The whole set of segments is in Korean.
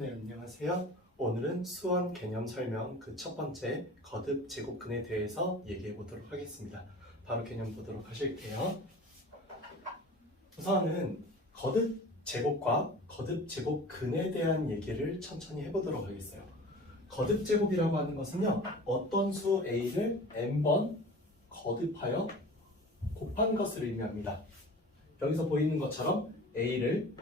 네, 안녕하세요. 오늘은 수원 개념 설명 그 첫 번째 거듭 제곱근에 대해서 얘기해 보도록 하겠습니다. 바로 개념 보도록 하실게요. 우선은 거듭 제곱과 거듭 제곱근에 대한 얘기를 천천히 해보도록 하겠어요. 거듭 제곱이라고 하는 것은요, 어떤 수 A를 n번 거듭하여 곱한 것을 의미합니다. 여기서 보이는 것처럼 A를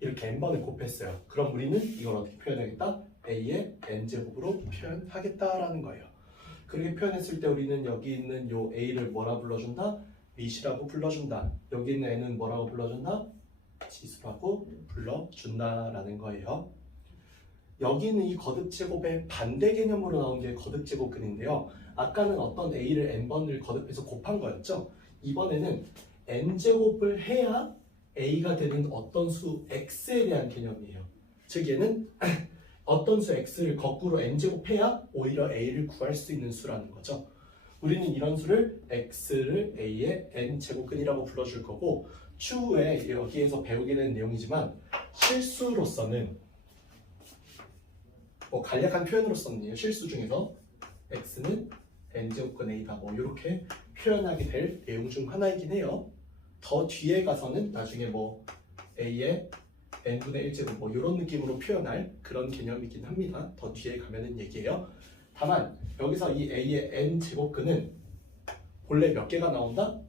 이렇게 n번을 곱했어요. 그럼 우리는 이걸 어떻게 표현하겠다? a의 n제곱으로 표현하겠다라는 거예요. 그렇게 표현했을 때 우리는 여기 있는 요 a를 뭐라 불러준다? 밑이라고 불러준다. 여기 있는 n은 뭐라고 불러준다? 지수라고 불러준다라는 거예요. 여기는 이 거듭제곱의 반대 개념으로 나온 게 거듭제곱근인데요. 아까는 어떤 a를 n번을 거듭해서 곱한 거였죠. 이번에는 n제곱을 해야 a가 되는 어떤 수 x에 대한 개념이에요. 즉 얘는 어떤 수 x를 거꾸로 n제곱해야 오히려 a를 구할 수 있는 수라는 거죠. 우리는 이런 수를 x를 a의 n제곱근이라고 불러줄 거고, 추후에 여기에서 배우게 된 내용이지만 실수로서는 간략한 표현으로서는요, 실수 중에서 x는 n제곱근 a다 이렇게 표현하게 될 내용 중 하나이긴 해요. 더 뒤에 가서는 나중에 a의 n분의 1제곱 이런 느낌으로 표현할 그런 개념이긴 합니다. 더 뒤에 가면은 얘기해요. 다만 여기서 이 a의 n제곱근은 본래 몇 개가 나온다?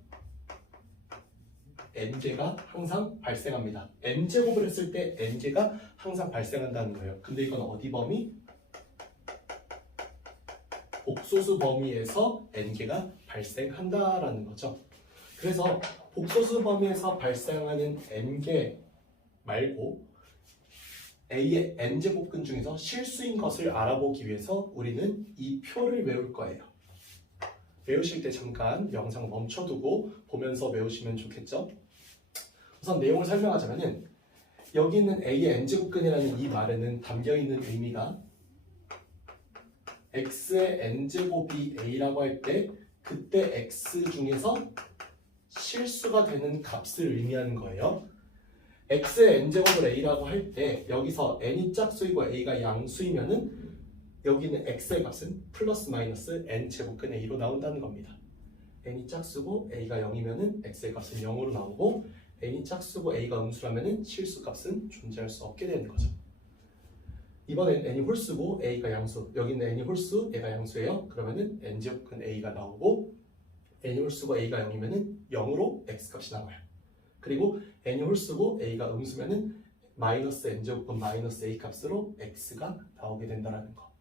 n개가 항상 발생합니다. n제곱을 했을 때 n개가 항상 발생한다는 거예요. 근데 이건 어디 범위? 복소수 범위에서 n개가 발생한다라는 거죠. 그래서 복소수 범위에서 발생하는 n개 말고 a의 n제곱근 중에서 실수인 것을 알아보기 위해서 우리는 이 표를 외울 거예요. 외우실 때 잠깐 영상 멈춰두고 보면서 외우시면 좋겠죠? 우선 내용을 설명하자면은 여기 있는 a의 n제곱근이라는 이 말에는 담겨있는 의미가 x의 n제곱이 a라고 할 때 그때 x 중에서 실수가 되는 값을 의미하는 거예요. x의 n제곱을 a라고 할 때 여기서 n이 짝수이고 a가 양수이면은 여기는 x의 값은 플러스 마이너스 n제곱근 a로 나온다는 겁니다. n이 짝수고 a가 0이면은 x의 값은 0으로 나오고, n이 짝수고 a가 음수라면은 실수 값은 존재할 수 없게 되는 거죠. 이번엔 n이 홀수고 a가 양수, 여기는 n이 홀수, 얘가 양수예요. 그러면은 n제곱근 a가 나오고, n이 홀수고 a가 0이면은 0으로 x값이 나와요. 그리고 n이 홀수고 a가 음수면은 마이너스 n제곱분 마이너스 a 값으로 x가 나오게 된다는 거.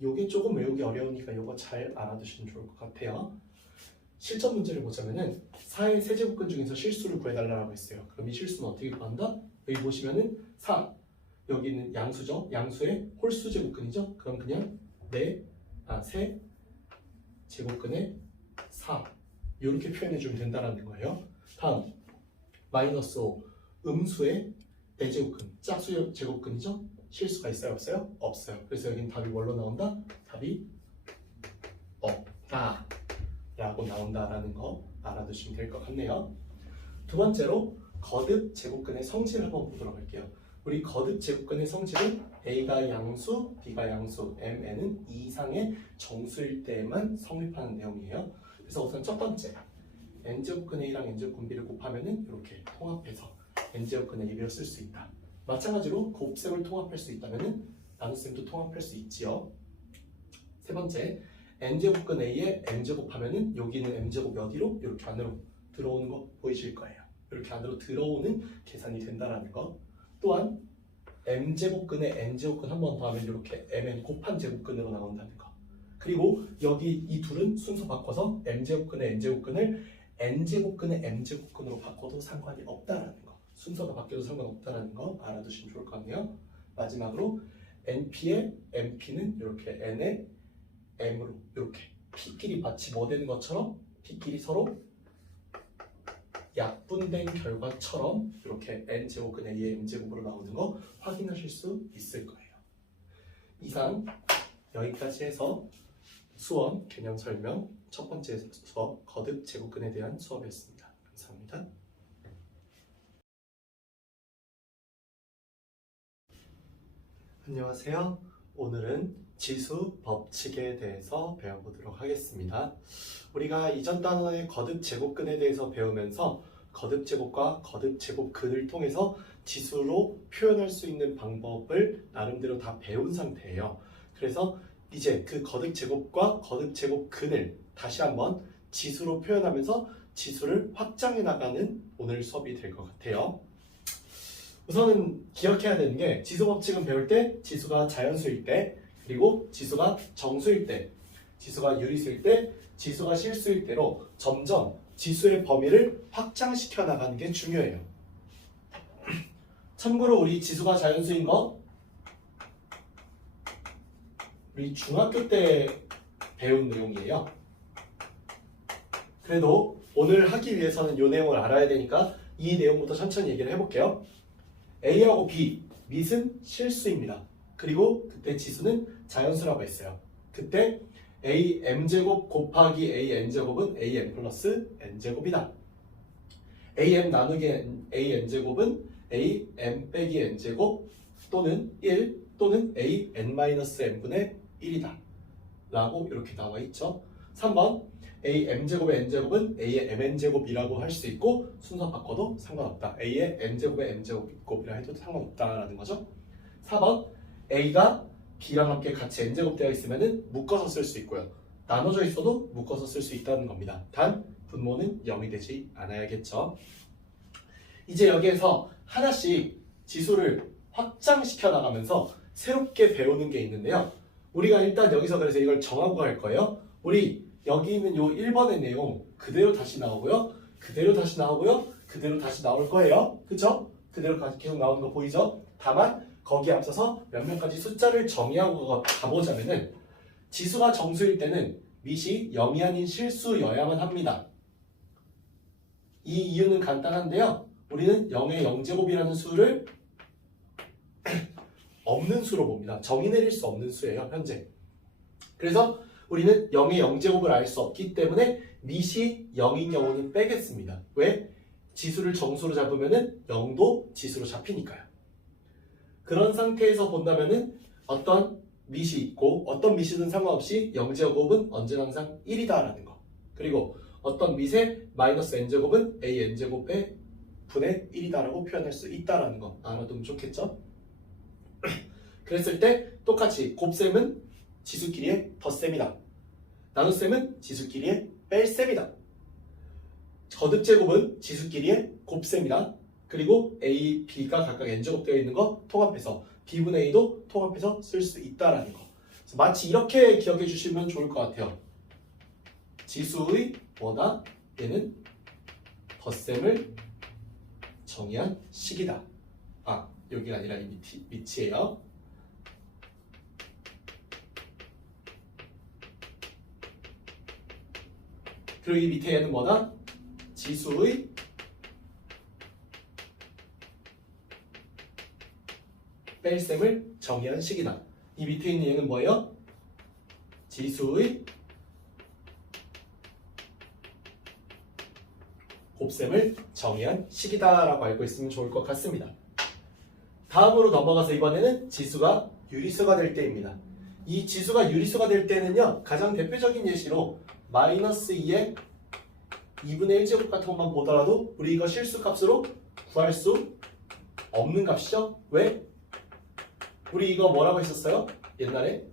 요게 조금 외우기 어려우니까 요거 잘 알아두시면 좋을 것 같아요. 실전 문제를 보자면은 4의 세제곱근 중에서 실수를 구해달라고 했어요. 그럼 이 실수는 어떻게 구한다? 여기 보시면은 4, 여기는 양수죠. 양수의 홀수 제곱근이죠. 그럼 그냥 3 제곱근의 4 이렇게 표현해주면 된다는 거예요. 다음 마이너스 5 음수의 4제곱근 짝수 제곱근이죠. 실수가 있어요? 없어요? 없어요. 그래서 여기는 답이 뭘로 나온다? 답이 없다 라고 나온다라는 거 알아두시면 될 것 같네요. 두 번째로 거듭 제곱근의 성질을 한번 보도록 할게요. 우리 거듭 제곱근의 성질은 a가 양수, b가 양수, mn은 2 이상의 정수일 때만 성립하는 내용이에요. 그래서 우선 첫 번째 n제곱근 a랑 n제곱근 b를 곱하면은 이렇게 통합해서 n제곱근 a를 쓸 수 있다. 마찬가지로 곱셈을 통합할 수 있다면은 나눗셈도 통합할 수 있지요. 세 번째 n제곱근 a에 m제곱하면은 여기는 m제곱 여기로 이렇게 안으로 들어오는 거 보이실 거예요. 이렇게 안으로 들어오는 계산이 된다라는 거. 또한 m제곱근에 n제곱근 한 번 더 하면 이렇게 mn 곱한 제곱근으로 나온다는 거. 그리고 여기 이 둘은 순서 바꿔서 m제곱근에 n제곱근을 n제곱근에 m제곱근으로 바꿔도 상관이 없다라는 거. 순서가 바뀌어도 상관없다라는 거 알아두시면 좋을 것 같네요. 마지막으로 np의 mp는 이렇게 n의 m으로 이렇게 p끼리 마치 뭐 되는 것처럼 p끼리 서로 약분된 결과처럼 이렇게 n제곱근 a의 m제곱으로 나오는 거 확인하실 수 있을 거예요. 이상 여기까지 해서 수원 개념 설명 첫 번째 수업 거듭 제곱근에 대한 수업이었습니다. 감사합니다. 안녕하세요. 오늘은 지수 법칙에 대해서 배워보도록 하겠습니다. 우리가 이전 단원의 거듭 제곱근에 대해서 배우면서 거듭 제곱과 거듭 제곱근을 통해서 지수로 표현할 수 있는 방법을 나름대로 다 배운 상태예요. 그래서 이제 그 거듭 제곱과 거듭 제곱근을 다시 한번 지수로 표현하면서 지수를 확장해 나가는 오늘 수업이 될 것 같아요. 우선은 기억해야 되는 게 지수 법칙은 배울 때 지수가 자연수일 때, 그리고 지수가 정수일 때, 지수가 유리수일 때, 지수가 실수일 때로 점점 지수의 범위를 확장시켜 나가는 게 중요해요. 참고로 우리 지수가 자연수인 거 우리 중학교 때 배운 내용이에요. 그래도 오늘 하기 위해서는 이 내용을 알아야 되니까 이 내용부터 천천히 얘기를 해볼게요. A하고 B, 밑은 실수입니다. 그리고 그때 지수는 자연수라고 했어요. 그때 AM제곱 곱하기 AN제곱은 AM 플러스 N제곱이다. AM 나누기 AN제곱은 AM 빼기 N제곱 또는 1 또는 AN-M분의 1이다. 라고 이렇게 나와 있죠. 3번 AM제곱의 N제곱은 A의 MN제곱이라고 할 수 있고 순서 바꿔도 상관없다. A의 N제곱의 M제곱이라 해도 상관없다라는 거죠. 4번 A가 B랑 함께 같이 N제곱 되어 있으면 묶어서 쓸 수 있고요. 나눠져 있어도 묶어서 쓸 수 있다는 겁니다. 단 분모는 0이 되지 않아야겠죠. 이제 여기에서 하나씩 지수를 확장시켜 나가면서 새롭게 배우는 게 있는데요. 우리가 일단 여기서 그래서 이걸 정하고 갈 거예요. 우리 여기 있는 요 1번의 내용 그대로 다시 나오고요. 그대로 다시 나오고요. 그대로 다시 나올 거예요. 그쵸? 그대로 계속 나오는 거 보이죠? 다만 거기에 앞서서 몇몇 가지 숫자를 정의하고 가보자면은 지수가 정수일 때는 밑이 0이 아닌 실수여야만 합니다. 이 이유는 간단한데요. 우리는 0의 0제곱이라는 수를 없는 수로 봅니다. 정의 내릴 수 없는 수예요. 현재. 그래서 우리는 0의 0제곱을 알 수 없기 때문에 밑이 0인 경우는 빼겠습니다. 왜? 지수를 정수로 잡으면 0도 지수로 잡히니까요. 그런 상태에서 본다면 어떤 밑이 있고 어떤 밑이든 상관없이 0제곱은 언제나 항상 1이다라는 거. 그리고 어떤 밑의 마이너스 n제곱은 an제곱의 분의 1이다라고 표현할 수 있다라는 거 알아두면 좋겠죠? 그랬을 때 똑같이 곱셈은 지수끼리의 덧셈이다. 나눗셈은 지수끼리의 뺄셈이다. 거듭제곱은 지수끼리의 곱셈이다. 그리고 A, B가 각각 n제곱 되어 있는 거 통합해서 B분의 A도 통합해서 쓸 수 있다라는 거. 그래서 마치 이렇게 기억해 주시면 좋을 것 같아요. 지수의 뭐다? 얘는 덧셈을 정의한 식이다. 아, 여기가 아니라 이 밑이에요. 그리고 이 밑에 얘는 뭐다? 지수의 뺄셈을 정의한 식이다. 이 밑에 있는 얘는 뭐예요? 지수의 곱셈을 정의한 식이다라고 알고 있으면 좋을 것 같습니다. 다음으로 넘어가서 이번에는 지수가 유리수가 될 때입니다. 이 지수가 유리수가 될 때는요. 가장 대표적인 예시로 마이너스 2의 2분의 1제곱 같은 것만 보더라도 우리 이거 실수값으로 구할 수 없는 값이죠. 왜? 우리 이거 뭐라고 했었어요? 옛날에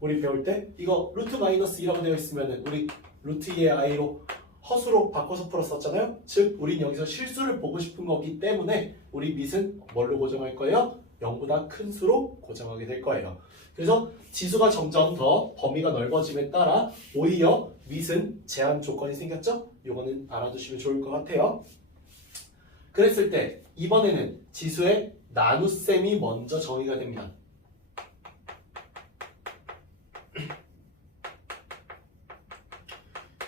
우리 배울 때 이거 루트 마이너스 2라고 되어 있으면 우리 루트 2의 i로 허수로 바꿔서 풀었었잖아요. 즉 우린 여기서 실수를 보고 싶은 거기 때문에 우리 밑은 뭘로 고정할 거예요? 0보다 큰 수로 고정하게 될 거예요. 그래서 지수가 점점 더 범위가 넓어짐에 따라 오히려 밑은 제한 조건이 생겼죠? 이거는 알아두시면 좋을 것 같아요. 그랬을 때 이번에는 지수의 나눗셈이 먼저 정의가 됩니다.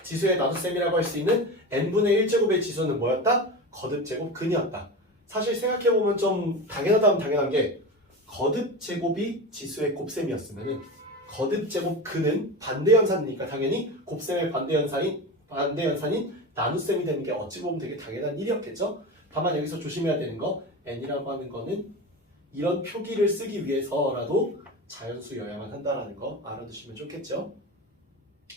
지수의 나눗셈이라고 할 수 있는 n분의 1제곱의 지수는 뭐였다? 거듭제곱 근이었다. 사실 생각해보면 좀 당연하다면 당연한 게 거듭제곱이 지수의 곱셈이었으면 거듭제곱 근은 반대연산이니까 당연히 곱셈의 반대연산인 나눗셈이 되는 게 어찌 보면 되게 당연한 일이었겠죠? 다만 여기서 조심해야 되는 거 n이라고 하는 거는 이런 표기를 쓰기 위해서라도 자연수여야만 한다는 거 알아두시면 좋겠죠.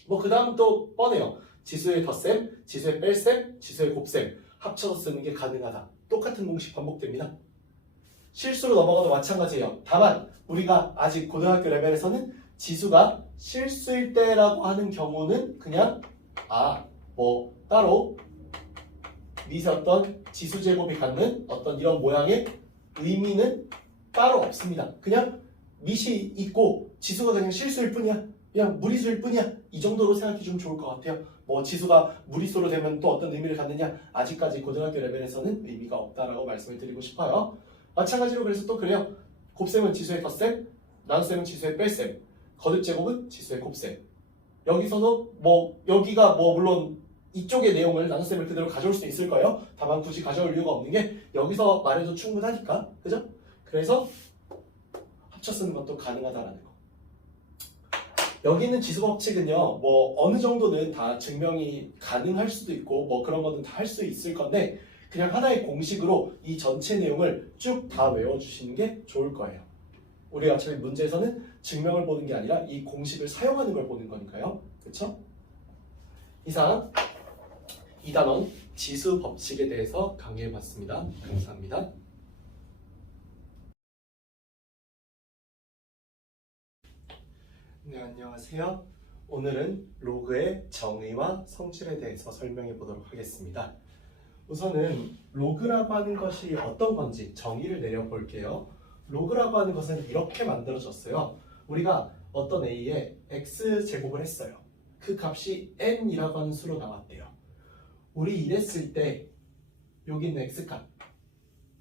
뭐 그 다음 또 뻔해요. 지수의 덧셈, 지수의 뺄셈, 지수의 곱셈 합쳐서 쓰는 게 가능하다. 똑같은 공식 반복됩니다. 실수로 넘어가도 마찬가지예요. 다만 우리가 아직 고등학교 레벨에서는 지수가 실수일 때라고 하는 경우는 그냥 뭐 따로 밑에 어떤 지수 제곱이 갖는 어떤 이런 모양의 의미는 따로 없습니다. 그냥 밑이 있고 지수가 그냥 실수일 뿐이야. 그냥 무리수일 뿐이야. 이 정도로 생각해 주면 좋을 것 같아요. 뭐 지수가 무리수로 되면 또 어떤 의미를 갖느냐, 아직까지 고등학교 레벨에서는 의미가 없다라고 말씀을 드리고 싶어요. 마찬가지로 그래서 또 그래요. 곱셈은 지수의 덧셈, 나눗셈은 지수의 뺄셈, 거듭 제곱은 지수의 곱셈. 여기서도 뭐 여기가 뭐 물론 이쪽의 내용을 나눗셈을 그대로 가져올 수 있을 거예요. 다만 굳이 가져올 이유가 없는 게 여기서 말해도 충분하니까. 그죠? 그래서 합쳐 쓰는 것도 가능하다라는 거. 여기 있는 지수 법칙은요, 뭐 어느 정도는 다 증명이 가능할 수도 있고 뭐 그런 거는 다 할 수 있을 건데 그냥 하나의 공식으로 이 전체 내용을 쭉 다 외워주시는 게 좋을 거예요. 우리가 어차피 문제에서는 증명을 보는 게 아니라 이 공식을 사용하는 걸 보는 거니까요. 그렇죠? 이상 2단원 지수 법칙에 대해서 강의해봤습니다. 감사합니다. 네, 안녕하세요. 오늘은 로그의 정의와 성질에 대해서 설명해 보도록 하겠습니다. 우선은 로그라고 하는 것이 어떤 건지 정의를 내려볼게요. 로그라고 하는 것은 이렇게 만들어졌어요. 우리가 어떤 a에 x제곱을 했어요. 그 값이 n이라고 하는 수로 나왔대요. 우리 이랬을 때 여기 있는 x값,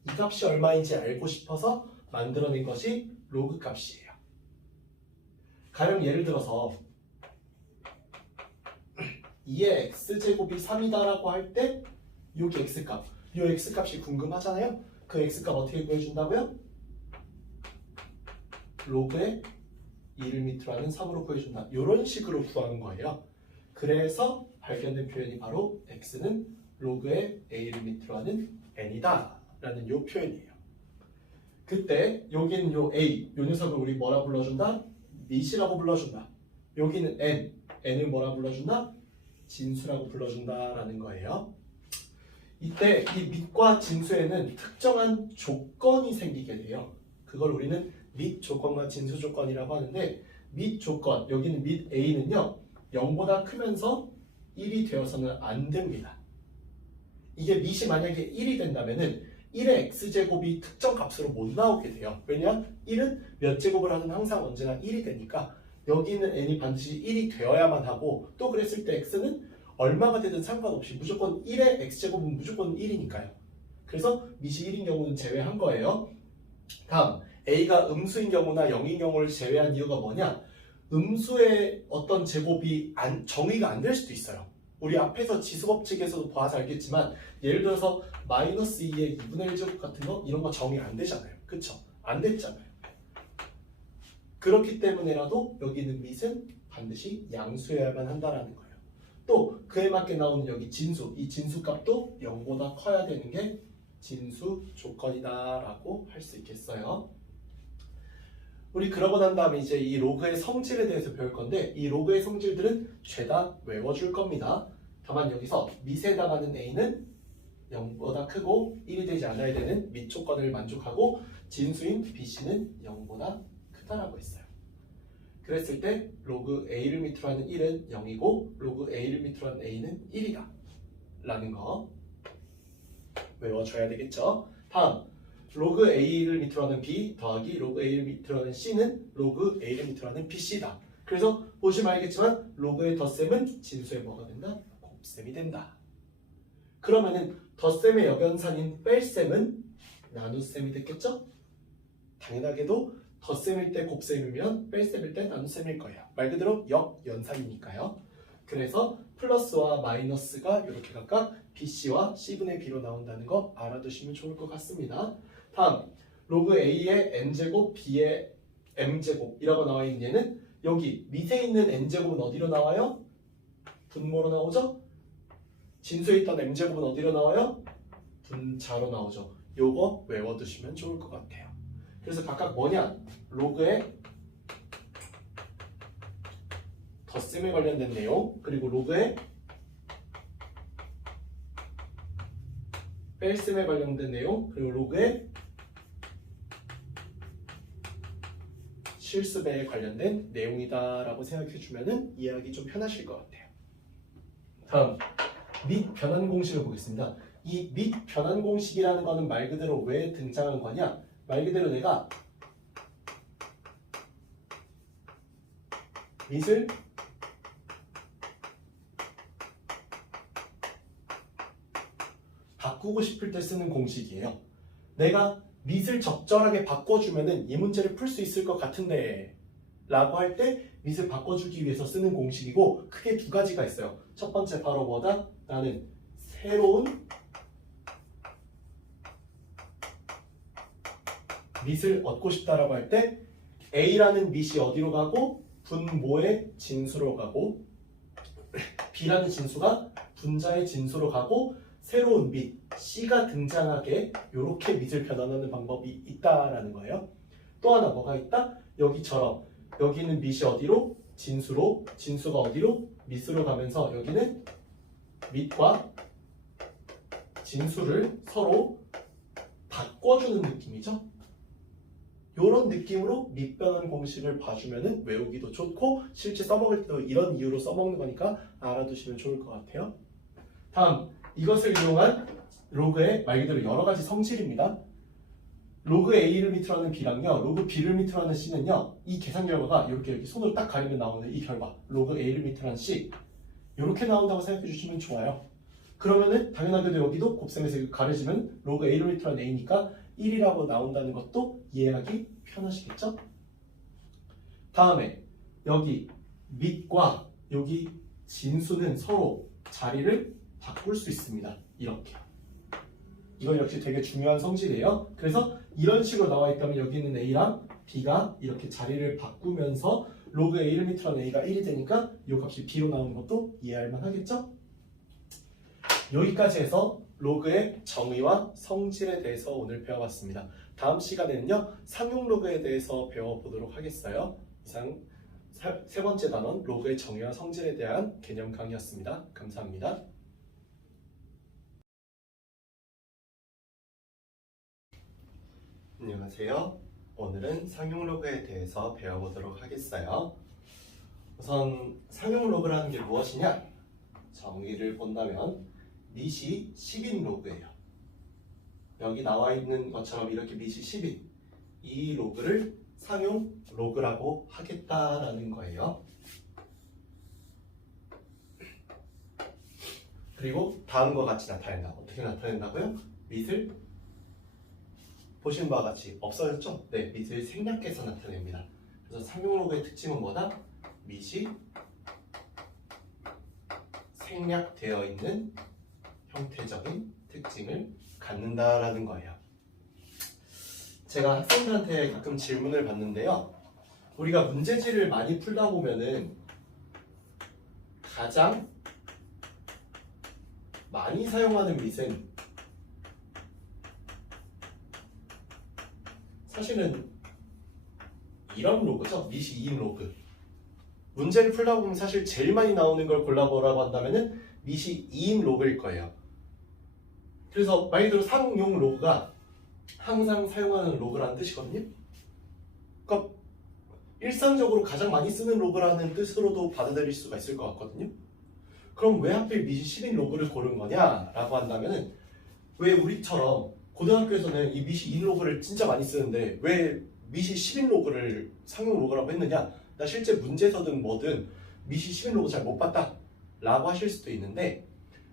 이 값이 얼마인지 알고 싶어서 만들어낸 것이 로그 값이에요. 가령 예를 들어서 2의 x제곱이 3이다라고 할 때 여기 x값, 이 x값이 궁금하잖아요. 그 x값 어떻게 구해준다고요? 로그의 2를 밑으로 하는 3으로 구해준다. 이런 식으로 구하는 거예요. 그래서 발견된 표현이 바로 x는 로그의 a를 밑으로 하는 n이다 라는 이 표현이에요. 그때 여기는 요 a, 요 녀석을 우리 뭐라 불러준다? 밑이라고 불러준다. 여기는 n을 뭐라 불러준다? 진수라고 불러준다라는 거예요. 이때 이 밑과 진수에는 특정한 조건이 생기게 돼요. 그걸 우리는 밑 조건과 진수 조건이라고 하는데, 밑 조건, 여기는 밑 a는요 0보다 크면서 1이 되어서는 안 됩니다. 이게 밑이 만약에 1이 된다면은 1의 x제곱이 특정 값으로 못 나오게 돼요. 왜냐? 1은 몇 제곱을 하든 항상 언제나 1이 되니까 여기 있는 n이 반드시 1이 되어야만 하고, 또 그랬을 때 x는 얼마가 되든 상관없이 무조건 1의 x제곱은 무조건 1이니까요. 그래서 밑이 1인 경우는 제외한 거예요. 다음, a가 음수인 경우나 0인 경우를 제외한 이유가 뭐냐? 음수의 어떤 제곱이 정의가 안 될 수도 있어요. 우리 앞에서 지수법칙에서도 봐서 알겠지만 예를 들어서 마이너스 2의 2분의 1 제곱 같은 거 이런 거 정의 안 되잖아요. 그쵸? 안 됐잖아요. 그렇기 때문에라도 여기 있는 밑은 반드시 양수여야만 한다라는 거예요. 또 그에 맞게 나오는 여기 진수, 이 진수값도 0보다 커야 되는 게 진수 조건이다 라고 할 수 있겠어요. 우리 그러고 난 다음에 이제 이 로그의 성질에 대해서 배울 건데, 이 로그의 성질들은 죄다 외워줄 겁니다. 다만 여기서 밑에 해당하는 a는 0보다 크고 1이 되지 않아야 되는 밑 조건을 만족하고, 진수인 bc는 0보다 크다라고 했어요. 그랬을 때 로그 a를 밑으로 하는 1은 0이고 로그 a를 밑으로 하는 a는 1이다 라는 거 외워줘야 되겠죠. 다음, 로그 a를 밑으로 하는 b 더하기 로그 a를 밑으로 하는 c는 로그 a를 밑으로 하는 bc다. 그래서 보시면 알겠지만 로그의 덧셈은 진수의 뭐가 된다? 곱셈이 된다. 그러면은 덧셈의 역연산인 뺄셈은 나눗셈이 됐겠죠? 당연하게도 덧셈일 때 곱셈이면 뺄셈일 때 나눗셈일 거예요. 말 그대로 역연산이니까요. 그래서 플러스와 마이너스가 이렇게 각각 bc와 c분의 b로 나온다는 거 알아두시면 좋을 것 같습니다. 다음, 로그 a의 n제곱 b의 m제곱이라고 나와 있는 얘는 여기 밑에 있는 n제곱은 어디로 나와요? 분모로 나오죠? 진수에 있던 m제곱은 어디로 나와요? 분자로 나오죠. 요거 외워두시면 좋을 것 같아요. 그래서 각각 뭐냐? 로그의 덧셈에 관련된 내용, 그리고 로그의 뺄셈에 관련된 내용, 그리고 로그의 실수배에 관련된 내용이다라고 생각해주면 이해하기 좀 편하실 것 같아요. 다음, 및 변환 공식을 보겠습니다. 이 및 변환 공식이라는 거는 말 그대로 왜 등장한 거냐? 말 그대로 내가 밑을 바꾸고 싶을 때 쓰는 공식이에요. 내가 밑을 적절하게 바꿔주면은 이 문제를 풀 수 있을 것 같은데 라고 할 때 밑을 바꿔주기 위해서 쓰는 공식이고, 크게 두 가지가 있어요. 첫 번째 바로 뭐다? 나는 새로운 밑을 얻고 싶다라고 할 때 A라는 밑이 어디로 가고 분모의 진수로 가고 B라는 진수가 분자의 진수로 가고 새로운 밑 C가 등장하게 이렇게 밑을 변환하는 방법이 있다라는 거예요. 또 하나 뭐가 있다? 여기처럼 여기는 밑이 어디로? 진수로, 진수가 어디로? 밑으로 가면서 여기는 밑과 진수를 서로 바꿔주는 느낌이죠. 이런 느낌으로 밑변환 공식을 봐주면 외우기도 좋고 실제 써먹을 때도 이런 이유로 써먹는 거니까 알아두시면 좋을 것 같아요. 다음, 이것을 이용한 로그의 말 그대로 여러 가지 성질입니다. 로그 A를 밑으로 하는 B랑요, 로그 B를 밑으로 하는 C는요, 이 계산 결과가 이렇게 손으로 딱 가리면 나오는 이 결과, 로그 A를 밑으로 하는 C, 이렇게 나온다고 생각해 주시면 좋아요. 그러면은 당연하게도 여기도 곱셈에서 가려지면 로그 A를 밑으로 하는 A니까 1이라고 나온다는 것도 이해하기 편하시겠죠? 다음에 여기 밑과 여기 진수는 서로 자리를 바꿀 수 있습니다. 이렇게. 이건 역시 되게 중요한 성질이에요. 그래서 이런 식으로 나와 있다면 여기 있는 A랑 B가 이렇게 자리를 바꾸면서 로그 A를 밑으로 하는 A가 1이 되니까 이 값이 B로 나오는 것도 이해할 만 하겠죠? 여기까지 해서 로그의 정의와 성질에 대해서 오늘 배워봤습니다. 다음 시간에는요, 상용 로그에 대해서 배워보도록 하겠어요. 이상 세 번째 단원 로그의 정의와 성질에 대한 개념 강의였습니다. 감사합니다. 안녕하세요. 오늘은 상용 로그에 대해서 배워보도록 하겠어요. 우선 상용 로그라는 게 무엇이냐? 정의를 본다면 밑이 10인 로그예요. 여기 나와 있는 것처럼 이렇게 밑이 10인 이 로그를 상용 로그라고 하겠다라는 거예요. 그리고 다음과 같이 나타낸다. 어떻게 나타낸다고요? 밑을 보신 바와 같이 없어졌죠? 네, 밑을 생략해서 나타냅니다. 그래서 상용 로그의 특징은 뭐다? 밑이 생략되어 있는 형태적인 특징을 갖는다라는 거예요. 제가 학생들한테 가끔 질문을 받는데요. 우리가 문제지를 많이 풀다 보면은 가장 많이 사용하는 밑은 사실은 이런 로그죠. 밑이 2인 로그. 문제를 풀다 보면 사실 제일 많이 나오는 걸 골라보라고 한다면은 밑이 2인 로그일 거예요. 그래서 말 그대로 상용 로그가 항상 사용하는 로그라는 뜻이거든요. 그러니까 일상적으로 가장 많이 쓰는 로그라는 뜻으로도 받아들일 수가 있을 것 같거든요. 그럼 왜 하필 밑이 10인 로그를 고른 거냐라고 한다면은 왜 우리처럼 고등학교에서는 이 밑이 2인 로그를 진짜 많이 쓰는데 왜 밑이 10인 로그를 상용 로그라고 했느냐? 나 실제 문제서든 뭐든 밑이 10인 로그 잘 못 봤다 라고 하실 수도 있는데,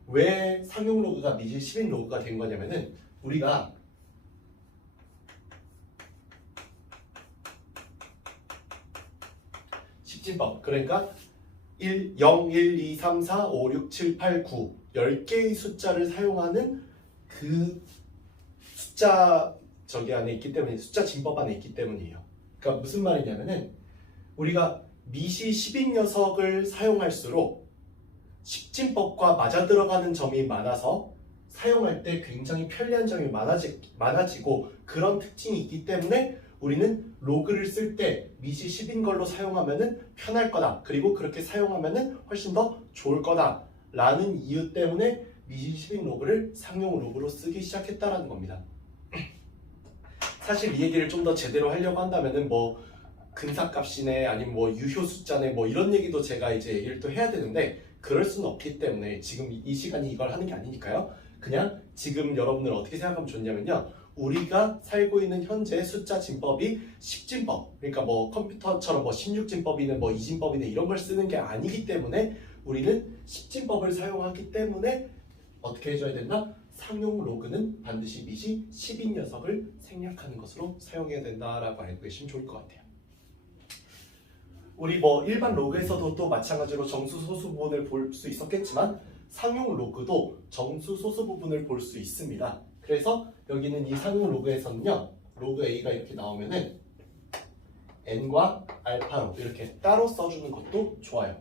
왜 상용 로그가 밑이 10인 로그가 된 거냐면은 우리가 십진법, 그러니까 0, 1, 2, 3, 4, 5, 6, 7, 8, 9 10개의 숫자를 사용하는 그 숫자 저기 안에 있기 때문에, 숫자 진법 안에 있기 때문이에요. 그러니까 무슨 말이냐면은 우리가 밑이 10인 녀석을 사용할수록 십진법과 맞아 들어가는 점이 많아서 사용할 때 굉장히 편리한 점이 많아지고 그런 특징이 있기 때문에 우리는 로그를 쓸 때 미시 10인 걸로 사용하면은 편할 거다. 그리고 그렇게 사용하면은 훨씬 더 좋을 거다. 라는 이유 때문에 미시 10인 로그를 상용 로그로 쓰기 시작했다라는 겁니다. 사실 이 얘기를 좀 더 제대로 하려고 한다면은 뭐 근사값이네 아니면 뭐 유효 숫자네 뭐 이런 얘기도 제가 이제 얘기를 또 해야 되는데 그럴 수는 없기 때문에 지금 이 시간이 이걸 하는 게 아니니까요. 그냥 지금 여러분들 어떻게 생각하면 좋냐면요. 우리가 살고 있는 현재 숫자 진법이 10진법, 그러니까 뭐 컴퓨터처럼 뭐 16진법이네 뭐 2진법이네 이런 걸 쓰는 게 아니기 때문에 우리는 10진법을 사용하기 때문에 어떻게 해줘야 된다? 상용 로그는 반드시 미시 10인 녀석을 생략하는 것으로 사용해야 된다라고 알고 계시면 좋을 것 같아요. 우리 뭐 일반 로그에서도 또 마찬가지로 정수 소수 부분을 볼 수 있었겠지만 상용 로그도 정수 소수 부분을 볼 수 있습니다. 그래서 여기는 이 상용 로그에서는요. 로그 A가 이렇게 나오면은 n과 알파로 이렇게 따로 써주는 것도 좋아요.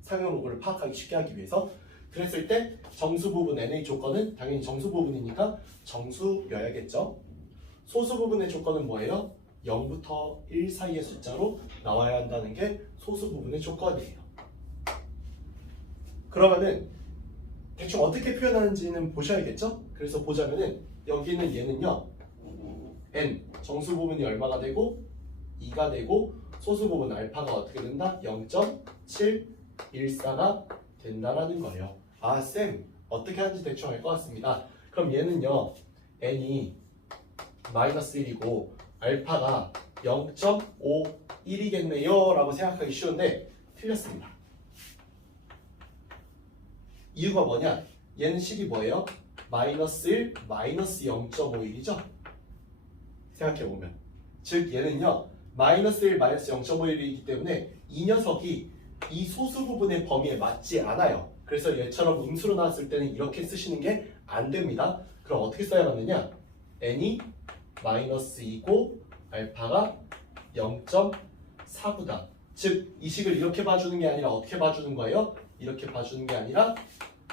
상용 로그를 파악하기 쉽게 하기 위해서. 그랬을 때 정수 부분 n의 조건은 당연히 정수 부분이니까 정수여야겠죠. 소수 부분의 조건은 뭐예요? 0부터 1 사이의 숫자로 나와야 한다는 게 소수 부분의 조건이에요. 그러면은 대충 어떻게 표현하는지는 보셔야겠죠? 그래서 보자면은 여기는 얘는요. n 정수 부분이 얼마가 되고 2가 되고 소수 부분 알파가 어떻게 된다? 0.714가 된다라는 거예요. 아, 쌤 어떻게 하는지 대충 알 것 같습니다. 그럼 얘는요. n이 마이너스 1이고 알파가 0.51이겠네요 라고 생각하기 쉬운데 틀렸습니다. 이유가 뭐냐? 얘는 식이 뭐예요? 마이너스 1, 마이너스 0.51이죠? 생각해보면 즉 얘는요 마이너스 1, 마이너스 0.51이기 때문에 이 녀석이 이 소수 부분의 범위에 맞지 않아요. 그래서 얘처럼 음수로 나왔을 때는 이렇게 쓰시는 게 안 됩니다. 그럼 어떻게 써야 하느냐? n이 마이너스 2고 알파가 0.49다. 즉 이 식을 이렇게 봐주는 게 아니라 어떻게 봐주는 거예요? 이렇게 봐주는 게 아니라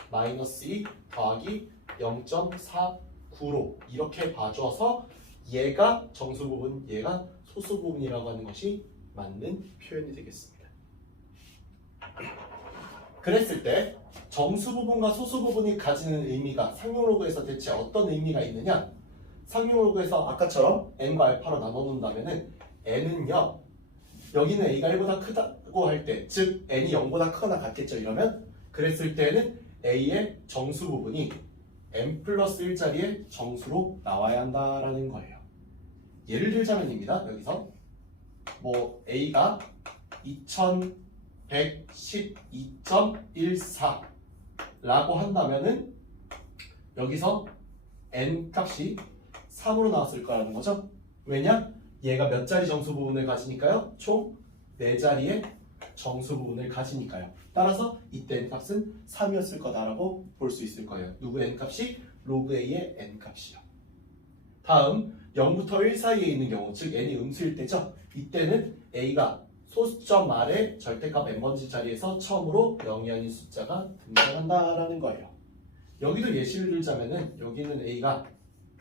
마이너스 2 더하기 0.49로 이렇게 봐줘서 얘가 정수 부분, 얘가 소수 부분이라고 하는 것이 맞는 표현이 되겠습니다. 그랬을 때 정수 부분과 소수 부분이 가지는 의미가 상용 로그에서 대체 어떤 의미가 있느냐? 상용 로그에서 아까처럼 n과 알파로 나눠 놓는다면은 n은요 여기는 a가 1보다 크다고 할 때, 즉 n이 0보다 크거나 같겠죠. 이러면 그랬을 때는 a의 정수 부분이 n 플러스 1짜리의 정수로 나와야 한다라는 거예요. 예를 들자면입니다. 여기서 뭐 a가 2112.14 라고 한다면은 여기서 n 값이 3으로 나왔을 거라는 거죠. 왜냐? 얘가 몇 자리 정수 부분을 가지니까요? 총 4자리의 정수 부분을 가지니까요. 따라서 이때 n 값은 3이었을 거다라고 볼 수 있을 거예요. 누구의 n 값이? 로그 a의 n 값이요. 다음 0부터 1 사이에 있는 경우, 즉 n이 음수일 때죠. 이때는 a가 소수점 아래 절대값 n번째 자리에서 처음으로 0이 아닌 숫자가 등장한다라는 거예요. 여기도 예시를 들자면은 여기는 a가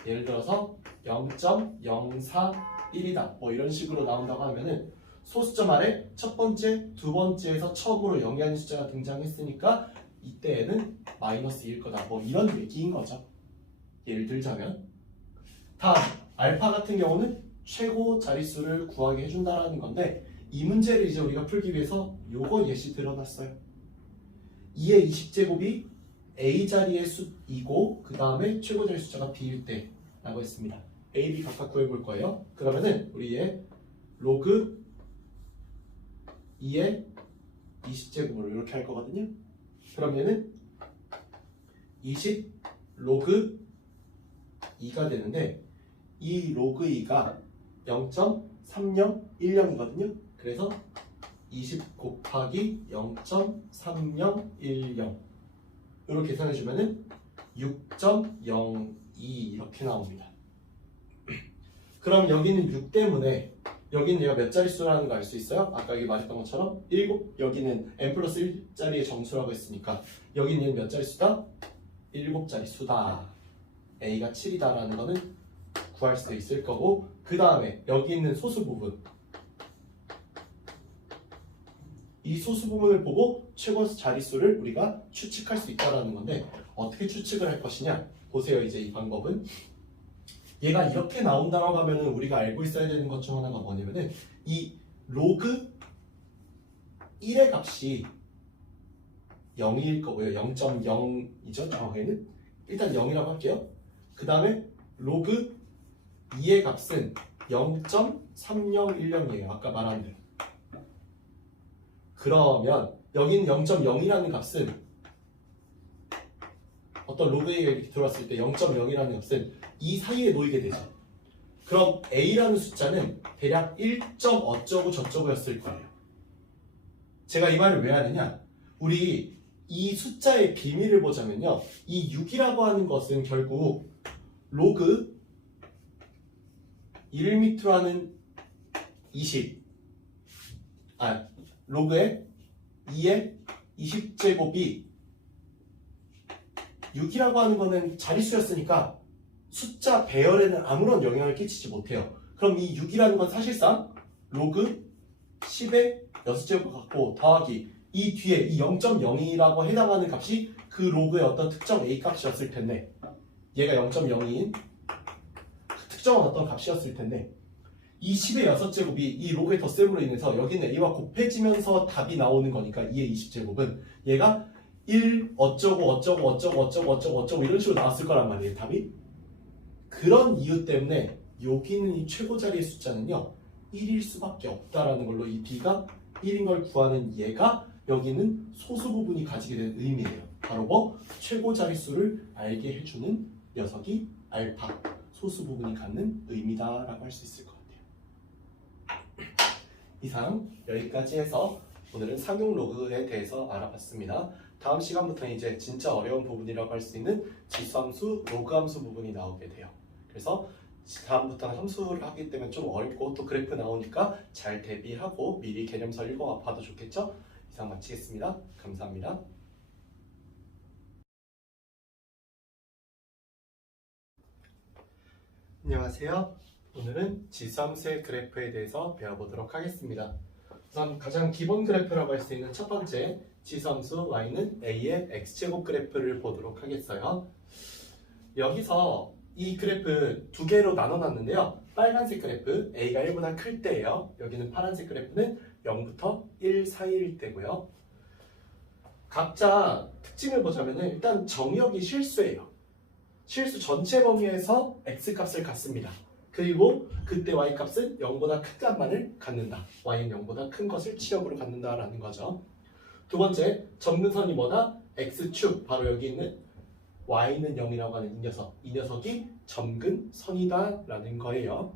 예를 들어서 0.041이다 뭐 이런 식으로 나온다고 하면은 소수점 아래 첫 번째, 두 번째에서 처음으로 0이 아닌 숫자가 등장했으니까 이때에는 마이너스 2일 거다 뭐 이런 얘기인 거죠. 예를 들자면 다음 알파 같은 경우는 최고 자릿수를 구하게 해준다라는 건데 이 문제를 이제 우리가 풀기 위해서 요거 예시 들어놨어요. 2의 20제곱이 a 자리의 수이고 그 다음에 최고 자리 숫자가 b일 때 라고 했습니다. a, b 각각 구해볼 거예요. 그러면은 우리 얘 로그 2의 20제곱으로 이렇게 할 거거든요. 그럼 얘는 20 로그 2가 되는데 이 로그 2가 0.3010이거든요. 그래서 20 곱하기 0.3010 이렇게 계산해주면은 6.02 이렇게 나옵니다. 그럼 여기는 6 때문에 여기는 얘가 몇 자릿수라는 거 알 수 있어요? 아까 여기 말했던 것처럼 7, 여기는 n 플러스 1짜리의 정수라고 했으니까 여기는 얘는 몇 자릿수다? 7자릿수다. a가 7이다 라는 거는 구할 수 있을 거고, 그 다음에 여기 있는 소수 부분, 이 소수 부분을 보고 최고 자릿수를 우리가 추측할 수 있다는 건데, 어떻게 추측을 할 것이냐? 보세요. 이제 이 방법은 얘가 이렇게 나온다라고 하면은 우리가 알고 있어야 되는 것 중 하나가 뭐냐면은 이 로그 1의 값이 0일 거고요. 0.0이죠. 정확히는 일단 0이라고 할게요. 그 다음에 로그 2의 값은 0.3010이에요. 아까 말한 대로. 그러면 여기는 0.0이라는 값은 어떤 로그에 이렇게 들어왔을 때 0.0이라는 값은 이 사이에 놓이게 되죠. 그럼 a라는 숫자는 대략 1. 어쩌고 저쩌고였을 거예요. 제가 이 말을 왜 하느냐? 우리 이 숫자의 비밀을 보자면요. 이 6이라고 하는 것은 결국 로그 1m로 하는 20 로그의 2의 20제곱이 6이라고 하는 거는 자릿수였으니까 숫자 배열에는 아무런 영향을 끼치지 못해요. 그럼 이 6이라는 건 사실상 로그 10의 6제곱 같고 더하기 이 뒤에 이 0.02라고 해당하는 값이 그 로그의 어떤 특정 a 값이었을 텐데, 얘가 0.02인 특정한 어떤 값이었을 텐데, 이 10의 6제곱이 이 로그의 덧셈으로 인해서 여기는 a와 곱해지면서 답이 나오는 거니까 2의 20제곱은 얘가 1 어쩌고 어쩌고 어쩌고 어쩌고 어쩌고 어쩌고 이런 식으로 나왔을 거란 말이에요. 답이. 그런 이유 때문에 여기 있는 이 최고 자리의 숫자는요 1일 수밖에 없다라는 걸로 이 b가 1인 걸 구하는 얘가 여기는 소수 부분이 가지게 된 의미예요. 바로 뭐 최고 자릿수를 알게 해주는 녀석이 알파, 소수 부분이 갖는 의미다라고 할 수 있을 것 같아요. 이상 여기까지 해서 오늘은 상용 로그에 대해서 알아봤습니다. 다음 시간부터는 이제 진짜 어려운 부분이라고 할 수 있는 지수함수, 로그함수 부분이 나오게 돼요. 그래서 다음부터는 함수를 하기 때문에 좀 어렵고 또 그래프 나오니까 잘 대비하고 미리 개념서 읽어봐도 좋겠죠? 이상 마치겠습니다. 감사합니다. 안녕하세요. 오늘은 지수함수의 그래프에 대해서 배워보도록 하겠습니다. 우선 가장 기본 그래프라고 할 수 있는 첫 번째 지수함수 y는 a의 x제곱 그래프를 보도록 하겠어요. 여기서 이 그래프 두 개로 나눠놨는데요. 빨간색 그래프 a가 1보다 클 때예요. 여기는 파란색 그래프는 0부터 1 사이일 때고요. 각자 특징을 보자면 일단 정의역이 실수예요. 실수 전체 범위에서 x값을 갖습니다. 그리고 그때 y값은 0보다 큰 값만을 갖는다. y는 0보다 큰 것을 치역으로 갖는다라는 거죠. 두 번째, 점근선이 뭐다? x축, 바로 여기 있는 y는 0이라고 하는 이 녀석이 점근선이다라는 거예요.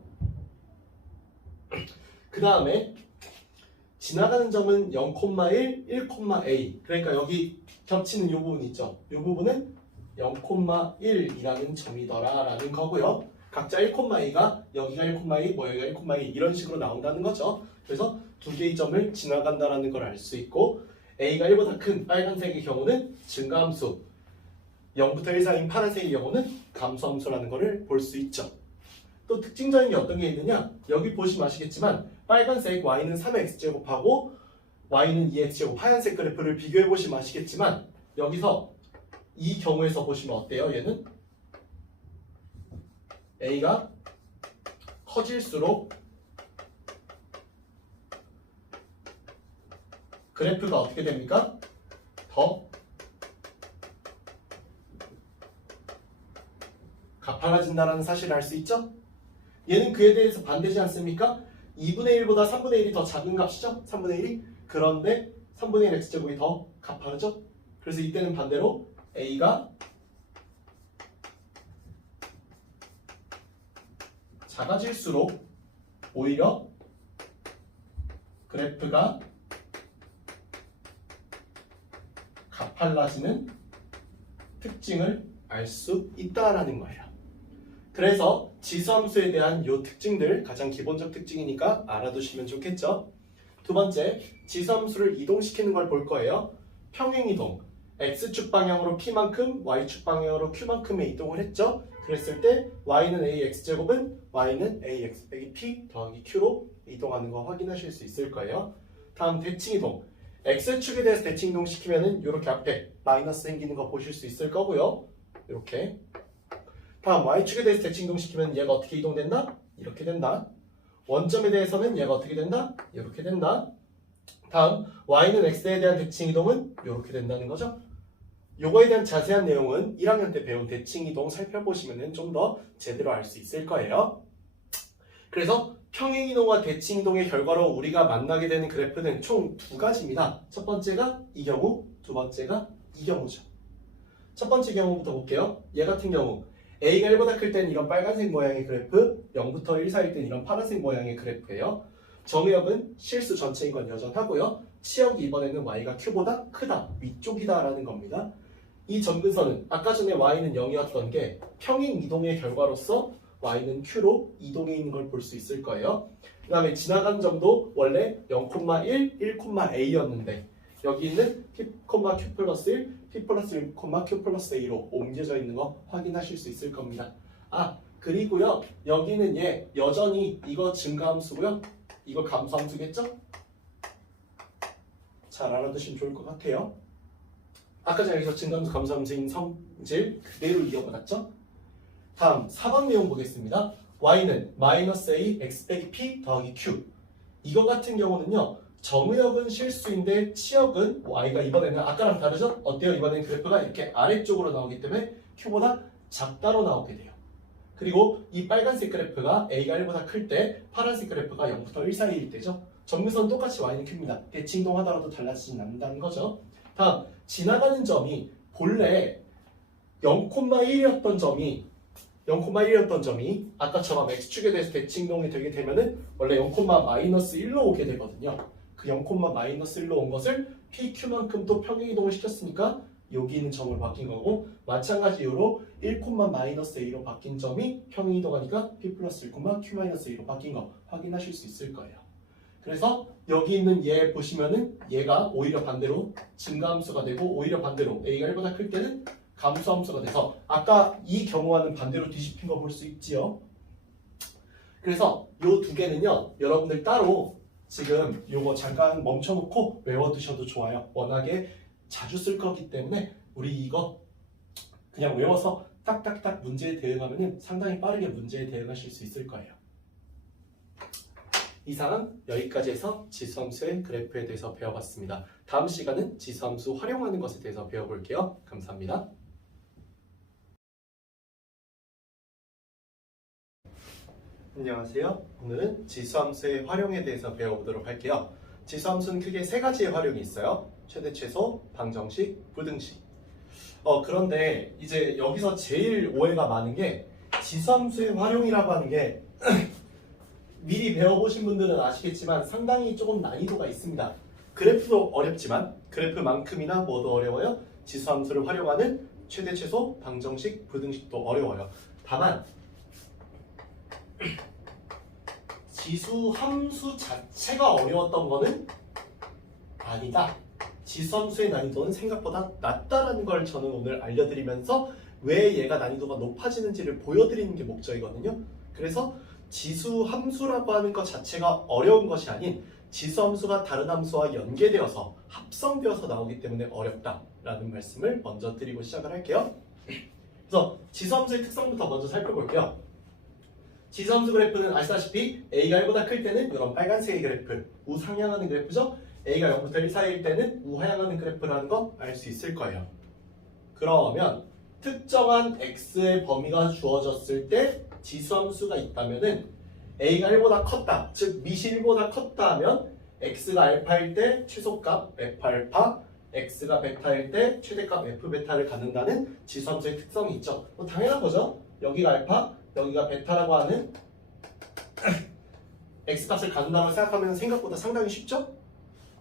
그 다음에 지나가는 점은 0,1, 1,a. 그러니까 여기 겹치는 이 부분 있죠? 이 부분은 0,1이라는 점이더라라는 거고요. 각자 1,2가 여기가 1,2, 뭐 여기가 1,2 이런 식으로 나온다는 거죠. 그래서 두 개의 점을 지나간다라는 걸 알 수 있고, a가 1보다 큰 빨간색의 경우는 증가함수, 0부터 1 사이인 파란색의 경우는 감소함수라는 것을 볼 수 있죠. 또 특징적인 게 어떤 게 있느냐? 여기 보시면 아시겠지만 빨간색 y는 3x제곱하고 y는 2x제곱 하얀색 그래프를 비교해 보시면 아시겠지만 여기서 이 경우에서 보시면 어때요? 얘는 a가 커질수록 그래프가 어떻게 됩니까? 더 가팔라진다는 사실을 알 수 있죠? 얘는 그에 대해서 반대지 않습니까? 2분의 1보다 3분의 1이 더 작은 값이죠? 3분의 1이? 그런데 3분의 1 x제곱이 더 가파르죠? 그래서 이때는 반대로 a가 작아질수록 오히려 그래프가 가팔라지는 특징을 알 수 있다라는 거예요. 그래서 지수함수에 대한 이 특징들, 가장 기본적 특징이니까 알아두시면 좋겠죠. 두 번째, 지수함수를 이동시키는 걸 볼 거예요. 평행이동, x축 방향으로 p만큼, y축 방향으로 q만큼의 이동을 했죠. 그랬을 때 y는 ax제곱은 y는 ax 빼기 p 더하기 q로 이동하는 거 확인하실 수 있을 거예요. 다음 대칭이동. x축에 대해서 대칭이동 시키면은 이렇게 앞에 마이너스 생기는 거 보실 수 있을 거고요. 이렇게. 다음 y축에 대해서 대칭이동 시키면 얘가 어떻게 이동된다? 이렇게 된다. 원점에 대해서는 얘가 어떻게 된다? 이렇게 된다. 다음 y는 x에 대한 대칭이동은 이렇게 된다는 거죠. 요거에 대한 자세한 내용은 1학년 때 배운 대칭이동 살펴보시면 좀 더 제대로 알 수 있을 거예요. 그래서 평행이동과 대칭이동의 결과로 우리가 만나게 되는 그래프는 총 두 가지입니다. 첫 번째가 이 경우, 두 번째가 이 경우죠. 첫 번째 경우부터 볼게요. 얘 같은 경우 a가 1보다 클 때는 이런 빨간색 모양의 그래프, 0부터 1 사이일 때는 이런 파란색 모양의 그래프예요. 정의역은 실수 전체인 건 여전하고요. 치역이 이번에는 y가 q보다 크다, 위쪽이다 라는 겁니다. 이 점근선은 아까 전에 y는 0이었던 게 평행 이동의 결과로서 y는 q로 이동해 있는 걸 볼 수 있을 거예요. 그 다음에 지나간 점도 원래 0,1, 1,a였는데 여기 있는 p, q 플러스 1, p 플러스 1, q 플러스 a로 옮겨져 있는 거 확인하실 수 있을 겁니다. 아, 그리고요. 여기는 얘 여전히 이거 증가함수고요. 이거 감소함수겠죠? 잘 알아두시면 좋을 것 같아요. 아까 전에 여기서 증가함수 감소함수인 성질 그대로 이어받았죠? 다음 4번 내용 보겠습니다. y는 마이너스 a x 빼기 p 더하기 q. 이거 같은 경우는요. 정의역은 실수인데 치역은 y가 이번에는 아까랑 다르죠? 어때요? 이번에는 그래프가 이렇게 아래쪽으로 나오기 때문에 q보다 작다로 나오게 돼요. 그리고 이 빨간색 그래프가 a가 1보다 클 때 파란색 그래프가 0부터 1 사이일 때죠. 점근선 똑같이 y는 q입니다. 대칭이동 하더라도 달라지진 않는다는 거죠. 다음 지나가는 점이 본래 0,1이었던 점이 아까처럼 x축에 대해서 대칭이동이 되게 되면은 원래 0,-1로 오게 되거든요. 그 0,-1로 온 것을 pq만큼 또 평행이동을 시켰으니까 여기 있는 점으로 바뀐 거고 마찬가지 이유로 1,-a로 바뀐 점이 평행이동하니까 p 플러스 1, q-a로 바뀐 거 확인하실 수 있을 거예요. 그래서 여기 있는 얘 보시면은 얘가 오히려 반대로 증가함수가 되고 오히려 반대로 a가 1보다 클 때는 감소함수가 돼서 아까 이 경우와는 반대로 뒤집힌 거 볼 수 있지요. 그래서 요 두 개는요 여러분들 따로 지금 요거 잠깐 멈춰놓고 외워두셔도 좋아요. 워낙에 자주 쓸 거기 때문에 우리 이거 그냥 외워서 딱딱딱 문제에 대응하면 상당히 빠르게 문제에 대응하실 수 있을 거예요. 이상은 여기까지 해서 지수함수의 그래프에 대해서 배워봤습니다. 다음 시간은 지수함수 활용하는 것에 대해서 배워볼게요. 감사합니다. 안녕하세요. 오늘은 지수함수의 활용에 대해서 배워보도록 할게요. 지수함수는 크게 세 가지의 활용이 있어요. 최대, 최소, 방정식, 부등식. 그런데 이제 여기서 제일 오해가 많은 게 지수함수의 활용이라고 하는 게 미리 배워보신 분들은 아시겠지만 상당히 조금 난이도가 있습니다. 그래프도 어렵지만 그래프만큼이나 뭐도 어려워요? 지수함수를 활용하는 최대, 최소, 방정식, 부등식도 어려워요. 다만 지수함수 자체가 어려웠던 거는 아니다. 지수함수의 난이도는 생각보다 낮다라는 걸 저는 오늘 알려드리면서 왜 얘가 난이도가 높아지는지를 보여드리는 게 목적이거든요. 그래서 지수함수라고 하는 것 자체가 어려운 것이 아닌 지수함수가 다른 함수와 연계되어서 합성되어서 나오기 때문에 어렵다라는 말씀을 먼저 드리고 시작을 할게요. 그래서 지수함수의 특성부터 먼저 살펴볼게요. 지수함수 그래프는 아시다시피 a가 1보다 클 때는 이런 빨간색의 그래프, 우상향하는 그래프죠. a가 0부터 1 사이일 때는 우하향하는 그래프라는 거 알 수 있을 거예요. 그러면 특정한 x의 범위가 주어졌을 때 지수함수가 있다면은 a가 1보다 컸다, 즉 미시 1보다 컸다 하면 x가 알파일 때 최소값 f알파, x가 베타일 때 최대값 f베타를 갖는다는 지수함수의 특성이 있죠. 뭐 당연한 거죠. 여기가 알파, 여기가 베타라고 하는 x값을 갖는다고 생각하면 생각보다 상당히 쉽죠?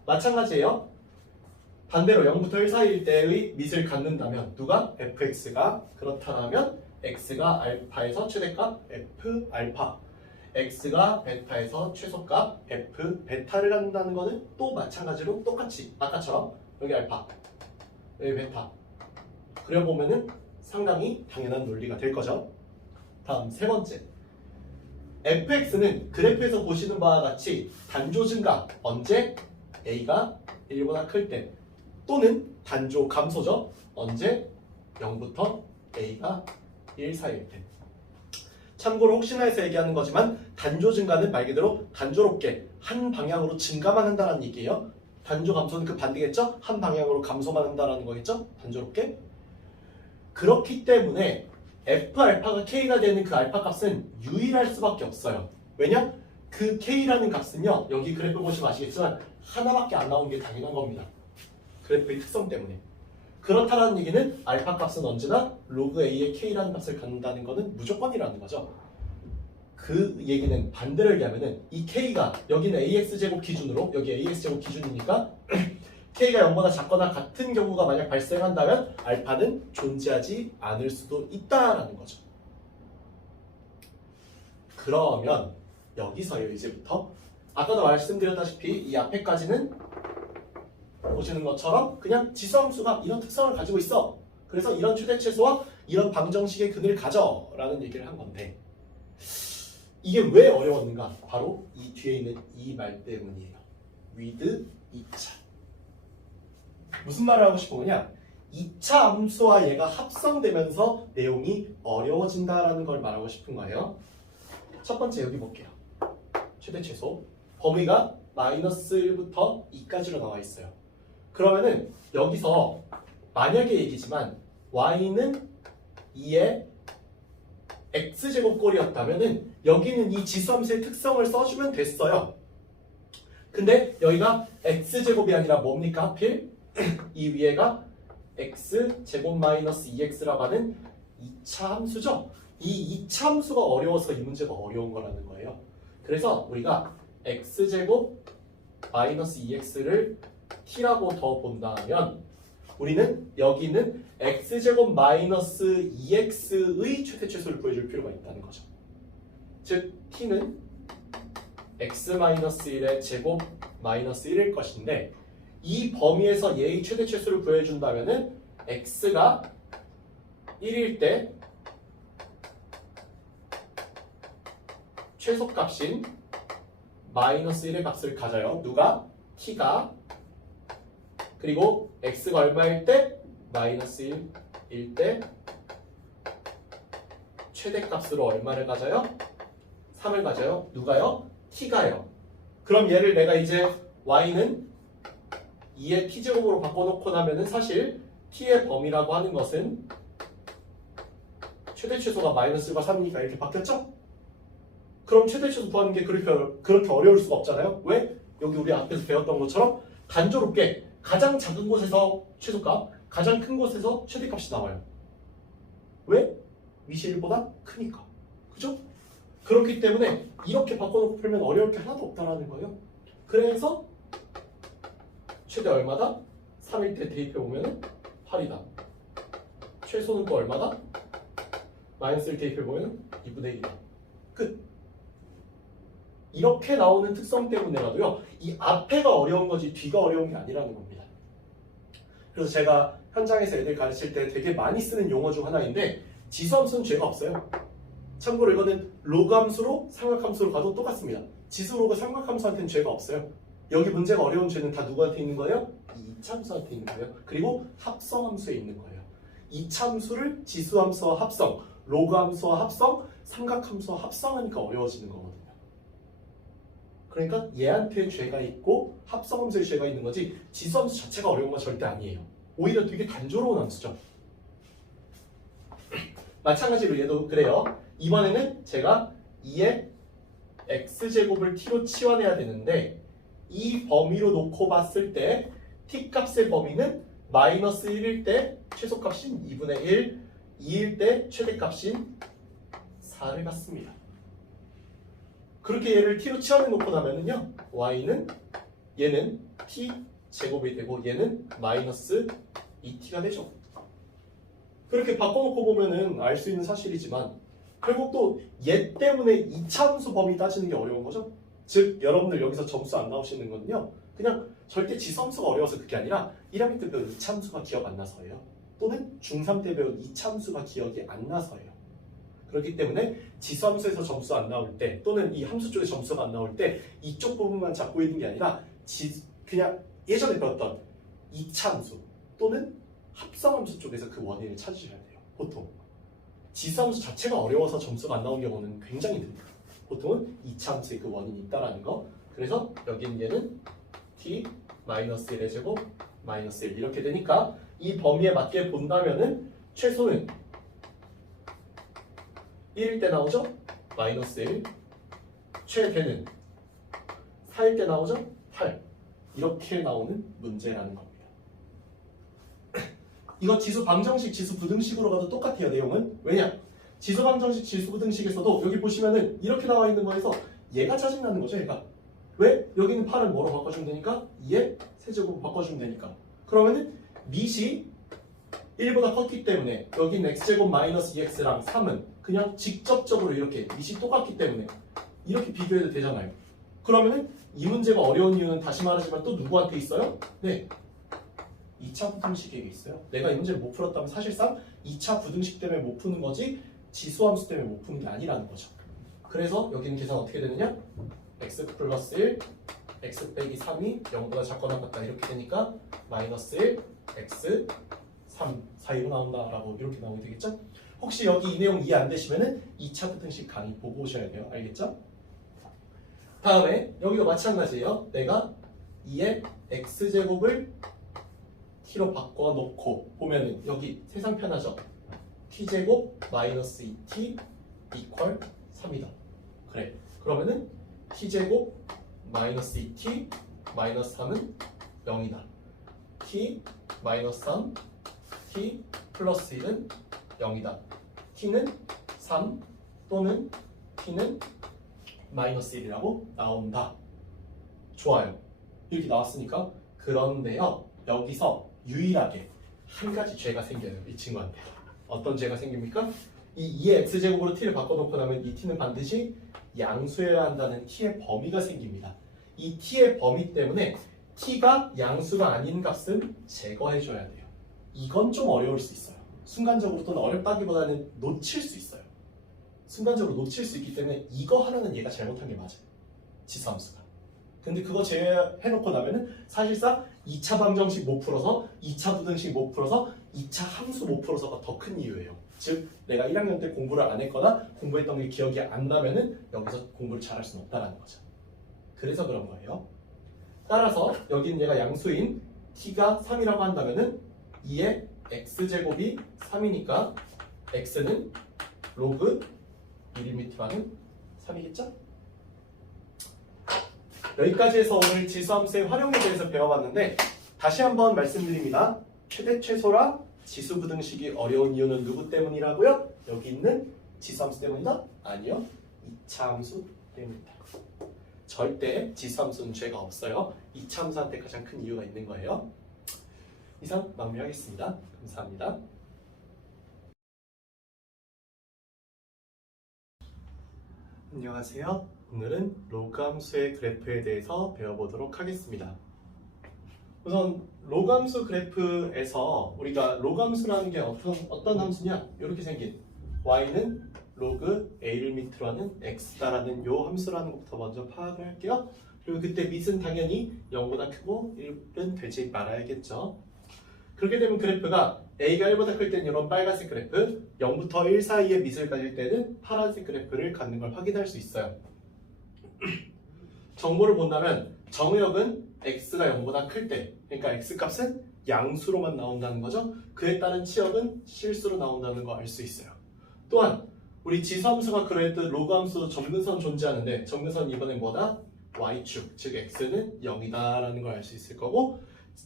마찬가지예요. 반대로 0부터 1 사이일 때의 밑을 갖는다면 누가? fx가 그렇다면 x가 알파에서 최대값 f알파, x가 베타에서 최소값 f베타를 갖는다는 것은 또 마찬가지로 똑같이 아까처럼 여기 알파, 여기 베타 그려보면은 상당히 당연한 논리가 될 거죠. 다음 세 번째. fx는 그래프에서 보시는 바와 같이 단조 증가 언제? a가 1보다 클 때 또는 단조 감소죠. 언제? 0부터 a가 1 사이일 때. 참고로 혹시나 해서 얘기하는 거지만 단조 증가는 말 그대로 단조롭게 한 방향으로 증가만 한다는 얘기예요. 단조 감소는 그 반대겠죠? 한 방향으로 감소만 한다는 거겠죠? 단조롭게. 그렇기 때문에 f 알파가 k가 되는 그 알파 값은 유일할 수밖에 없어요. 왜냐? 그 k라는 값은요. 여기 그래프 보시면 아시겠지만 하나밖에 안 나오는 게 당연한 겁니다. 그래프의 특성 때문에. 그렇다는 얘기는 알파 값은 언제나 로그 a의 k라는 값을 갖는다는 것은 무조건이라는 거죠. 그 얘기는 반대로 얘기하면은 이 k가 여기는 ax제곱 기준으로 여기 ax제곱 기준이니까 k가 0보다 작거나 같은 경우가 만약 발생한다면 알파는 존재하지 않을 수도 있다라는 거죠. 그러면 여기서요 이제부터 아까도 말씀드렸다시피 이 앞에까지는 보시는 것처럼 그냥 지수함수가 이런 특성을 가지고 있어. 그래서 이런 최대최소와 이런 방정식의 근을 가져 라는 얘기를 한 건데 이게 왜 어려웠는가? 바로 이 뒤에 있는 이 말 때문이에요. with 2차. 무슨 말을 하고 싶은 거냐? 2차 함수와 얘가 합성되면서 내용이 어려워진다라는 걸 말하고 싶은 거예요. 첫 번째 여기 볼게요. 최대최소. 범위가 -1부터 2까지로 나와 있어요. 그러면은 여기서 만약에 얘기지만 y는 2의 x제곱꼴이었다면은 여기는 이 지수함수의 특성을 써주면 됐어요. 근데 여기가 x제곱이 아니라 뭡니까 하필? 이 위에가 x제곱 마이너스 2x라고 하는 2차 함수죠. 이 2차 함수가 어려워서 이 문제가 어려운 거라는 거예요. 그래서 우리가 x제곱 마이너스 2x를 t라고 더 본다면 우리는 여기는 x제곱 마이너스 2x의 최대최소를 구해줄 필요가 있다는 거죠. 즉 t는 x 마이너스 1의 제곱 마이너스 1일 것인데 이 범위에서 얘의 최대최소를 구해준다면은 x가 1일 때 최소값인 마이너스 1의 값을 가져요. 누가? t가. 그리고 x가 얼마일 때? 마이너스 1일 때 최대값으로 얼마를 가져요? 3을 가져요. 누가요? t가요. 그럼 얘를 내가 이제 y는 2의 t제곱으로 바꿔놓고 나면은 사실 t의 범위라고 하는 것은 최대최소가 마이너스 1과 3이니까 이렇게 바뀌었죠? 그럼 최대최소 구하는 게 그렇게 어려울 수가 없잖아요. 왜? 여기 우리 앞에서 배웠던 것처럼 단조롭게 가장 작은 곳에서 최소값, 가장 큰 곳에서 최대값이 나와요. 왜? 위시 1보다 크니까. 그죠? 그렇기 때문에 이렇게 바꿔놓고 풀면 어려울 게 하나도 없다라는 거예요. 그래서 최대 얼마다? 3일 때 대입해보면 8이다. 최소는 또 얼마다? 마이너스 1 대입해보면 2분의 1이다. 끝. 이렇게 나오는 특성 때문에라도요. 이 앞에가 어려운 거지 뒤가 어려운 게 아니라는 겁니다. 그래서 제가 현장에서 애들 가르칠 때 되게 많이 쓰는 용어 중 하나인데 지수함수는 죄가 없어요. 참고로 이거는 로그 함수로 삼각함수로 가도 똑같습니다. 지수 로그 삼각함수한테는 죄가 없어요. 여기 문제가 어려운 죄는 다 누구한테 있는 거예요? 이 이차함수한테 있는 거예요. 그리고 합성함수에 있는 거예요. 이차함수를 지수함수와 합성, 로그함수와 합성, 삼각함수와 합성하니까 어려워지는 거거든요. 그러니까 얘한테 죄가 있고 합성함수에 죄가 있는 거지 지수함수 자체가 어려운 건 절대 아니에요. 오히려 되게 단조로운 함수죠. 마찬가지로 얘도 그래요. 이번에는 제가 2의 x제곱을 t로 치환해야 되는데 이 범위로 놓고 봤을 때 t값의 범위는 마이너스 1일 때 최소값인 2분의 1, 2일 때 최대값인 4를 갖습니다. 그렇게 얘를 t로 치환해 놓고 나면은요 y는 얘는 t 제곱이 되고 얘는 마이너스 2t가 되죠. 그렇게 바꿔놓고 보면은 알 수 있는 사실이지만 결국 또 얘 때문에 2차 함수 범위 따지는 게 어려운 거죠. 즉 여러분들 여기서 점수 안 나오시는 건요 그냥 절대 지수함수가 어려워서 그게 아니라 1학년 때 배운 2차 함수가 기억 안 나서예요. 또는 중3 때 배운 2차 함수가 기억이 안 나서예요. 그렇기 때문에 지수함수에서 점수 안 나올 때 또는 이 함수 쪽에 점수가 안 나올 때 이쪽 부분만 잡고 있는 게 아니라 그냥 예전에 배웠던 이차함수 또는 합성함수 쪽에서 그 원인을 찾으셔야 돼요. 보통 지수함수 자체가 어려워서 점수가 안 나온 경우는 굉장히 듭니다. 보통은 이차함수에 그 원인이 있다라는 거. 그래서 여기 있는 얘는 t-1의 제곱 마이너스 1 이렇게 되니까 이 범위에 맞게 본다면은 최소는 1일 때 나오죠? 마이너스 1 최대는 4일 때 나오죠? 8 이렇게 나오는 문제라는 겁니다. 이거 지수 방정식, 지수 부등식으로 가도 똑같아요. 내용은. 왜냐? 지수 방정식, 지수 부등식에서도 여기 보시면은 이렇게 나와 있는 거에서 얘가 짜증나는 거죠. 얘가. 왜? 여기는 8을 뭐로 바꿔주면 되니까 2의 세제곱으로 바꿔주면 되니까. 그러면은 밑이 1보다 컸기 때문에 여기는 x제곱 마이너스 2x랑 3은 그냥 직접적으로 이렇게 밑이 똑같기 때문에 이렇게 비교해도 되잖아요. 그러면은 이 문제가 어려운 이유는 다시 말하지만 또 누구한테 있어요? 네, 2차 부등식에게 있어요. 내가 이 문제를 못 풀었다면 사실상 2차 부등식 때문에 못 푸는 거지 지수함수 때문에 못 푸는 게 아니라는 거죠. 그래서 여기는 계산 어떻게 되느냐? x 플러스 1, x 빼기 3이 0보다 작거나 같다 이렇게 되니까 마이너스 1, x 3 사이로 나온다라고 이렇게 나오게 되겠죠? 혹시 여기 이 내용 이해 안 되시면은 2차 부등식 강의 보고 오셔야 돼요. 알겠죠? 다음에 여기도 마찬가지예요. 내가 2의 x제곱을 t로 바꿔놓고 보면은 여기 세상 편하죠? t제곱 마이너스 2t 이퀄 3이다. 그래. 그러면은 t제곱 마이너스 2t 마이너스 3은 0이다. t 마이너스 3 t 플러스 1은 0이다. t는 3 또는 t는 마이너스 1이라고 나온다. 좋아요. 이렇게 나왔으니까 그런데요. 여기서 유일하게 한 가지 죄가 생겨요. 이 친구한테. 어떤 죄가 생깁니까? 이 2의 x제곱으로 t를 바꿔놓고 나면 이 t는 반드시 양수여야 한다는 t의 범위가 생깁니다. 이 t의 범위 때문에 t가 양수가 아닌 값은 제거해줘야 돼요. 이건 좀 어려울 수 있어요. 순간적으로 또는 어렵다기보다는 놓칠 수 있어요. 순간적으로 놓칠 수 있기 때문에 이거 하나는 얘가 잘못한 게 맞아요. 지수함수가. 근데 그거 제외해놓고 나면은 사실상 2차 방정식 못 풀어서 2차 부등식 못 풀어서 2차 함수 못 풀어서가 더 큰 이유예요. 즉 내가 1학년 때 공부를 안 했거나 공부했던 게 기억이 안 나면은 여기서 공부를 잘할 수는 없다는 거죠. 그래서 그런 거예요. 따라서 여기는 얘가 양수인 t가 3이라고 한다면은 2의 x제곱이 3이니까 x는 로그 1mm만은 3이겠죠? 여기까지 해서 오늘 지수함수의 활용에 대해서 배워봤는데 다시 한번 말씀드립니다. 최대 최소랑 지수 부등식이 어려운 이유는 누구 때문이라고요? 여기 있는 지수함수 때문이다? 아니요. 2차 함수 때문이다. 절대 지수함수는 죄가 없어요. 2차 함수한테 가장 큰 이유가 있는 거예요. 이상 마무리하겠습니다. 감사합니다. 안녕하세요. 오늘은 로그 함수의 그래프에 대해서 배워보도록 하겠습니다. 우선 로그 함수 그래프에서 우리가 로그 함수라는 게 어떤 함수냐? 이렇게 생긴 y는 로그 a를 밑으로 하는 x다라는 요 함수라는 것부터 먼저 파악을 할게요. 그리고 그때 밑은 당연히 0보다 크고 1은 되지 말아야겠죠. 그렇게 되면 그래프가 a가 1보다 클 때는 이런 빨간색 그래프, 0부터 1 사이에 밑을 가질 때는 파란색 그래프를 갖는 걸 확인할 수 있어요. 정보를 본다면 정의역은 x가 0보다 클 때, 그러니까 x값은 양수로만 나온다는 거죠. 그에 따른 치역은 실수로 나온다는 거 알 수 있어요. 또한 우리 지수함수가 그려했던 로그 함수 점근선 존재하는데 점근선 이번엔 뭐다? y축, 즉 x는 0이다 라는 걸 알 수 있을 거고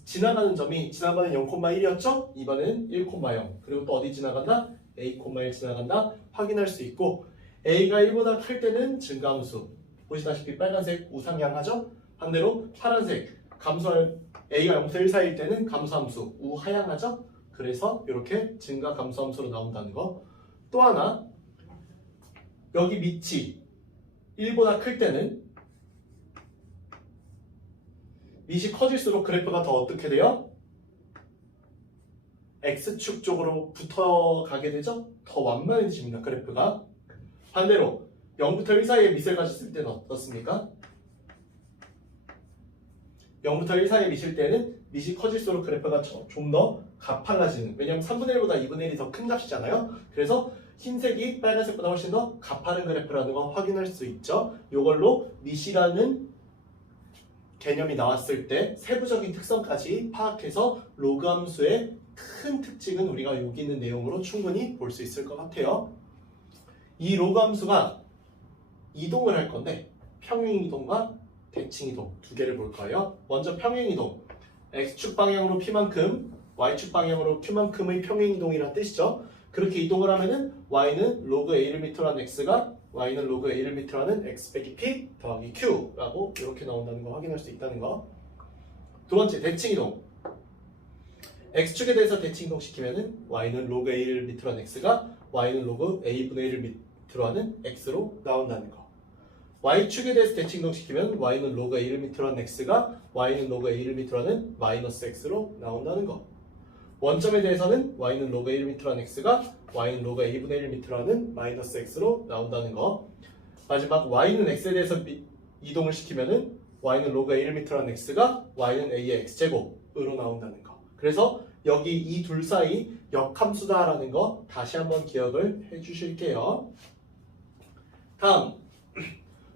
지나가는 점이 지난번엔 0,1이었죠? 이번에는 1,0 그리고 또 어디 지나간다? a,1 지나간다 확인할 수 있고 a가 1보다 클 때는 증가함수 보시다시피 빨간색 우상향하죠? 반대로 파란색 감소할 a가 0부터 1 사이일 때는 감소함수 우하향하죠? 그래서 이렇게 증가 감소함수로 나온다는 거. 또 하나 여기 밑이 1보다 클 때는 밑이 커질수록 그래프가 더 어떻게 돼요? X축 쪽으로 붙어가게 되죠? 더 완만해집니다. 그래프가. 반대로 0부터 1 사이에 밑을 가졌을 때는 어떻습니까? 0부터 1 사이에 미실 때는 밑이 커질수록 그래프가 좀 더 가팔라지는, 왜냐면 3분의 1보다 2분의 1이 더 큰 값이잖아요. 그래서 흰색이 빨간색보다 훨씬 더 가파른 그래프라는 거 확인할 수 있죠. 이걸로 밑이라는 개념이 나왔을 때 세부적인 특성까지 파악해서 로그 함수의 큰 특징은 우리가 여기 있는 내용으로 충분히 볼 수 있을 것 같아요. 이 로그 함수가 이동을 할 건데 평행이동과 대칭이동 두 개를 볼 거예요. 먼저 평행이동, x축 방향으로 p만큼, y축 방향으로 q만큼의 평행이동이라는 뜻이죠. 그렇게 이동을 하면은 y는 로그 a를 밑으로 한 x가 y는 로그 a를 밑으로 하는 x 빼기 p 더하기 q라고 이렇게 나온다는 거 확인할 수 있다는 거. 두 번째, 대칭이동. x축에 대해서 대칭이동 시키면은 y는 로그 a를 밑으로 한 x가 y는 로그 a분의 1을 밑으로 하는 x로 나온다는 거. y축에 대해서 대칭이동 시키면 y는 로그 a를 밑으로 한 x가 y는 로그 a를 밑으로 하는 마이너스 x로 나온다는 거. 원점에 대해서는 y는 로그 a를 밑으로 한 x가 y는 로그 a분의 1을 밑으로 하는 마이너스 x로 나온다는 거. 마지막 y는 x에 대해서 이동을 시키면은 y는 로그 a를 밑으로 한 x가 y는 a의 x제곱으로 나온다는 거. 그래서 여기 이 둘 사이 역함수다라는 거 다시 한번 기억을 해주실게요. 다음,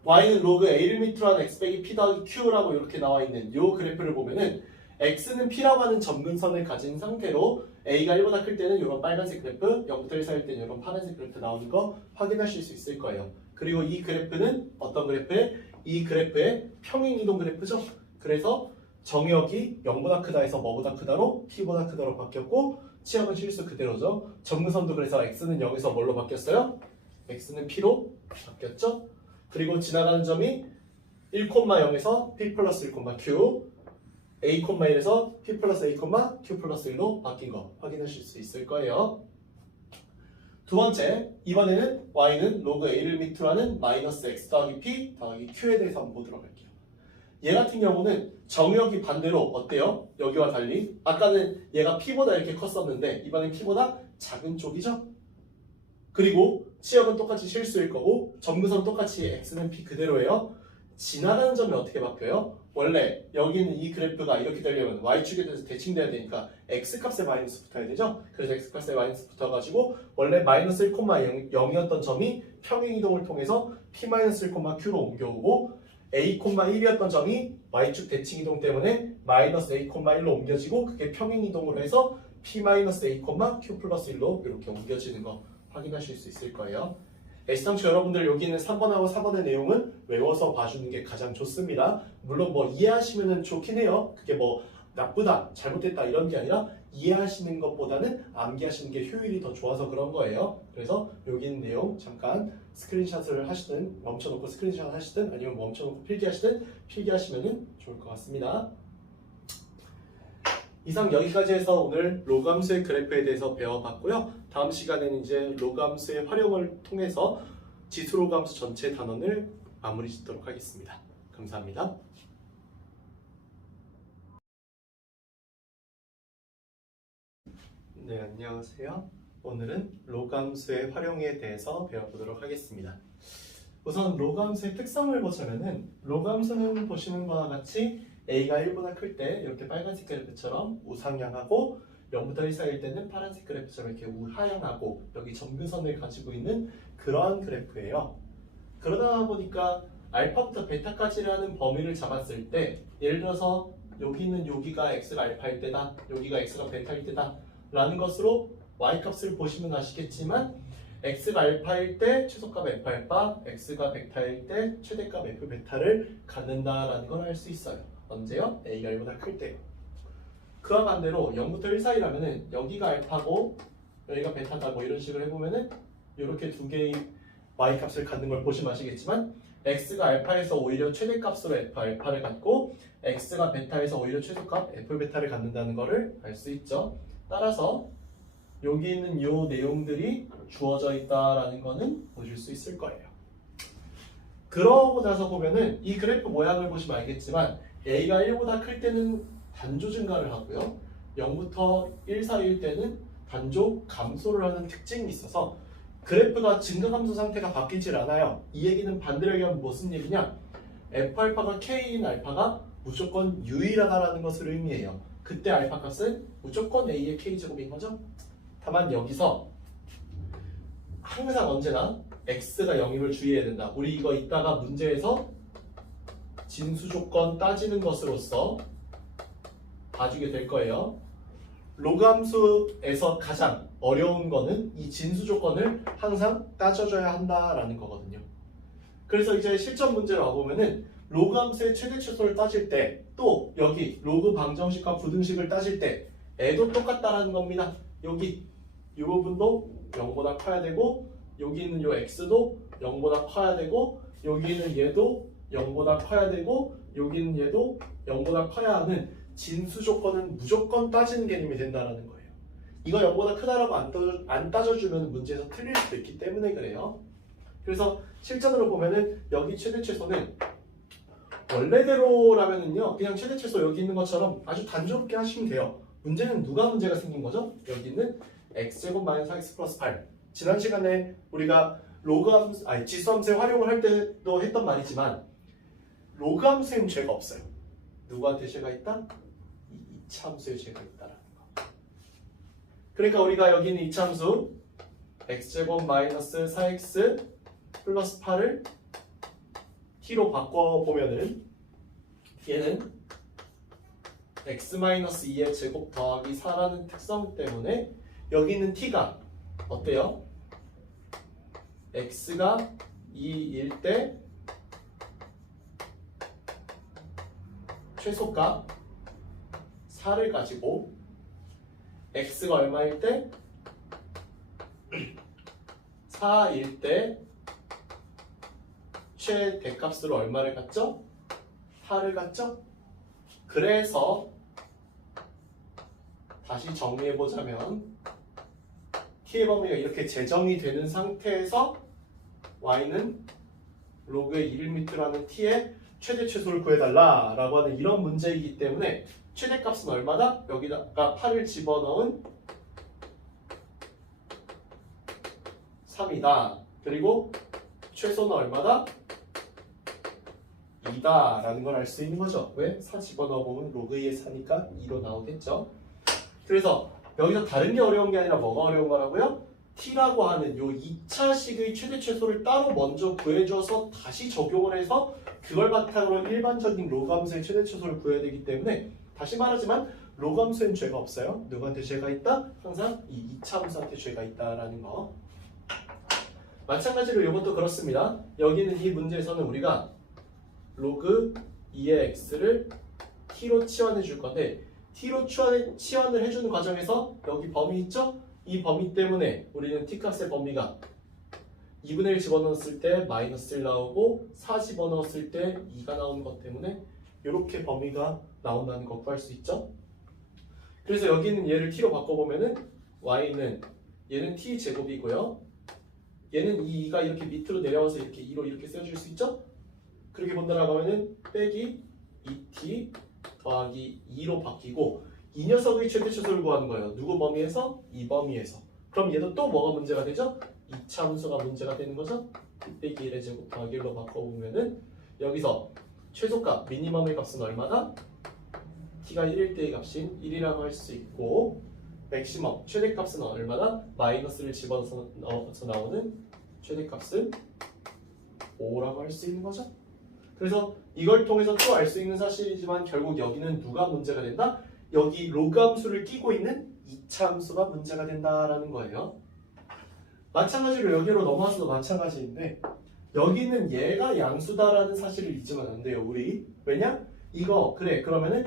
y는 로그 a를 밑으로 한 x 빼기 p 더하기 q라고 이렇게 나와 있는 이 그래프를 보면은 x는 p라고 하는 점근선을 가진 상태로 a가 1보다 클 때는 이런 빨간색 그래프, 0부터 1 사이일 때는 이런 파란색 그래프 나오는 거 확인하실 수 있을 거예요. 그리고 이 그래프는 어떤 그래프에? 이 그래프의 평행이동 그래프죠. 그래서 정역이 0보다 크다 해서 뭐보다 크다로 p보다 크다로 바뀌었고 치역은 실수 그대로죠. 점근선도 그래서 x는 0에서 뭘로 바뀌었어요? x는 p로 바뀌었죠. 그리고 지나가는 점이 1,0에서 p 플러스 1,q, a,1에서 p 플러스 a, q 플러스 1로 바뀐 거 확인하실 수 있을 거예요. 두 번째, 이번에는 y는 로그 a를 밑으로 하는 마이너스 x 더하기 p 더하기 q에 대해서 한번 보도록 할게요. 얘 같은 경우는 정역이 반대로 어때요? 여기와 달리 아까는 얘가 p보다 이렇게 컸었는데 이번엔 p보다 작은 쪽이죠? 그리고 치역은 똑같이 실수일 거고 점근선 똑같이 x는 p 그대로예요. 지나가는 점이 어떻게 바뀌어요? 원래 여기는 이 그래프가 이렇게 되려면 y축에 대해서 대칭돼야 되니까 x값에 마이너스 붙어야 되죠? 그래서 x값에 마이너스 붙어가지고 원래 마이너스 1,0이었던 점이 평행이동을 통해서 p-1,q로 옮겨오고 a,1이었던 점이 y축 대칭이동 때문에 마이너스 a,1로 옮겨지고 그게 평행이동으로 해서 p-a, q 플러스 1로 이렇게 옮겨지는 거 확인하실 수 있을 거예요. 애시당초 여러분들 여기 있는 3번하고 4번의 내용은 외워서 봐주는 게 가장 좋습니다. 물론 뭐 이해하시면 좋긴 해요. 그게 뭐 나쁘다, 잘못됐다 이런 게 아니라 이해하시는 것보다는 암기하시는 게 효율이 더 좋아서 그런 거예요. 그래서 여기 있는 내용 잠깐 스크린샷을 하시든 멈춰놓고 스크린샷 하시든 아니면 멈춰놓고 필기하시든 필기하시면 좋을 것 같습니다. 이상 여기까지 해서 오늘 로그 함수의 그래프에 대해서 배워봤고요. 다음 시간에는 이제 로그 함수의 활용을 통해서 지수 로그 함수 전체 단원을 마무리 짓도록 하겠습니다. 감사합니다. 네, 안녕하세요. 오늘은 로그 함수의 활용에 대해서 배워보도록 하겠습니다. 우선 로그 함수의 특성을 보자면은 로그 함수는 보시는 바와 같이 a가 1보다 클 때 이렇게 빨간색 그래프처럼 우상향하고 0부터 1 사이일 때는 파란색 그래프처럼 이렇게 우하향하고 여기 점근선을 가지고 있는 그러한 그래프예요. 그러다 보니까 알파부터 베타까지를 하는 범위를 잡았을 때 예를 들어서 여기 있는 여기가 x가 알파일 때다, 여기가 x가 베타일 때다 라는 것으로 y값을 보시면 아시겠지만 x가 알파일 때 최소값 f 알파, x가 베타일 때 최대값 f 베타를 갖는다라는 걸 알 수 있어요. 언제요? a가 1보다 클 때요. 그와 반대로 0부터 1 사이라면은 여기가 알파고 여기가 베타다 뭐 이런 식으로 해보면은 이렇게 두 개의 y값을 갖는 걸 보시면 아시겠지만 x가 알파에서 오히려 최대값으로 f 알파를 갖고 x가 베타에서 오히려 최소값 f 베타를 갖는다는 것을 알 수 있죠. 따라서 여기 있는 이 내용들이 주어져 있다라는 거는 보실 수 있을 거예요. 그러고 나서 보면은 이 그래프 모양을 보시면 알겠지만 a가 1보다 클 때는 단조 증가를 하고요. 0부터 1 사이일 때는 단조 감소를 하는 특징이 있어서 그래프가 증가함수 상태가 바뀌질 않아요. 이 얘기는 반대로 얘기하면 무슨 얘기냐? F알파가 K인 알파가 무조건 유일하다라는 것을 의미해요. 그때 알파 값은 무조건 A의 K제곱인 거죠. 다만 여기서 항상 언제나 X가 0임을 주의해야 된다. 우리 이거 이따가 문제에서 진수 조건 따지는 것으로서 봐주게 될 거예요. 로그 함수에서 가장 어려운 거는 이 진수 조건을 항상 따져줘야 한다라는 거거든요. 그래서 이제 실전 문제를 와보면은 로그 함수의 최대 최소를 따질 때 또 여기 로그 방정식과 부등식을 따질 때 애도 똑같다라는 겁니다. 여기 이 부분도 0보다 커야 되고 여기 있는 요 x도 0보다 커야 되고 여기 있는 얘도 0보다 커야 되고 여기 있는 얘도 0보다 커야 하는 진수 조건은 무조건 따지는 개념이 된다는 거예요. 이거 0보다 크다라고 안 따져주면 문제에서 틀릴 수도 있기 때문에 그래요. 그래서 실전으로 보면은 여기 최대 최소는 원래대로라면은요 그냥 최대 최소 여기 있는 것처럼 아주 단조롭게 하시면 돼요. 문제는 누가 문제가 생긴 거죠? 여기 있는 x제곱 마이너스 4x 플러스 8. 지난 시간에 우리가 로그 함수, 지수 함수의 활용을 할 때도 했던 말이지만 로그 함수에는 죄가 없어요. 누구한테 죄가 있다? 이 이차함수에 죄가 있다라는 거. 그러니까 우리가 여기 있는 이차함수 x제곱 마이너스 4x 플러스 8을 t로 바꿔보면은 얘는 x-2의 제곱 더하기 4라는 특성 때문에 여기 있는 t가 어때요? x가 2일 때 최소값 4를 가지고 x가 얼마일 때 4일 때 최대값으로 얼마를 갖죠? 8을 갖죠? 그래서 다시 정리해보자면 t의 범위가 이렇게 재정이 되는 상태에서 y는 로그의 1미터로 하는 t의 최대 최소를 구해달라 라고 하는 이런 문제이기 때문에 최대값은 얼마다? 여기다가 8을 집어넣은 3이다. 그리고 최소는 얼마다? 2다 라는 걸 알 수 있는 거죠. 왜? 4 집어넣어보면 로그 2의 4니까 2로 나오겠죠. 그래서 여기서 다른 게 어려운 게 아니라 뭐가 어려운 거라고요? t라고 하는 요 2차식의 최대 최소를 따로 먼저 구해줘서 다시 적용을 해서 그걸 바탕으로 일반적인 로그 함수의 최대 최소를 구해야 되기 때문에 다시 말하지만 로그 함수엔 죄가 없어요. 누구한테 죄가 있다? 항상 이 2차 함수한테 죄가 있다라는 거. 마찬가지로 이것도 그렇습니다. 여기는 이 문제에서는 우리가 로그 2의 x를 t로 치환해 줄 건데 t로 치환을 해주는 과정에서 여기 범위 있죠? 이 범위 때문에 우리는 t값의 범위가 2분의 1 집어넣었을 때 마이너스 1 나오고 4 집어넣었을 때 2가 나오는 것 때문에 이렇게 범위가 나온다는 거 구할 수 있죠? 그래서 여기 있는 얘를 t로 바꿔보면은 y는 얘는 t 제곱이고요. 얘는 이 2가 이렇게 밑으로 내려와서 이렇게 2로 이렇게 쓰여질 수 있죠? 그렇게 본다라고 하면은 빼기 2t 더하기 2로 바뀌고 이 녀석의 최대 최소를 구하는 거예요. 누구 범위에서? 이 범위에서. 그럼 얘도 또 뭐가 문제가 되죠? 2차 함수가 문제가 되는 거죠? 빼기 1의 제곱 더하기 1로 바꿔보면은 여기서 최소값, 미니멈의 값은 얼마다? t가 1일 때의 값인 1이라고 할 수 있고 맥시멈, 최대값은 얼마다? 마이너스를 집어넣어서 나오는 최대값은 5라고 할 수 있는 거죠. 그래서 이걸 통해서 또 알 수 있는 사실이지만 결국 여기는 누가 문제가 된다? 여기 로그 함수를 끼고 있는 2차 함수가 문제가 된다라는 거예요. 마찬가지로 여기로 넘어와서도 마찬가지인데 여기는 얘가 양수다라는 사실을 잊으면 안 돼요. 우리 왜냐? 이거 그래 그러면은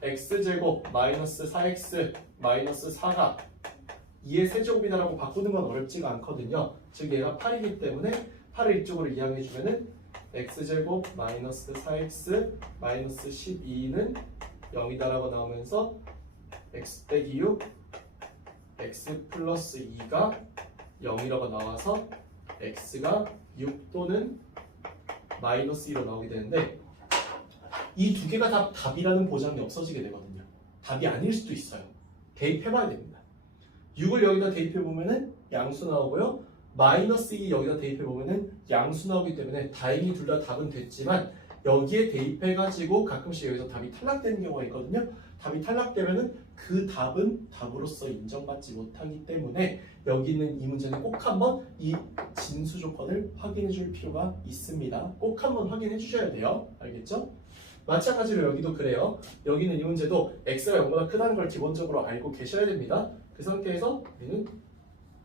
x제곱 마이너스 4x 마이너스 4가 2의 세제곱이다라고 바꾸는 건 어렵지가 않거든요. 즉 얘가 8이기 때문에 8을 이쪽으로 이항해주면은 x제곱 마이너스 4x 마이너스 12는 0이다라고 나오면서 x 빼기 6 x 플러스 2가 0이라고 나와서 x가 6 또는 마이너스 2로 나오게 되는데 이 두 개가 다 답이라는 보장이 없어지게 되거든요. 답이 아닐 수도 있어요. 대입해봐야 됩니다. 6을 여기다 대입해보면은 양수 나오고요. 마이너스 2 여기다 대입해 보면은 양수 나오기 때문에 다행히 둘 다 답은 됐지만 여기에 대입해가지고 가끔씩 여기서 답이 탈락되는 경우가 있거든요. 답이 탈락되면은 그 답은 답으로서 인정받지 못하기 때문에 여기 있는 이 문제는 꼭 한번 이 진수 조건을 확인해 줄 필요가 있습니다. 꼭 한번 확인해 주셔야 돼요. 알겠죠? 마찬가지로 여기도 그래요. 여기는 이 문제도 x가 0보다 크다는 걸 기본적으로 알고 계셔야 됩니다. 그 상태에서 우리는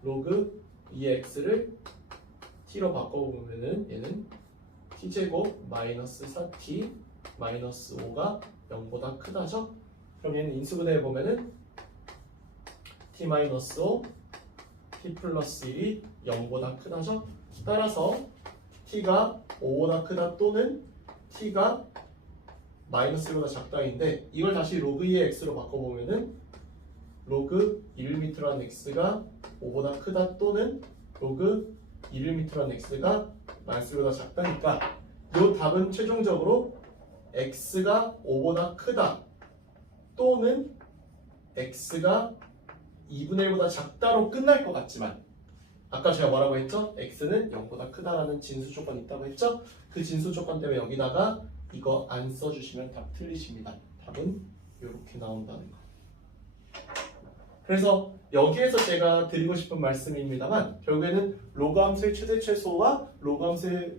로그 2x를 t로 바꿔보면은 얘는 t제곱 마이너스 4t 마이너스 5가 0보다 크다죠? 그럼 얘는 인수분해 해보면은 t 마이너스 5 t 플러스 1이 0보다 크다죠? 따라서 t가 5보다 크다 또는 t가 마이너스 1보다 작다인데 이걸 다시 로그 2의 x로 바꿔보면은 로그 1m라는 x가 5보다 크다 또는 로그 1m라는 x가 마이너스 1보다 작다니까 이 답은 최종적으로 x가 5보다 크다 또는 x가 2분의 1보다 작다로 끝날 것 같지만 아까 제가 뭐라고 했죠? x는 0보다 크다라는 진수 조건이 있다고 했죠? 그 진수 조건 때문에 여기다가 이거 안 써주시면 답 틀리십니다. 답은 이렇게 나온다는 거. 그래서 여기에서 제가 드리고 싶은 말씀입니다만 결국에는 로그 함수의 최대 최소와 로그 함수의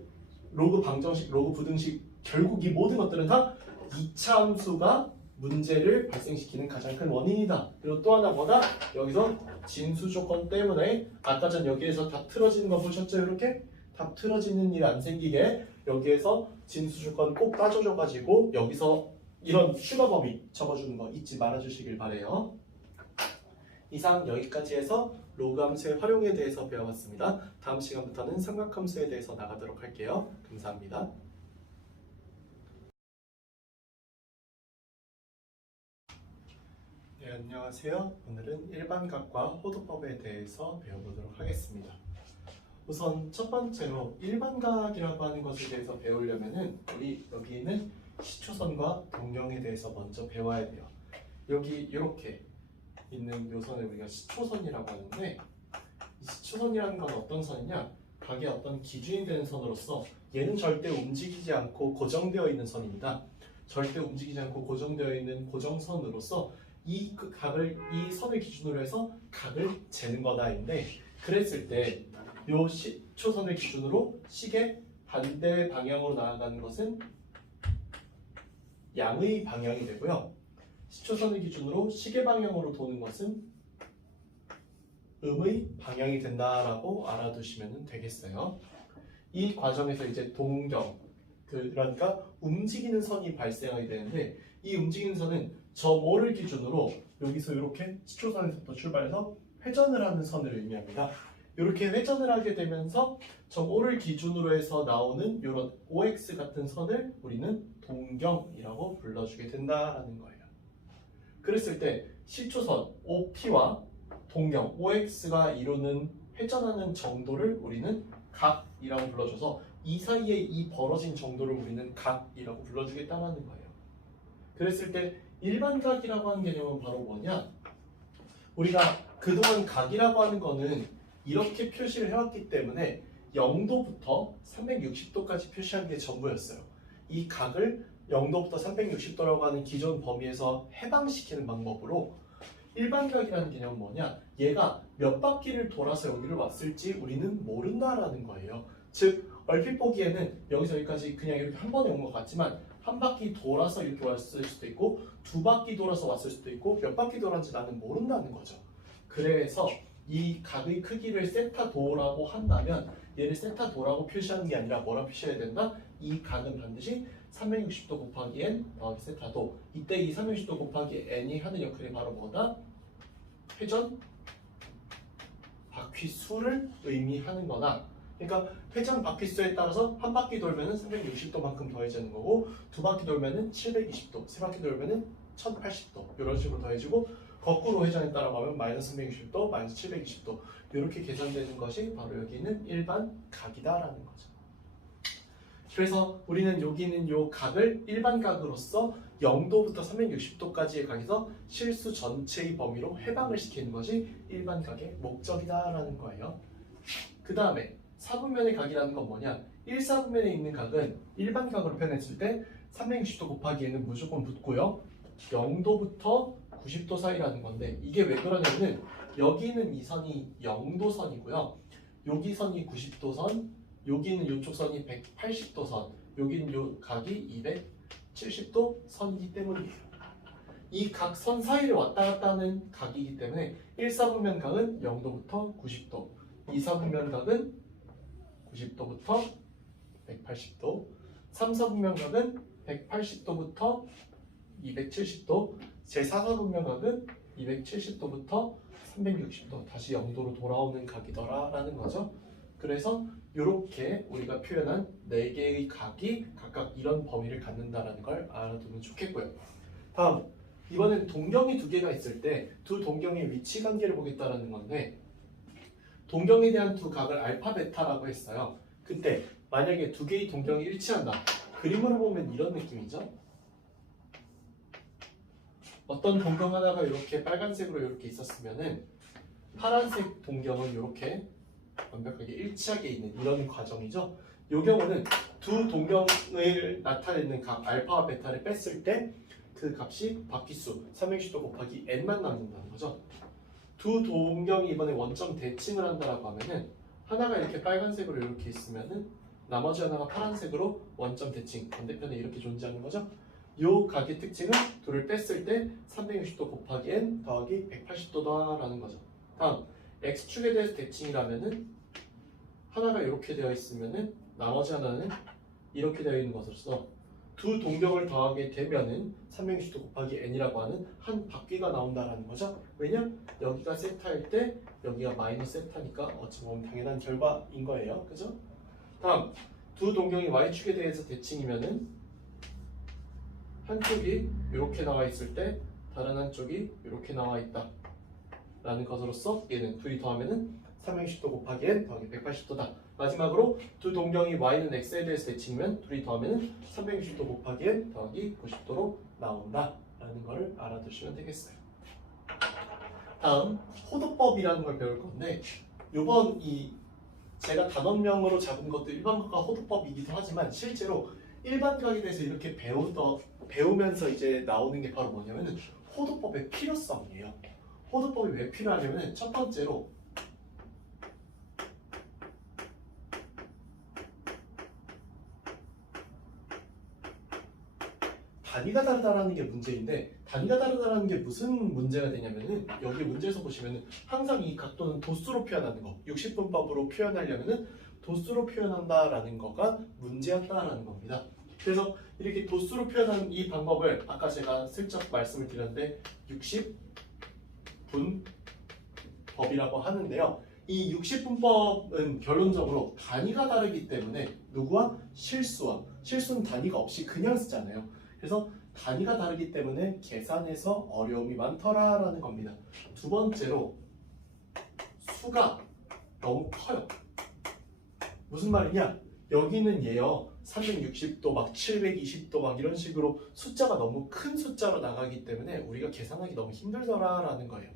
로그 방정식, 로그 부등식 결국 이 모든 것들은 다 2차 함수가 문제를 발생시키는 가장 큰 원인이다. 그리고 또 하나 뭐다? 여기서 진수 조건 때문에 아까 전 여기에서 답 틀어지는 거 보셨죠? 이렇게 답 틀어지는 일 안 생기게 여기에서 진수 조건 꼭 따져줘가지고 여기서 이런 추가 범위 적어주는 거 잊지 말아주시길 바래요. 이상 여기까지 해서 로그 함수의 활용에 대해서 배워봤습니다. 다음 시간부터는 삼각함수에 대해서 나가도록 할게요. 감사합니다. 네, 안녕하세요. 오늘은 일반각과 호도법에 대해서 배워보도록 하겠습니다. 우선 첫 번째로 일반각이라고 하는 것에 대해서 배우려면은 우리 여기 있는 시초선과 동경에 대해서 먼저 배워야 돼요. 여기 이렇게 있는 요 선을 우리가 시초선이라고 하는데 이 시초선이라는 건 어떤 선이냐? 각의 어떤 기준이 되는 선으로서 얘는 절대 움직이지 않고 고정되어 있는 선입니다. 절대 움직이지 않고 고정되어 있는 고정선으로서 이 선을 기준으로 해서 각을 재는 거다인데 그랬을 때 요 시초선을 기준으로 식의 반대 방향으로 나아가는 것은 양의 방향이 되고요. 시초선을 기준으로 시계 방향으로 도는 것은 음의 방향이 된다라고 알아두시면 되겠어요. 이 과정에서 이제 동경, 그러니까 움직이는 선이 발생하게 되는데 이 움직이는 선은 저 모를 기준으로 여기서 이렇게 시초선에서부터 출발해서 회전을 하는 선을 의미합니다. 이렇게 회전을 하게 되면서 저 모를 기준으로 해서 나오는 이런 OX 같은 선을 우리는 동경이라고 불러주게 된다라는 거예요. 그랬을 때 시초선 OP와 동경 OX가 이루는 회전하는 정도를 우리는 각이라고 불러줘서 이 사이에 이 벌어진 정도를 우리는 각이라고 불러주겠다는 거예요. 그랬을 때 일반각이라고 하는 개념은 바로 뭐냐? 우리가 그동안 각이라고 하는 거는 이렇게 표시를 해왔기 때문에 0도부터 360도까지 표시한 게 전부였어요. 이 각을 0도부터 360도라고 하는 기존 범위에서 해방시키는 방법으로 일반각이라는 개념은 뭐냐? 얘가 몇 바퀴를 돌아서 여기를 왔을지 우리는 모른다라는 거예요. 즉 얼핏 보기에는 여기서 여기까지 그냥 이렇게 한 번에 온 것 같지만 한 바퀴 돌아서 이렇게 왔을 수도 있고 두 바퀴 돌아서 왔을 수도 있고 몇 바퀴 돌았는지 나는 모른다는 거죠. 그래서 이 각의 크기를 세타도라고 한다면 얘를 세타도라고 표시하는 게 아니라 뭐라 표시해야 된다? 이 각은 반드시 360도 곱하기 n 더하기 세타도. 이때 이 360도 곱하기 n이 하는 역할이 바로 뭐다? 회전 바퀴 수를 의미하는 거다. 그러니까 회전 바퀴 수에 따라서 한 바퀴 돌면은 360도만큼 더해지는 거고 두 바퀴 돌면은 720도, 세 바퀴 돌면은 1080도 이런 식으로 더해지고 거꾸로 회전에 따라가면 마이너스 360도, 마이너스 720도 이렇게 계산되는 것이 바로 여기 있는 일반 각이다라는 거죠. 그래서 우리는 여기 있는 이 각을 일반 각으로서 0도부터 360도까지의 각에서 실수 전체의 범위로 해방을 시키는 것이 일반 각의 목적이다라는 거예요. 그 다음에 4분면의 각이라는 건 뭐냐? 1사분면에 있는 각은 일반 각으로 표현했을 때 360도 곱하기 n은 무조건 붙고요. 0도부터 90도 사이라는 건데 이게 왜 그러냐면 여기는 이 선이 0도 선이고요. 여기 선이 90도 선, 여기는 이쪽 선이 180도 선, 여기는 요 각이 270도 선이기 때문이에요. 이 각 선 사이를 왔다 갔다 하는 각이기 때문에 1사분면 각은 0도부터 90도, 2사분면 각은 90도부터 180도, 3사분면 각은 180도부터 270도, 제4사분면 각은 270도부터 360도, 다시 0도로 돌아오는 각이더라 라는 거죠. 그래서 이렇게 우리가 표현한 4개의 각이 각각 이런 범위를 갖는다라는 걸 알아두면 좋겠고요. 다음, 이번엔 동경이 2개가 있을 때 두 동경의 위치 관계를 보겠다라는 건데 동경에 대한 두 각을 알파, 베타라고 했어요. 근데 만약에 2개의 동경이 일치한다. 그림으로 보면 이런 느낌이죠. 어떤 동경 하나가 이렇게 빨간색으로 이렇게 있었으면은 파란색 동경은 이렇게 완벽하게 일치하게 있는 이런 과정이죠. 이 경우는 두 동경을 나타내는 각 알파와 베타를 뺐을 때 그 값이 바퀴수 360도 곱하기 n만 남는다는 거죠. 두 동경이 이번에 원점 대칭을 한다라고 하면은 하나가 이렇게 빨간색으로 이렇게 있으면은 나머지 하나가 파란색으로 원점 대칭 반대편에 이렇게 존재하는 거죠. 요 각의 특징은 둘을 뺐을 때 360도 곱하기 n 더하기 180도다라는 거죠. 다음 x축에 대해서 대칭이라면은 하나가 이렇게 되어 있으면은 나머지 하나는 이렇게 되어 있는 것으로서 두 동경을 더하게 되면은 360도 곱하기 n이라고 하는 한 바퀴가 나온다라는 거죠. 왜냐? 여기가 세타일 때 여기가 마이너스 세타니까 어찌 보면 당연한 결과인 거예요. 그죠? 다음 두 동경이 y축에 대해서 대칭이면은 한쪽이 이렇게 나와 있을 때 다른 한쪽이 이렇게 나와 있다 라는 것으로서 얘는 둘이 더하면은 360도 곱하기 n 더하기 180도다. 마지막으로 두 동경이 y는 x에 대해서 대칭이면 둘이 더하면은 360도 곱하기 n 더하기 90도로 나온다 라는 걸 알아두시면 되겠어요. 다음 호도법이라는 걸 배울 건데 요번 이 제가 단원명으로 잡은 것도 일반각과 호도법이기도 하지만 실제로 일반각에 대해서 이렇게 배우면서 이제 나오는 게 바로 뭐냐면은 호도법의 필요성이에요. 호도법이 왜 필요하냐면 첫 번째로 단위가 다르다라는 게 문제인데 단위가 다르다라는 게 무슨 문제가 되냐면은 여기 문제에서 보시면은 항상 이 각도는 도수로 표현하는 거 60분법으로 표현하려면은 도수로 표현한다라는 거가 문제였다라는 겁니다. 그래서 이렇게 도수로 표현하는 이 방법을 아까 제가 슬쩍 말씀을 드렸는데 60분법이라고 하는데요. 이 60분법은 결론적으로 단위가 다르기 때문에 누구와? 실수는 단위가 없이 그냥 쓰잖아요. 그래서 단위가 다르기 때문에 계산에서 어려움이 많더라라는 겁니다. 두 번째로 수가 너무 커요. 무슨 말이냐? 여기는 얘요 360도 막 720도 막 이런 식으로 숫자가 너무 큰 숫자로 나가기 때문에 우리가 계산하기 너무 힘들더라라는 거예요.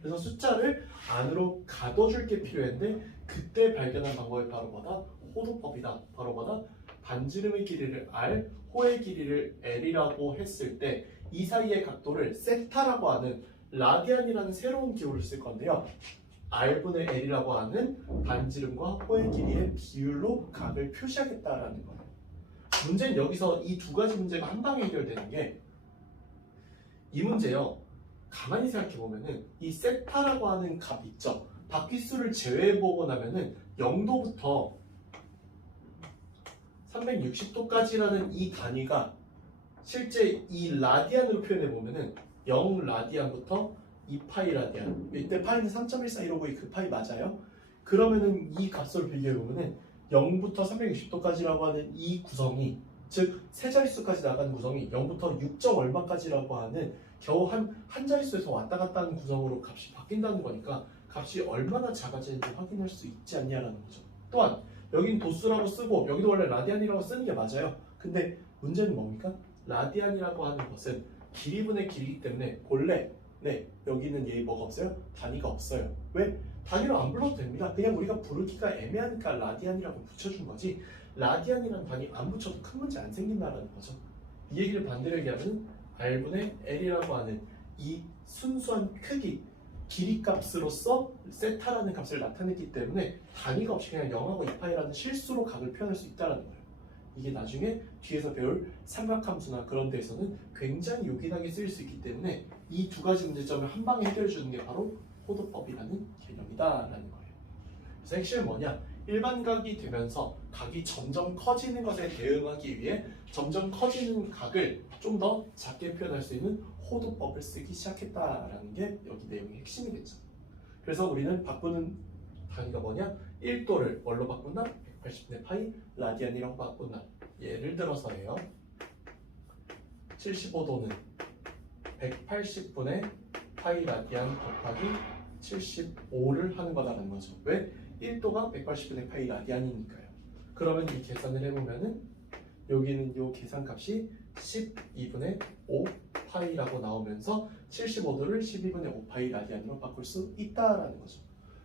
그래서 숫자를 안으로 가둬줄 게 필요했는데 그때 발견한 방법이 바로 뭐다? 호도법이다. 바로 뭐다? 반지름의 길이를 r, 호의 길이를 l이라고 했을 때 이 사이의 각도를 세타라고 하는 라디안이라는 새로운 기호를 쓸 건데요. r분의 l이라고 하는 반지름과 호의 길이의 비율로 각을 표시하겠다라는 거예요. 문제는 여기서 이 두 가지 문제가 한 방에 해결되는 게 이 문제요. 가만히 생각해 보면은 이 세타라고 하는 값 있죠. 바퀴수를 제외해 보고 나면은 0도부터 360도까지라는 이 단위가 실제 이 라디안으로 표현해 보면은 0라디안부터 2파이 라디안. 이때 파이는 3.1415의 그 파이 맞아요? 그러면은 이 값을 비교해 보면은 0부터 360도까지라고 하는 이 구성이 즉 세 자릿수까지 나가는 구성이 0부터 6점 얼마까지라고 하는 겨우 한 자릿수에서 왔다 갔다 하는 구성으로 값이 바뀐다는 거니까 값이 얼마나 작아지는지 확인할 수 있지 않냐라는 거죠. 또한 여긴 도수라고 쓰고 여기도 원래 라디안이라고 쓰는 게 맞아요. 근데 문제는 뭡니까? 라디안이라고 하는 것은 길이분의 길이기 때문에 본래 네, 여기는 얘 뭐가 없어요? 단위가 없어요. 왜? 단위로 안 불러도 됩니다. 그냥 우리가 부르기가 애매하니까 라디안이라고 붙여준 거지, 라디안이라는 단위 안 붙여도 큰 문제 안 생긴다라는 거죠. 이 얘기를 반대로 얘기하면 R분의 L이라고 하는 이 순수한 크기, 길이 값으로서 세타라는 값을 나타냈기 때문에 단위가 없이 그냥 0하고 2파이라는 실수로 각을 표현할 수 있다는 거예요. 이게 나중에 뒤에서 배울 삼각함수나 그런 데에서는 굉장히 요긴하게 쓰일 수 있기 때문에 이 두 가지 문제점을 한 방에 해결해 주는 게 바로 호도법이라는 개념이다라는 거예요. 그래서 핵심은 뭐냐? 일반각이 되면서 각이 점점 커지는 것에 대응하기 위해 점점 커지는 각을 좀 더 작게 표현할 수 있는 호도법을 쓰기 시작했다라는 게 여기 내용의 핵심이겠죠. 그래서 우리는 바꾸는 단위가 뭐냐? 1도를 뭘로 바꾼다? 180분의 파이 라디안이라고 바꾼다. 예를 들어서예요. 75도는 180분의 파이 라디안 곱하기 75를 하는 거다라는 거죠. 왜? 1도가 180분의 파이 라디안이니까요. 그러면 이 계산을 해보면은 여기는 이 계산값이 12분의 5 파이라고 나오면서 75도를 12분의 5 파이 라디안으로 바꿀 수 있다라는 거죠.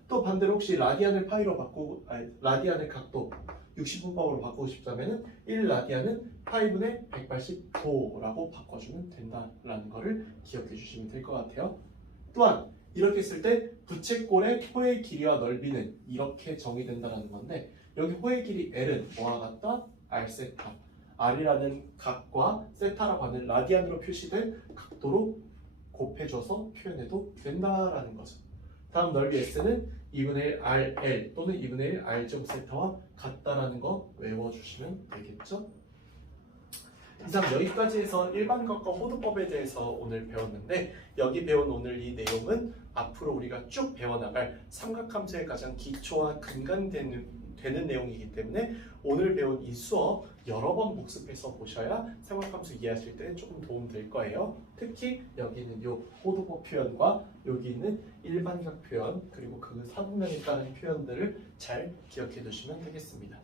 또 반대로 혹시 라디안을 파이로 바꾸고, 라디안을 각도 60분법으로 바꾸고 싶다면은 1라디안은 파이분의 180도라고 바꿔주면 된다라는 거를 기억해 주시면 될 것 같아요. 또한 이렇게 했을 때 부채꼴의 호의 길이와 넓이는 이렇게 정의된다는 건데, 여기 호의 길이 L은 뭐와 같다? R세타. R이라는 각과 세타라고 하는 라디안으로 표시된 각도로 곱해줘서 표현해도 된다라는 거죠. 다음 넓이 S는 2분의 1 RL 또는 2분의 1 R제곱세타와 같다라는 거 외워주시면 되겠죠? 이상 여기까지 해서 일반각과 호도법에 대해서 오늘 배웠는데, 여기 배운 오늘 이 내용은 앞으로 우리가 쭉 배워나갈 삼각함수의 가장 기초와 근간되는 내용이기 때문에 오늘 배운 이 수업 여러 번 복습해서 보셔야 삼각함수 이해하실 때 조금 도움 될 거예요. 특히 여기는 요 호도법 표현과 여기 있는 일반각 표현, 그리고 그 사분면에 따른 표현들을 잘 기억해 두시면 되겠습니다.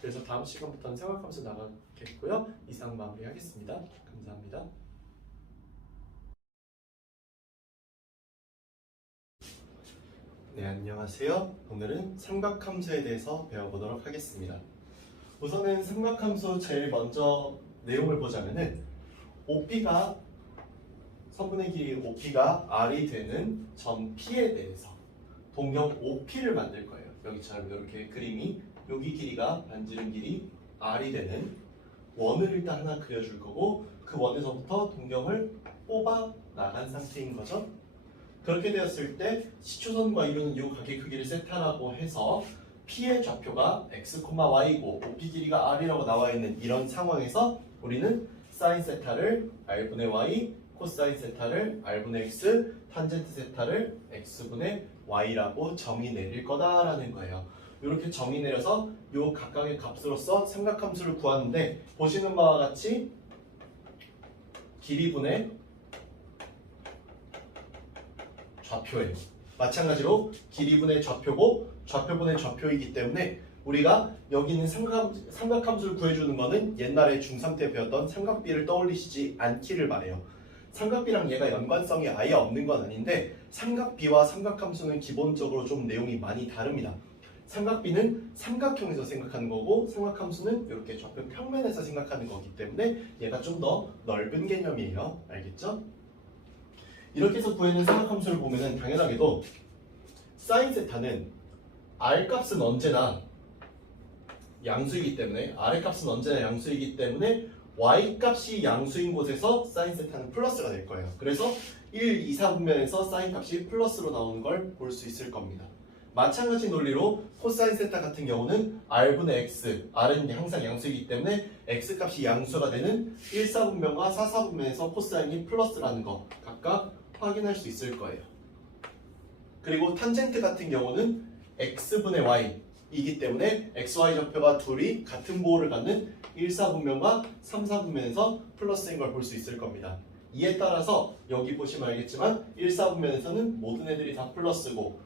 그래서 다음 시간부터는 삼각함수 나가겠고요. 이상 마무리하겠습니다. 감사합니다. 네, 안녕하세요. 오늘은 삼각함수에 대해서 배워보도록 하겠습니다. 우선은 삼각함수 제일 먼저 내용을 보자면은 OP가 선분의 길이 OP가 R이 되는 점 P에 대해서 동경 OP를 만들 거예요. 여기처럼 이렇게 그림이 여기 길이가 반지름 길이 R이 되는 원을 일단 하나 그려줄 거고, 그 원에서부터 동경을 뽑아 나간 상태인 거죠. 그렇게 되었을 때 시초선과 이루는 이 각의 크기를 세타라고 해서 P의 좌표가 x, y고 OP 길이가 R이라고 나와 있는 이런 상황에서 우리는 사인 세타를 R분의 y, 코사인 세타를 R분의 x, 탄젠트 세타를 x분의 y라고 정의 내릴 거다라는 거예요. 이렇게 정의 내려서 이 각각의 값으로서 삼각함수를 구하는데, 보시는 바와 같이 길이분의 좌표예요. 마찬가지로 길이분의 좌표고 좌표분의 좌표이기 때문에 우리가 여기 있는 삼각함수를 구해주는 거는 옛날에 중3 때 배웠던 삼각비를 떠올리시지 않기를 바래요. 삼각비랑 얘가 연관성이 아예 없는 건 아닌데, 삼각비와 삼각함수는 기본적으로 좀 내용이 많이 다릅니다. 삼각비는 삼각형에서 생각하는 거고, 삼각함수는 이렇게 좌표 평면에서 생각하는 거기 때문에 얘가 좀 더 넓은 개념이에요. 알겠죠? 이렇게 해서 구해낸 삼각함수를 보면은 당연하게도 사인 세타는 R 값은 언제나 양수이기 때문에, R의 값은 언제나 양수이기 때문에 Y 값이 양수인 곳에서 사인 세타는 플러스가 될 거예요. 그래서 1, 2, 4분면에서 사인 값이 플러스로 나오는 걸 볼 수 있을 겁니다. 마찬가지 논리로 코사인 세타 같은 경우는 R분의 X, R은 항상 양수이기 때문에 X 값이 양수가 되는 1, 4분면과 4, 4분면에서 코사인이 플러스라는 거 각각 확인할 수 있을 거예요. 그리고 탄젠트 같은 경우는 x분의 y이기 때문에 xy 좌표가 둘이 같은 보호를 갖는 1, 4분면과 3, 4분면에서 플러스인 걸 볼 수 있을 겁니다. 이에 따라서 여기 보시면 알겠지만 1, 4분면에서는 모든 애들이 다 플러스고,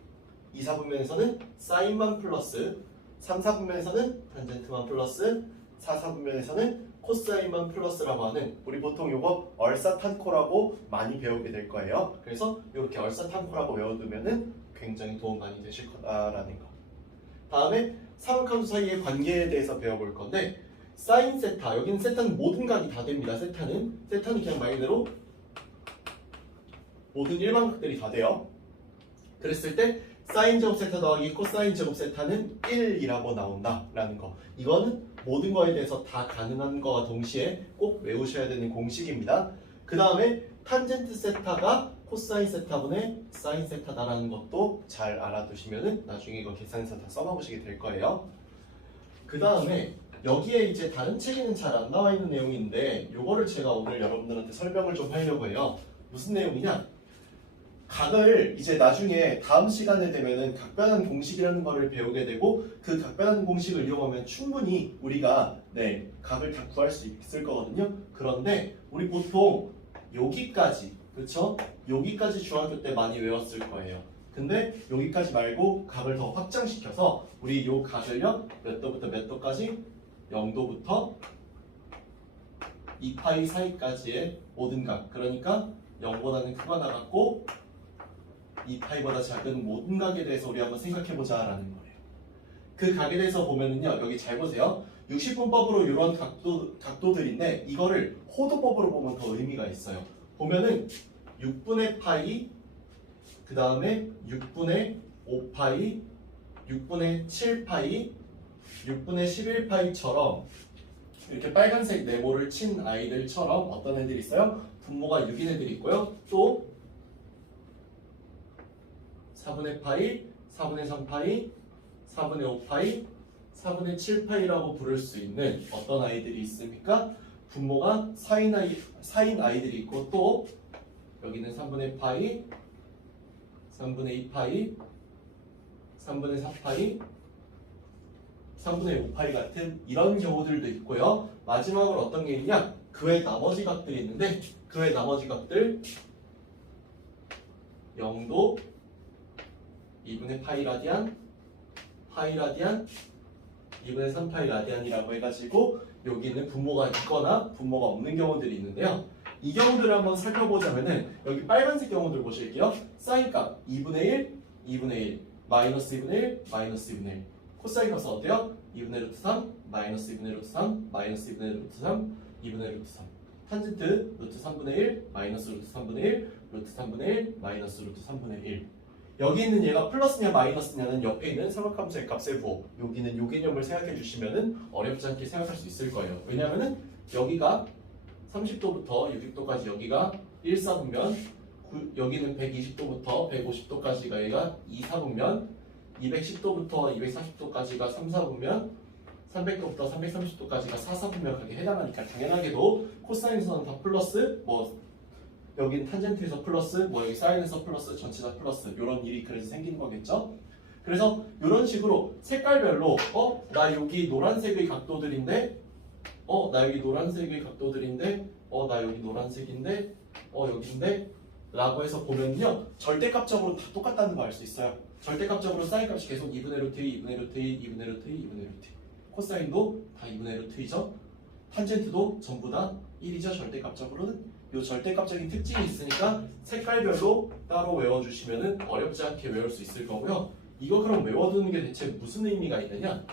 2, 4분면에서는 사인만 플러스, 3, 4분면에서는 탄젠트만 플러스, 4, 4분면에서는 코사인만 플러스라고 하는 우리 보통 요거 얼사탄코라고 많이 배우게 될 거예요. 그래서 이렇게 얼사탄코라고 외워두면은 굉장히 도움 많이 되실 거다라는 거. 다음에 삼각함수 사이의 관계에 대해서 배워볼 건데 사인 세타, 여기는 세타는 모든 각이 다 됩니다. 세타는 그냥 말 그대로 모든 일반각들이 다 돼요. 그랬을 때 사인 제곱 세타 더하기 코사인 제곱 세타는 1이라고 나온다라는 거. 이거는 모든 거에 대해서 다 가능한 거와 동시에 꼭 외우셔야 되는 공식입니다. 그 다음에 탄젠트 세타가 코사인 세타분의 사인 세타다라는 것도 잘 알아두시면은 나중에 이거 계산해서 다 써봐보시게 될 거예요. 그 다음에 여기에 이제 다른 책에는 잘 안 나와 있는 내용인데 요거를 제가 오늘 여러분들한테 설명을 좀 하려고 해요. 무슨 내용이냐? 각을 이제 나중에 다음 시간에 되면은 각변환 공식이라는 거를 배우게 되고 그 각변환 공식을 이용하면 충분히 우리가 각을 다 구할 수 있을 거거든요. 그런데 우리 보통 여기까지, 그렇죠? 여기까지 중학교 때 많이 외웠을 거예요. 근데 여기까지 말고 각을 더 확장시켜서 우리 요 각을요 몇 도부터 몇 도까지 0도부터 2파이 사이까지의 모든 각, 그러니까 0보다는 크거나 같고 2파이보다 작은 모든 각에 대해서 우리 한번 생각해보자 라는 거예요. 그 각에 대해서 보면은요, 여기 잘 보세요. 60분법으로 이런 각도들인데 이거를 호도법으로 보면 더 의미가 있어요. 보면은 6분의 파이, 그 다음에 6분의 5파이, 6분의 7파이, 6분의 11파이처럼 이렇게 빨간색 네모를 친 아이들처럼 어떤 애들이 있어요? 분모가 6인 애들이 있고요. 또 4분의 파이, 4분의 3파이, 4분의 5파이, 4분의 7파이라고 부를 수 있는 어떤 아이들이 있습니까? 분모가 4인 아이들이 있고 또 여기는 3분의 파이, 3분의 2파이, 3분의 4파이, 3분의 5파이 같은 이런 경우들도 있고요. 마지막으로 어떤 게 있냐? 그 외 나머지 각들이 있는데 그 외 나머지 각들 0도, 2분의 파이 라디안, 파이 라디안, 2분의 3파이 라디안이라고 해가지고 여기는 분모가 있거나 분모가 없는 경우들이 있는데요. 이 경우들을 한번 살펴보자면은 여기 빨간색 경우들 보실게요. 사인값 2분의 1, 2분의 1, 마이너스 2분의 1, 마이너스 2분의 1. 코사인 값은 어때요? 2분의 루트 3, 마이너스 2분의 루트 3, 마이너스 2분의 루트 3, 2분의 루트 3. 탄젠트 루트 3분의 1, 마이너스 루트 3분의 1, 루트 3분의 1, 마이너스 루트 3분의 1. 여기 있는 얘가 플러스냐 마이너스냐는 옆에 있는 삼각함수의 값의 부호, 여기는 요 개념을 생각해 주시면은 어렵지 않게 생각할 수 있을 거예요. 왜냐하면은 여기가 30도부터 600도까지 여기가 1사분면, 여기는 120도부터 150도까지가 얘가 2사분면, 210도부터 240도까지가 3사분면, 300도부터 330도까지가 4사분면 가게 해당하니까 당연하게도 코사인에서는 다 플러스, 여긴 탄젠트에서 플러스, 여기 사인에서 플러스, 전체 다 플러스 이런 일이 그래서 생기는 거겠죠. 그래서 이런 식으로 색깔별로 나 여기 노란색의 각도들인데 나 여기 노란색의 각도들인데 나 여기 노란색인데 여기인데 라고 해서 보면요 절대값적으로 다 똑같다는 거 알 수 있어요. 절대값적으로 사인값이 계속 2분의 루트 2, 2분의 루트 2, 2분의 루트 2, 2분의 루트 2. 코사인도 다 2분의 루트 2죠. 탄젠트도 전부 다 1이죠. 절대값적으로는. 요 절대값적인 특징이 있으니까 색깔별로 따로 외워주시면 어렵지 않게 외울 수 있을 거고요. 이거 그럼 외워두는 게 대체 무슨 의미가 있느냐?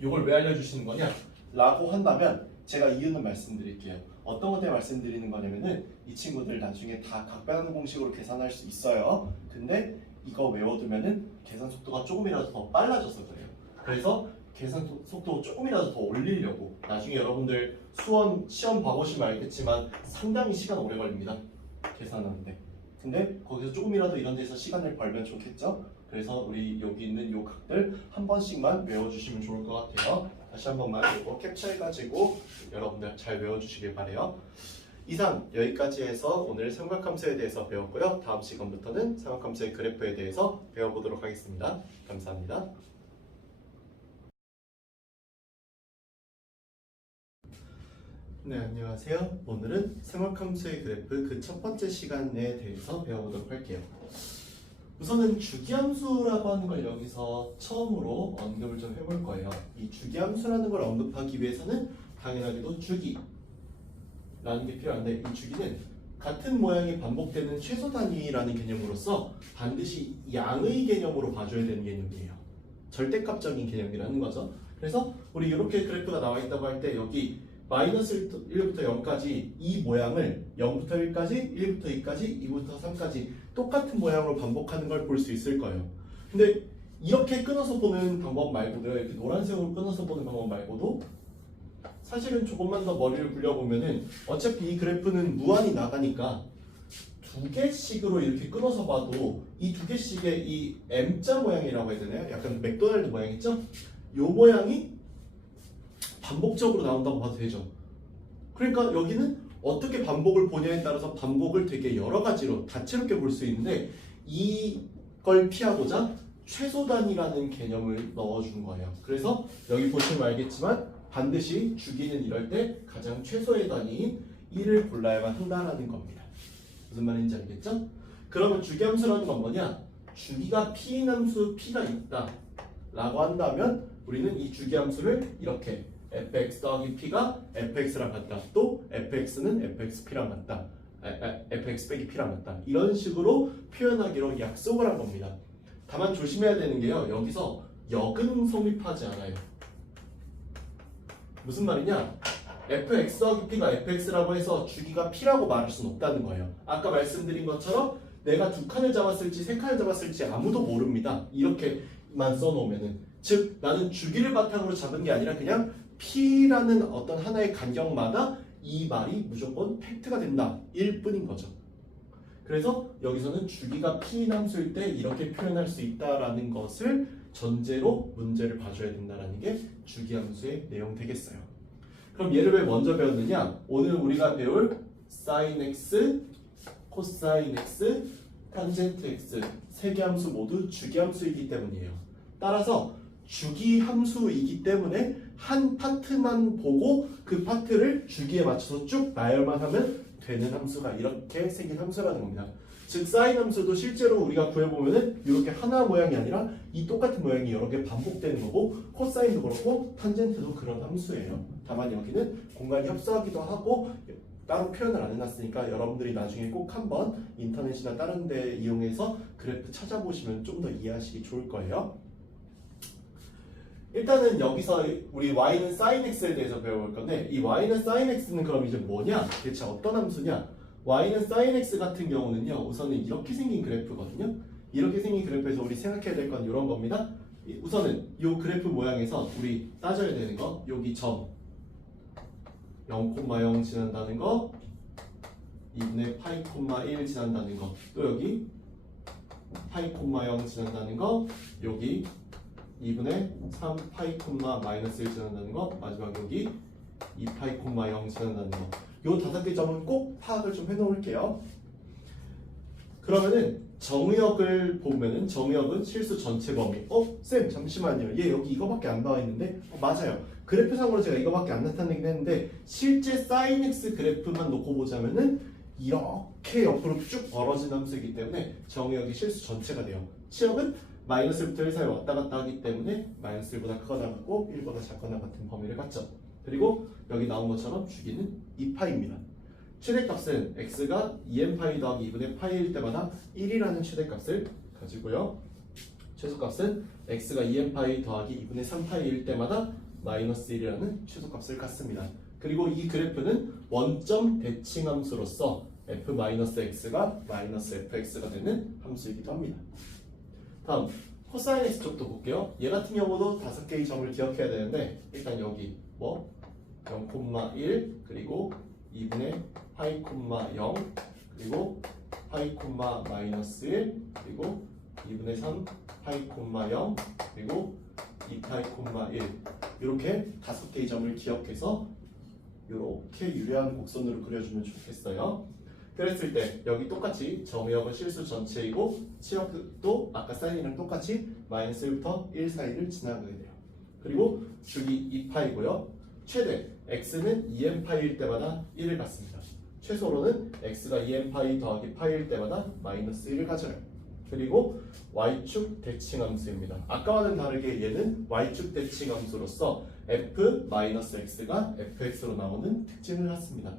이걸 왜 알려주시는 거냐? 라고 한다면 제가 이유는 말씀드릴게요. 어떤 것 때문에 말씀드리는 거냐면은 이 친구들 나중에 다 각변하는 공식으로 계산할 수 있어요. 근데 이거 외워두면은 계산 속도가 조금이라도 더 빨라져서 그래요. 그래서 계산 속도 조금이라도 더 올리려고 나중에 여러분들 시험 봐보시면 알겠지만 상당히 시간 오래 걸립니다. 계산하는데. 근데 거기서 조금이라도 이런 데서 시간을 벌면 좋겠죠? 그래서 우리 여기 있는 요 각들 한 번씩만 외워주시면 좋을 것 같아요. 다시 한 번만 이거 캡처해가지고 여러분들 잘 외워주시길 바래요. 이상 여기까지 해서 오늘 삼각함수에 대해서 배웠고요. 다음 시간부터는 삼각함수의 그래프에 대해서 배워보도록 하겠습니다. 감사합니다. 네, 안녕하세요. 오늘은 삼각함수의 그래프 그 첫 번째 시간에 대해서 배워보도록 할게요. 우선은 주기함수라고 하는 걸 여기서 처음으로 언급을 좀 해볼 거예요. 이 주기함수라는 걸 언급하기 위해서는 당연하게도 주기라는 게 필요한데 이 주기는 같은 모양이 반복되는 최소 단위라는 개념으로서 반드시 양의 개념으로 봐줘야 되는 개념이에요. 절대값적인 개념이라는 거죠. 그래서 우리 이렇게 그래프가 나와 있다고 할 때 여기 마이너스 1부터 0까지 이 모양을 0부터 1까지, 1부터 2까지, 2부터 3까지 똑같은 모양으로 반복하는 걸 볼 수 있을 거예요. 근데 이렇게 끊어서 보는 방법 말고도 이렇게 노란색으로 끊어서 보는 방법 말고도 사실은 조금만 더 머리를 굴려보면은 어차피 이 그래프는 무한히 나가니까 두 개씩으로 이렇게 끊어서 봐도 이 두 개씩의 이 M자 모양이라고 해야 되나요? 약간 맥도날드 모양 있죠? 요 모양이 반복적으로 나온다고 봐도 되죠. 그러니까 여기는 어떻게 반복을 보냐에 따라서 반복을 되게 여러 가지로 다채롭게 볼 수 있는데 이걸 피하고자 최소 단위라는 개념을 넣어준 거예요. 그래서 여기 보시면 알겠지만 반드시 주기는 이럴 때 가장 최소의 단위인 1을 골라야만 한다라는 겁니다. 무슨 말인지 알겠죠? 그러면 주기함수라는 건 뭐냐? 주기가 P인 함수 P가 있다 라고 한다면 우리는 이 주기함수를 이렇게 fx 더하기 p가 fx랑 같다. 또 fx는 fxp랑 같다. fx 빼기 p랑 같다. 이런 식으로 표현하기로 약속을 한 겁니다. 다만 조심해야 되는 게요. 여기서 역은 성립하지 않아요. 무슨 말이냐? fx 더하기 p가 fx라고 해서 주기가 p라고 말할 수는 없다는 거예요. 아까 말씀드린 것처럼 내가 두 칸을 잡았을지 세 칸을 잡았을지 아무도 모릅니다. 이렇게만 써놓으면은. 즉 나는 주기를 바탕으로 잡은 게 아니라 그냥 P라는 어떤 하나의 간격마다 이 말이 무조건 팩트가 된다 일 뿐인 거죠. 그래서 여기서는 주기가 P인 함수일 때 이렇게 표현할 수 있다라는 것을 전제로 문제를 봐줘야 된다는 게 주기함수의 내용 되겠어요. 그럼 얘를 왜 먼저 배웠느냐? 오늘 우리가 배울 sin x, 코사인 x, 탄젠트 x 세 개 함수 모두 주기함수이기 때문이에요. 따라서 주기함수이기 때문에 한 파트만 보고 그 파트를 주기에 맞춰서 쭉 나열만 하면 되는 함수가 이렇게 생긴 함수라는 겁니다. 즉 사인 함수도 실제로 우리가 구해보면은 이렇게 하나 모양이 아니라 이 똑같은 모양이 여러 개 반복되는 거고 코사인도 그렇고 탄젠트도 그런 함수예요. 다만 여기는 공간이 협소하기도 하고 따로 표현을 안 해놨으니까 여러분들이 나중에 꼭 한번 인터넷이나 다른 데 이용해서 그래프 찾아보시면 좀 더 이해하시기 좋을 거예요. 일단은 여기서 우리 y는 sin x에 대해서 배워볼 건데 이 y는 sin x는 그럼 이제 뭐냐? 대체 어떤 함수냐? y는 sin x 같은 경우는요 우선은 이렇게 생긴 그래프거든요. 이렇게 생긴 그래프에서 우리 생각해야 될 건 이런 겁니다. 우선은 이 그래프 모양에서 우리 따져야 되는 거 여기 점 0,0 지난다는 거 2분의 파이, 1 지난다는 거 또 여기 파이, 0 지난다는 거 여기 2분의 3 파이, 마이너스 1 지난다는 거 마지막 여기 2 파이, 0 지난다는 거 요 5개 점은 꼭 파악을 좀 해놓을게요. 그러면은 정의역을 보면은 정의역은 실수 전체 범위 쌤 잠시만요 얘 여기 이거밖에 안 나와 있는데 맞아요 그래프상으로 제가 이거밖에 안 나타내긴 했는데 실제 sin x 그래프만 놓고 보자면은 이렇게 옆으로 쭉 벌어진 함수이기 때문에 정의역이 실수 전체가 돼요. 치역은 마이너스 1부터 1 사이 왔다 갔다 하기 때문에 마이너스 1보다 크거나 같고 1보다 작거나 같은 범위를 갖죠. 그리고 여기 나온 것처럼 주기는 2파입니다. 최대값은 x가 2n파이 더하기 2분의 파이일 때마다 1이라는 최대값을 가지고요. 최소값은 x가 2n파이 더하기 2분의 3파이일 때마다 마이너스 1이라는 최소값을 갖습니다. 그리고 이 그래프는 원점 대칭함수로서 f-x가 마이너스 fx가 되는 함수이기도 합니다. 다음 코사인 x 쪽도 볼게요. 얘 같은 경우도 5개의 점을 기억해야 되는데 일단 여기 0,1 그리고 2분의 파이, 0 그리고 파이, 마이너스 1 그리고 2분의 3 파이, 0 그리고 2파이, 1 이렇게 5개의 점을 기억해서 이렇게 유리한 곡선으로 그려주면 좋겠어요. 그랬을 때 여기 똑같이 정의역은 실수 전체이고 치역도 아까 사인이랑 똑같이 마이너스 1부터 1 사이를 지나가게 돼요. 그리고 주기 2파이고요. 최대 x는 2n파이일 때마다 1을 갖습니다. 최소로는 x가 2n파이 더하기 파이일 때마다 마이너스 1을 가져요. 그리고 y축 대칭함수입니다. 아까와는 다르게 얘는 y축 대칭함수로서 f-x가 fx로 나오는 특징을 갖습니다.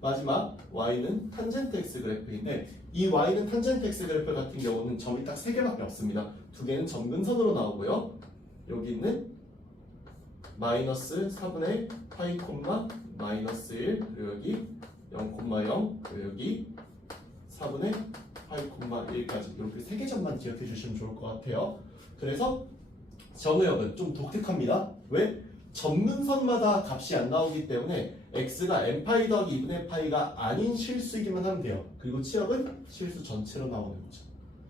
마지막 y는 탄젠트 x 그래프인데 이 y는 탄젠트 x 그래프 같은 경우는 점이 딱 3개밖에 없습니다. 2개는 점근선으로 나오고요. 여기 있는 마이너스 4분의 파이 콤마 마이너스 1 그리고 여기 0,0 그리고 여기 4분의 파이 콤마 1까지 이렇게 3개 점만 기억해 주시면 좋을 것 같아요. 그래서 정의역은 좀 독특합니다. 왜? 점근선마다 값이 안 나오기 때문에 x가 n파이 더하기 2분의 파이가 아닌 실수이기만 하면 돼요. 그리고 치역은 실수 전체로 나오는 거죠.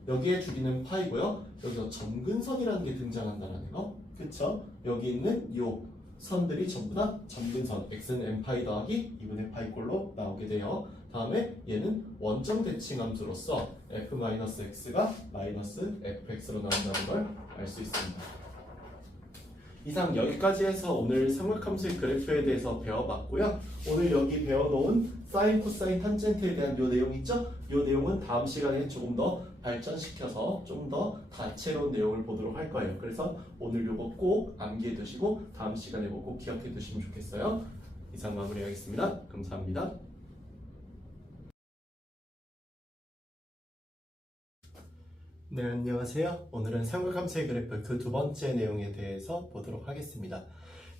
여기에 주기는 파이고요. 여기서 점근선이라는 게 등장한다는 거. 그쵸? 여기 있는 요 선들이 전부 다 점근선 x는 n파이 더하기 2분의 파이 꼴로 나오게 돼요. 다음에 얘는 원점 대칭 함수로서 f-x가 마이너스 fx로 나온다는 걸 알 수 있습니다. 이상 여기까지 해서 오늘 삼각함수의 그래프에 대해서 배워봤고요. 오늘 여기 배워놓은 사인, 코사인, 탄젠트에 대한 요 내용 있죠? 요 내용은 다음 시간에 조금 더 발전시켜서 좀 더 다채로운 내용을 보도록 할 거예요. 그래서 오늘 요거 꼭 암기해 두시고 다음 시간에 꼭 기억해 두시면 좋겠어요. 이상 마무리하겠습니다. 감사합니다. 네, 안녕하세요. 오늘은 삼각함수의 그래프 그 2번째 내용에 대해서 보도록 하겠습니다.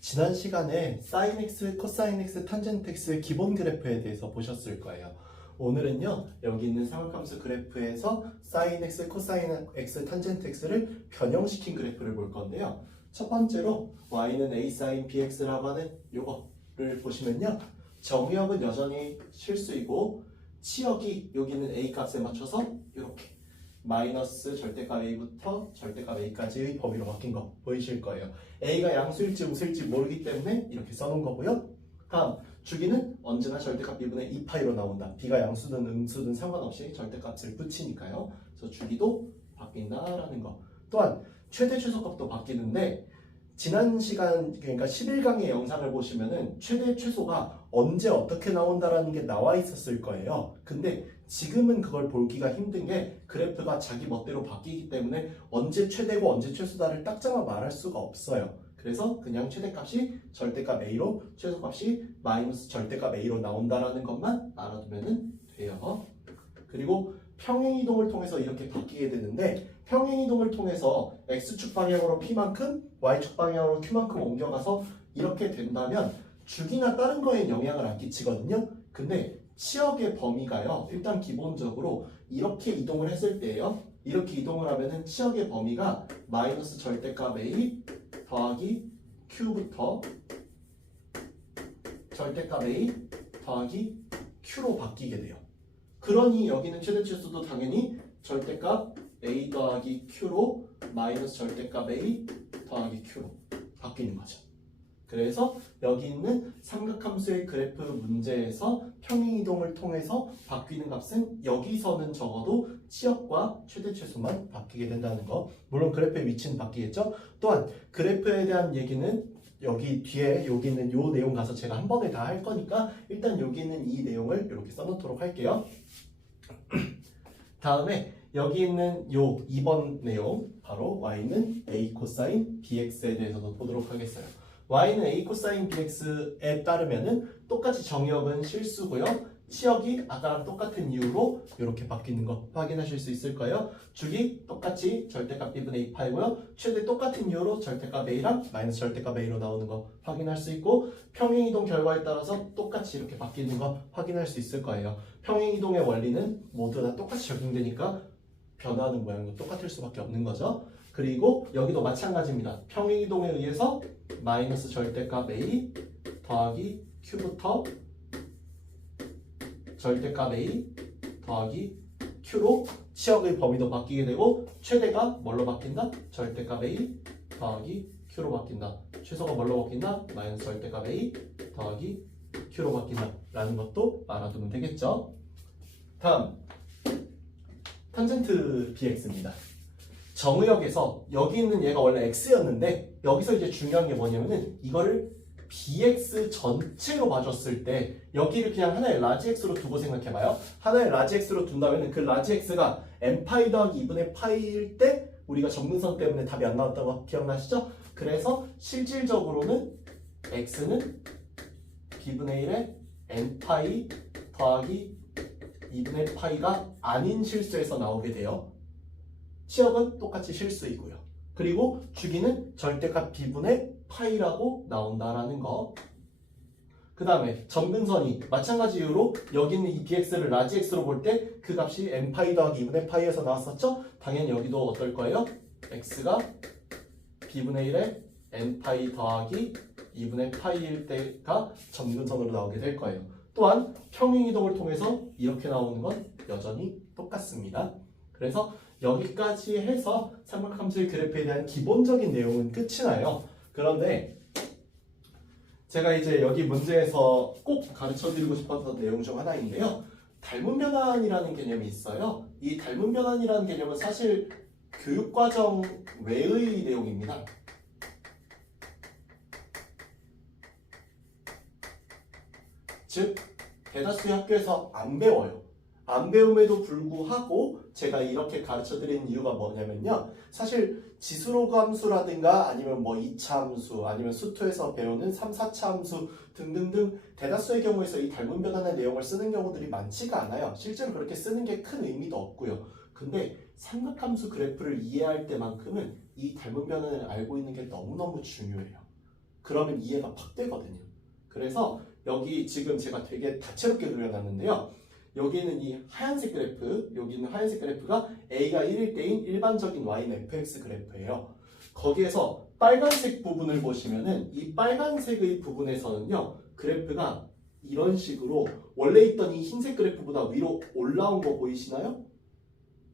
지난 시간에 sin x, cosine x, 탄젠트 x 기본 그래프에 대해서 보셨을 거예요. 오늘은요, 여기 있는 삼각함수 그래프에서 sin x, cosine x, 탄젠트 x를 변형시킨 그래프를 볼 건데요. 첫 번째로 y는 a sin bx라고 하는 요거를 보시면요. 정의역은 여전히 실수이고 치역이 여기는 a 값에 맞춰서 이렇게 마이너스 절대값 a부터 절대값 a까지의 범위로 바뀐 거 보이실 거예요. a가 양수일지 우수일지 모르기 때문에 이렇게 써놓은 거고요. 다음 주기는 언제나 절대값 b분의 2파이로 나온다. b가 양수든 음수든 상관없이 절대값을 붙이니까요. 그래서 주기도 바뀐다라는 거. 또한 최대 최소값도 바뀌는데 지난 시간 그러니까 11강의 영상을 보시면은 최대 최소가 언제 어떻게 나온다라는 게 나와 있었을 거예요. 근데 지금은 그걸 보기가 힘든 게 그래프가 자기 멋대로 바뀌기 때문에 언제 최대고 언제 최소다를 딱 잡아 말할 수가 없어요. 그래서 그냥 최대값이 절대값 a로 최소값이 마이너스 절대값 a로 나온다라는 것만 알아두면 돼요. 그리고 평행이동을 통해서 이렇게 바뀌게 되는데 평행이동을 통해서 x축 방향으로 p만큼 y축 방향으로 q만큼 옮겨가서 이렇게 된다면 주기나 다른 거에 영향을 안 끼치거든요. 근데 치역의 범위가요. 일단 기본적으로 이렇게 이동을 했을 때예요. 이렇게 이동을 하면은 치역의 범위가 마이너스 절대값 a 더하기 q부터 절대값 a 더하기 q로 바뀌게 돼요. 그러니 여기는 최대 최소도 당연히 절대값 a 더하기 q로 마이너스 절대값 a 더하기 q로 바뀌는 거죠. 그래서 여기 있는 삼각함수의 그래프 문제에서 평행이동을 통해서 바뀌는 값은 여기서는 적어도 치역과 최대 최소만 바뀌게 된다는 거. 물론 그래프의 위치는 바뀌겠죠. 또한 그래프에 대한 얘기는 여기 뒤에 여기 있는 요 내용 가서 제가 한 번에 다 할 거니까 일단 여기 있는 이 내용을 이렇게 써놓도록 할게요. 다음에 여기 있는 요 2번 내용 바로 y는 a 코사인 bx에 대해서도 보도록 하겠어요. y는 a 코사인 bx에 따르면은 똑같이 정의역은 실수고요. 치역이 아까랑 똑같은 이유로 이렇게 바뀌는 거 확인하실 수 있을 거예요. 주기 똑같이 절대값 b분의 2파이고요. 최대 똑같은 이유로 절대값 a랑 마이너스 절대값 a로 나오는 거 확인할 수 있고 평행이동 결과에 따라서 똑같이 이렇게 바뀌는 거 확인할 수 있을 거예요. 평행이동의 원리는 모두 다 똑같이 적용되니까 변화하는 모양도 똑같을 수밖에 없는 거죠. 그리고 여기도 마찬가지입니다. 평행이동에 의해서 마이너스 절대값 a 더하기 q부터 절대값 a 더하기 q로 치역의 범위도 바뀌게 되고 최대가 뭘로 바뀐다? 절대값 a 더하기 q로 바뀐다. 최소가 뭘로 바뀐다? 마이너스 절대값 a 더하기 q로 바뀐다 라는 것도 알아두면 되겠죠. 다음 탄젠트 bx입니다. 정의역에서 여기 있는 얘가 원래 x였는데 여기서 이제 중요한 게 뭐냐면은 이거를 bx 전체로 봐줬을 때 여기를 그냥 하나의 라지 x로 두고 생각해봐요. 하나의 라지 x로 둔다면 그 라지 x가 n파이 더하기 2분의 파이일 때 우리가 정근선 때문에 답이 안 나왔다고 기억나시죠? 그래서 실질적으로는 x는 b분의 1의 n파이 더하기 2분의 파이가 아닌 실수에서 나오게 돼요. 치역은 똑같이 실수이고요. 그리고 주기는 절대값 b분의 파이라고 나온다라는 거. 그 다음에 점근선이 마찬가지 이유로 여기 있는 이 bx를 라지 x로 볼 때 그 값이 n파이 더하기 2분의 파이에서 나왔었죠? 당연히 여기도 어떨 거예요? x가 b분의 1의 n파이 더하기 2분의 파이일 때가 점근선으로 나오게 될 거예요. 또한 평행이동을 통해서 이렇게 나오는 건 여전히 똑같습니다. 그래서 여기까지 해서 삼각함수의 그래프에 대한 기본적인 내용은 끝이 나요. 그런데 제가 이제 여기 문제에서 꼭 가르쳐드리고 싶었던 내용 중 하나인데요. 닮은 변환이라는 개념이 있어요. 이 닮은 변환이라는 개념은 사실 교육과정 외의 내용입니다. 즉, 대다수의 학교에서 안 배워요. 안 배움에도 불구하고 제가 이렇게 가르쳐드리는 이유가 뭐냐면요. 사실 지수로그 함수라든가 아니면 뭐 2차 함수 아니면 수투에서 배우는 3, 4차 함수 등등등 대다수의 경우에서 이 닮은 변환의 내용을 쓰는 경우들이 많지가 않아요. 실제로 그렇게 쓰는 게 큰 의미도 없고요. 근데 삼각함수 그래프를 이해할 때만큼은 이 닮은 변환을 알고 있는 게 너무너무 중요해요. 그러면 이해가 팍 되거든요. 그래서 여기 지금 제가 되게 다채롭게 그려놨는데요. 여기는 이 하얀색 그래프, 여기 있는 하얀색 그래프가 A가 1일 때인 일반적인 Y는 fx 그래프예요. 거기에서 빨간색 부분을 보시면은 이 빨간색의 부분에서는요, 그래프가 이런 식으로 원래 있던 이 흰색 그래프보다 위로 올라온 거 보이시나요?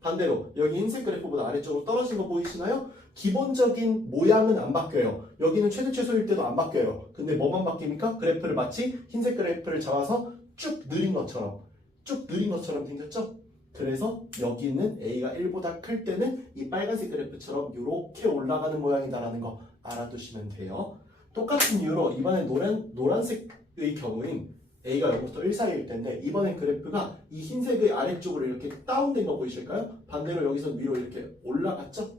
반대로 여기 흰색 그래프보다 아래쪽으로 떨어진 거 보이시나요? 기본적인 모양은 안 바뀌어요. 여기는 최대 최소일 때도 안 바뀌어요. 근데 뭐만 바뀝니까? 그래프를 마치 흰색 그래프를 잡아서 쭉 늘린 것처럼 생겼죠? 그래서 여기는 A가 1보다 클 때는 이 빨간색 그래프처럼 이렇게 올라가는 모양이다라는 거 알아두시면 돼요. 똑같은 이유로 이번엔 노란색의 경우인 A가 0부터 1 사이일 텐데 이번엔 그래프가 이 흰색의 아래쪽으로 이렇게 다운된 거 보이실까요? 반대로 여기서 위로 이렇게 올라갔죠?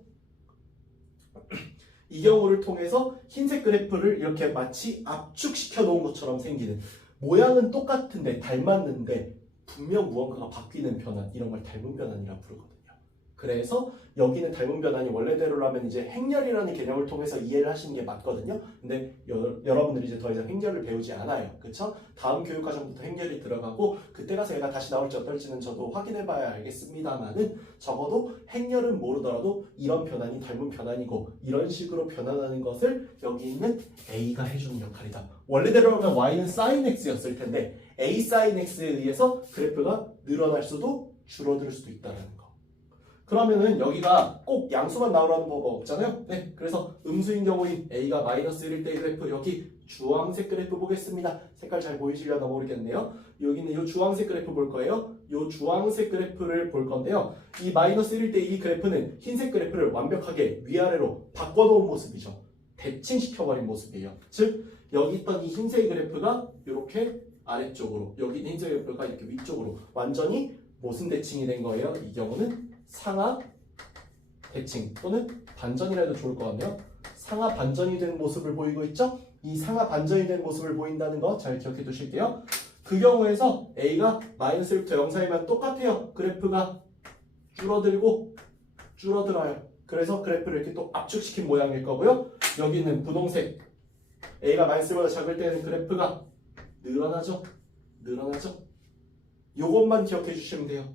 이 경우를 통해서 흰색 그래프를 이렇게 마치 압축시켜 놓은 것처럼 생기는, 모양은 똑같은데 닮았는데 분명 무언가가 바뀌는 변환, 이런 걸 닮은 변환이라고 부르거든요. 그래서 여기는 닮은 변환이 원래대로라면 이제 행렬이라는 개념을 통해서 이해를 하시는 게 맞거든요. 근데 여러분들이 이제 더 이상 행렬을 배우지 않아요. 그쵸? 다음 교육과정부터 행렬이 들어가고 그때 가서 얘가 다시 나올지 어떨지는 저도 확인해봐야 알겠습니다만은 적어도 행렬은 모르더라도 이런 변환이 닮은 변환이고 이런 식으로 변환하는 것을 여기 있는 A가 해주는 역할이다. 원래대로라면 Y는 sin X였을 텐데 A sin X에 의해서 그래프가 늘어날 수도 줄어들 수도 있다는 거. 그러면은 여기가 꼭 양수만 나오라는 거가 없잖아요. 네, 그래서 음수인 경우인 A가 마이너스 1일 때의 그래프, 여기 주황색 그래프 보겠습니다. 색깔 잘 보이시려나 모르겠네요. 여기는 이 주황색 그래프 볼 거예요. 이 주황색 그래프를 볼 건데요. 이 마이너스 1일 때 이 그래프는 흰색 그래프를 완벽하게 위아래로 바꿔놓은 모습이죠. 대칭시켜버린 모습이에요. 즉 여기 있던 이 흰색 그래프가 이렇게 아래쪽으로, 여기 있는 흰색 그래프가 이렇게 위쪽으로 완전히 무슨 대칭이 된 거예요? 이 경우는 상하 대칭 또는 반전이라 해도 좋을 것 같네요. 상하 반전이 된 모습을 보이고 있죠? 이 상하 반전이 된 모습을 보인다는 거 잘 기억해 두실게요. 그 경우에서 A가 마이너스 1부터 0 사이면 똑같아요. 그래프가 줄어들어요. 그래서 그래프를 이렇게 또 압축시킨 모양일 거고요. 여기 있는 분홍색 A가 마이너스 1보다 작을 때는 그래프가 늘어나죠. 요것만 기억해 주시면 돼요.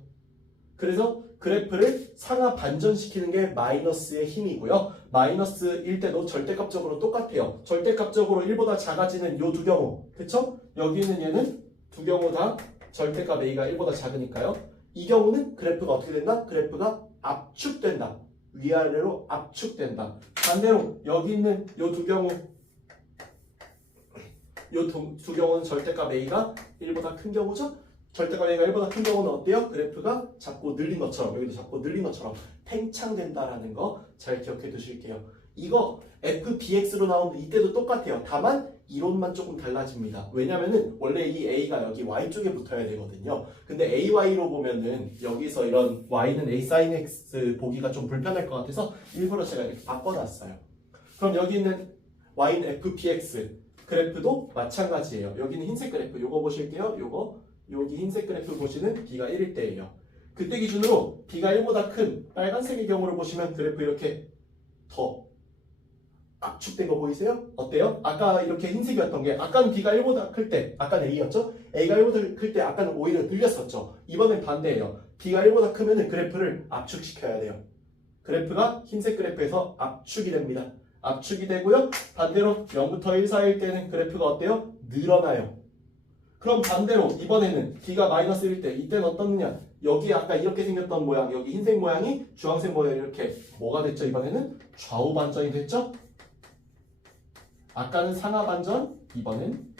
그래서 그래프를 상하 반전시키는 게 마이너스의 힘이고요. 마이너스일 때도 절대값적으로 똑같아요. 절대값적으로 1보다 작아지는 요 두 경우, 그쵸? 여기 있는 얘는 두 경우 다 절대값 A가 1보다 작으니까요. 이 경우는 그래프가 어떻게 된다? 그래프가 압축된다. 위아래로 압축된다. 반대로 여기 있는 요 두 경우, 요 두 경우는 절대값 A가 1보다 큰 경우죠? 절대값 A가 1보다 큰 경우는 어때요? 그래프가 자꾸 늘린 것처럼, 여기도 자꾸 늘린 것처럼 팽창된다라는 거 잘 기억해 두실게요. 이거 FBX로 나오는 이때도 똑같아요. 다만 이론만 조금 달라집니다. 왜냐면은 원래 이 A가 여기 Y쪽에 붙어야 되거든요. 근데 AY로 보면은 여기서 이런 Y는 A sin X 보기가 좀 불편할 것 같아서 일부러 제가 이렇게 바꿔놨어요. 그럼 여기 있는 y는 fpx 그래프도 마찬가지예요. 여기는 흰색 그래프 요거 보실게요. 요거 여기 흰색 그래프 보시는 b가 1일 때예요. 그때 기준으로 b가 1보다 큰 빨간색의 경우를 보시면 그래프 이렇게 더 압축된 거 보이세요? 어때요? 아까 이렇게 흰색이었던 게 아까는 b가 1보다 클 때 아까는 a였죠? a가 1보다 클 때 아까는 오히려 늘렸었죠. 이번엔 반대예요. b가 1보다 크면 그래프를 압축시켜야 돼요. 그래프가 흰색 그래프에서 압축이 됩니다. 압축이 되고요. 반대로 0부터 1 사이일 때는 그래프가 어때요? 늘어나요. 그럼 반대로 이번에는 b가 마이너스 1일 때 이때는 어떻느냐? 여기 아까 이렇게 생겼던 모양 여기 흰색 모양이 주황색 모양이 이렇게 뭐가 됐죠? 이번에는 좌우 반전이 됐죠? 아까는 상하 반전, 이번엔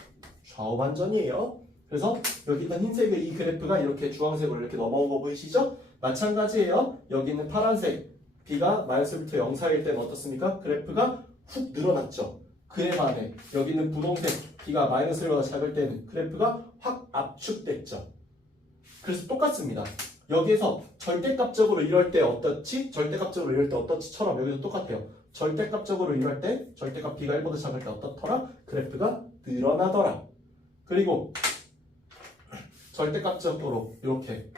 좌우 반전이에요. 그래서 여기 있던 흰색의 이 그래프가 이렇게 주황색으로 이렇게 넘어온 거 보이시죠? 마찬가지예요. 여기 있는 파란색 b가 마이너스 1부터 0 사이일 때는 어떻습니까? 그래프가 훅 늘어났죠. 그에 반해 여기 있는 분홍색 b가 마이너스 1보다 작을 때는 그래프가 확 압축됐죠. 그래서 똑같습니다. 여기에서 절대값적으로 이럴 때 어떻지? 절대값적으로 이럴 때 어떻지처럼 여기도 똑같아요. 절대값적으로 이럴 때 절대값 b가 1보다 작을 때 어떻더라? 그래프가 늘어나더라. 그리고 절대값적으로 이렇게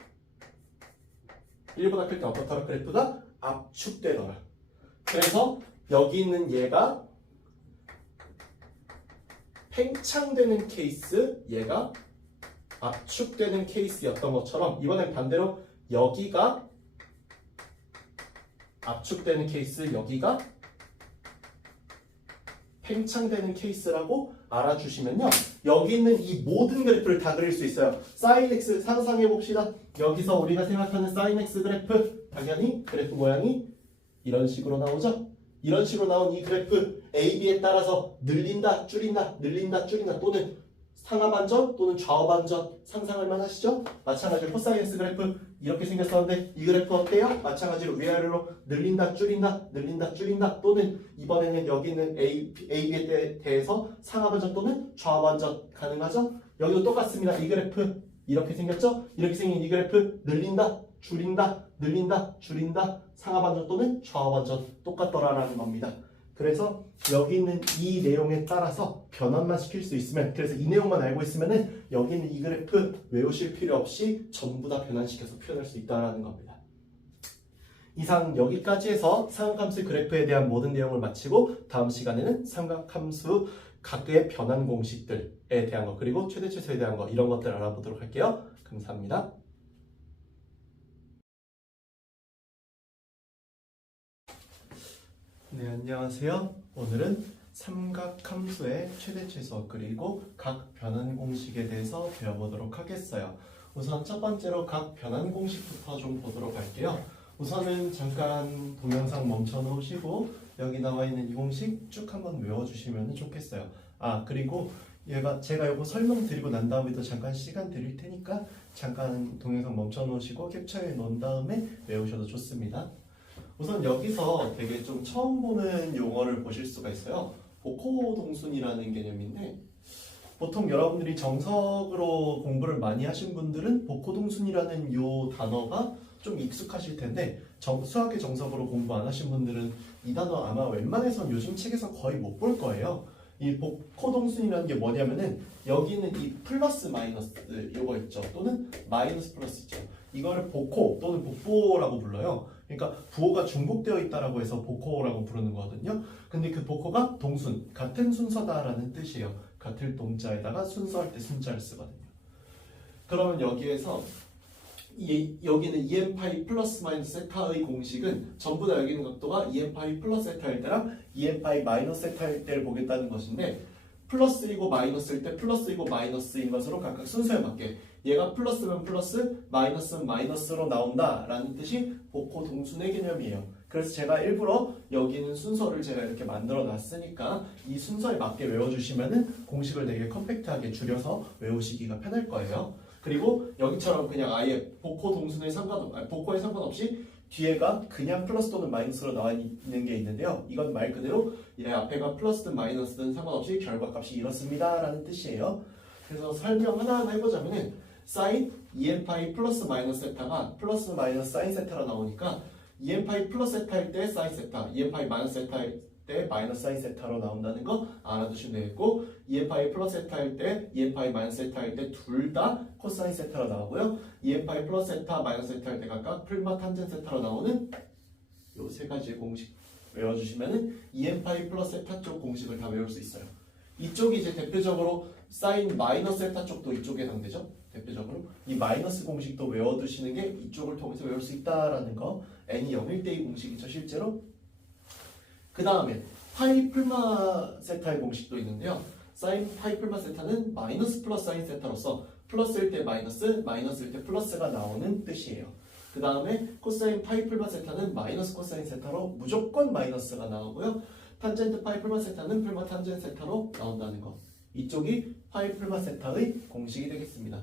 1보다 클 때 어떻더라? 그래프가 압축되더라. 그래서 여기 있는 얘가 팽창되는 케이스, 얘가 압축되는 케이스였던 것처럼 이번엔 반대로 여기가 압축되는 케이스, 여기가 팽창되는 케이스라고 알아주시면요. 여기 있는 이 모든 그래프를 다 그릴 수 있어요. sin x 상상해 봅시다. 여기서 우리가 생각하는 sin x 그래프 당연히 그래프 모양이 이런 식으로 나오죠. 이런 식으로 나온 이 그래프 A, B에 따라서 늘린다, 줄인다, 늘린다, 줄인다 또는 상하 반전 또는 좌우 반전 상상할 만하시죠? 마찬가지로 코사인스 그래프 이렇게 생겼었는데 이 그래프 어때요? 마찬가지로 위아래로 늘린다, 줄인다, 늘린다, 줄인다 또는 이번에는 여기 있는 A, B에 대해서 상하 반전 또는 좌우 반전 가능하죠? 여기도 똑같습니다. 이 그래프 이렇게 생겼죠? 이렇게 생긴 이 그래프 늘린다, 줄인다, 늘린다, 줄인다, 상하 반전 또는 좌우 반전 똑같더라라는 겁니다. 그래서 여기 있는 이 내용에 따라서 변환만 시킬 수 있으면 그래서 이 내용만 알고 있으면은 여기 있는 이 그래프 외우실 필요 없이 전부 다 변환시켜서 표현할 수 있다는 겁니다. 이상 여기까지 해서 삼각함수 그래프에 대한 모든 내용을 마치고 다음 시간에는 삼각함수 각의 변환 공식들에 대한 거 그리고 최대 최소에 대한 거 이런 것들 알아보도록 할게요. 감사합니다. 네, 안녕하세요. 오늘은 삼각함수의 최대 최소 그리고 각 변환 공식에 대해서 배워보도록 하겠어요. 우선 첫 번째로 각 변환 공식부터 좀 보도록 할게요. 우선은 잠깐 동영상 멈춰 놓으시고 여기 나와 있는 이 공식 쭉 한번 외워주시면 좋겠어요. 그리고 제가 이거 설명드리고 난 다음에도 잠깐 시간 드릴 테니까 잠깐 동영상 멈춰 놓으시고 캡처해 놓은 다음에 외우셔도 좋습니다. 우선 여기서 되게 좀 처음 보는 용어를 보실 수가 있어요. 복호 동순이라는 개념인데 보통 여러분들이 정석으로 공부를 많이 하신 분들은 복호 동순이라는 이 단어가 좀 익숙하실 텐데 수학의 정석으로 공부 안 하신 분들은 이 단어 아마 웬만해선 요즘 책에서 거의 못 볼 거예요. 이 복호 동순이라는 게 뭐냐면은 여기 있는 이 플러스 마이너스 요거 있죠. 또는 마이너스 플러스 있죠. 이거를 복호 또는 복보라고 불러요. 그러니까 부호가 중복되어 있다라고 해서 복호라고 부르는 거거든요. 근데 그 복호가 동순, 같은 순서다라는 뜻이에요. 같을 동자에다가 순서할 때 순자를 쓰거든요. 그러면 여기에서 여기는 EM파이 플러스 마이너스 세타의 공식은 전부 다 여기 있는 각도가 EM파이 플러스 세타일 때랑 EM파이 마이너스 세타일 때를 보겠다는 것인데 플러스이고 마이너스일 때 플러스이고 마이너스인 것으로 각각 순서에 맞게 얘가 플러스면 플러스, 마이너스면 마이너스로 나온다라는 뜻이 복호 동순의 개념이에요. 그래서 제가 일부러 여기 있는 순서를 제가 이렇게 만들어 놨으니까 이 순서에 맞게 외워주시면은 공식을 되게 컴팩트하게 줄여서 외우시기가 편할 거예요. 그리고 여기처럼 그냥 아예 복호에 상관없이 뒤에가 그냥 플러스 또는 마이너스로 나와 있는 게 있는데요. 이건 말 그대로 얘 앞에가 플러스든 마이너스든 상관없이 결과값이 이렇습니다 라는 뜻이에요. 그래서 설명 하나하나 해보자면은 sin EM파이 플러스 마이너스 세타가 플러스 마이너스 사인 세타로 나오니까 EM파이 플러스 세타일 때 사인 세타, EM파이 마이너스 세타일 때 마이너스 사인 세타로 나온다는 거 알아두시면 되겠고 2n파이 플러스 세타일 때 2n파이 마이너스 세타일 때 둘 다 코사인 세타로 나오고요. 2n파이 플러스 세타 마이너스 세타일 때 각각 풀마 탄젠 세타로 나오는 요 세 가지의 공식 외워주시면은 2n파이 플러스 세타 쪽 공식을 다 외울 수 있어요. 이쪽이 이제 대표적으로 사인 마이너스 세타 쪽도 이쪽에 해당되죠. 대표적으로 이 마이너스 공식도 외워두시는 게 이쪽을 통해서 외울 수 있다라는 거. n이 0일 때의 공식이죠 실제로. 그 다음에 파이 풀마 세타의 공식도 있는데요. 사인 파이 풀마 세타는 마이너스 플러스 사인 세타로서 플러스일 때 마이너스, 마이너스일 때 플러스가 나오는 뜻이에요. 그 다음에 코사인 파이 풀마 세타는 마이너스 코사인 세타로 무조건 마이너스가 나오고요. 탄젠트 파이 풀마 세타는 풀마 탄젠트 세타로 나온다는 거. 이쪽이 파이 풀마 세타의 공식이 되겠습니다.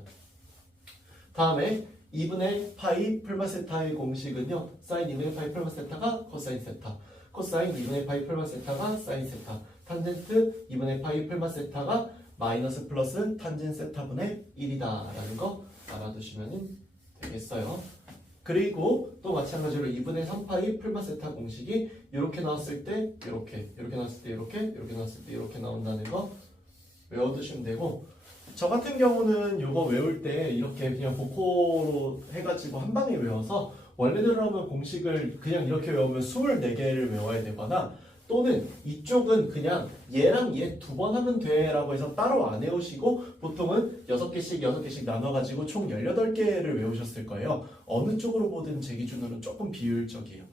다음에 2분의 파이 풀마 세타의 공식은요. 사인 2분의 파이 풀마 세타가 코사인 세타, 코사인 2분의 파이 풀마 세타가 사인 세타, 탄젠트 2분의 파이 풀마 세타가 마이너스 플러스 탄젠 세타분의 1이다 라는 거 알아두시면 되겠어요. 그리고 또 마찬가지로 2분의 3파이 풀마 세타 공식이 이렇게 나왔을 때 이렇게 나왔을 때 이렇게 나왔을 때 이렇게 나온다는 거 외워두시면 되고, 저 같은 경우는 이거 외울 때 이렇게 그냥 복호로 해가지고 한 방에 외워서 원래대로 하면 공식을 그냥 이렇게 외우면 24개를 외워야 되거나, 또는 이쪽은 그냥 얘랑 얘 2번 하면 돼 라고 해서 따로 안 외우시고 보통은 6개씩 나눠가지고 총 18개를 외우셨을 거예요. 어느 쪽으로 보든 제 기준으로는 조금 비효율적이에요.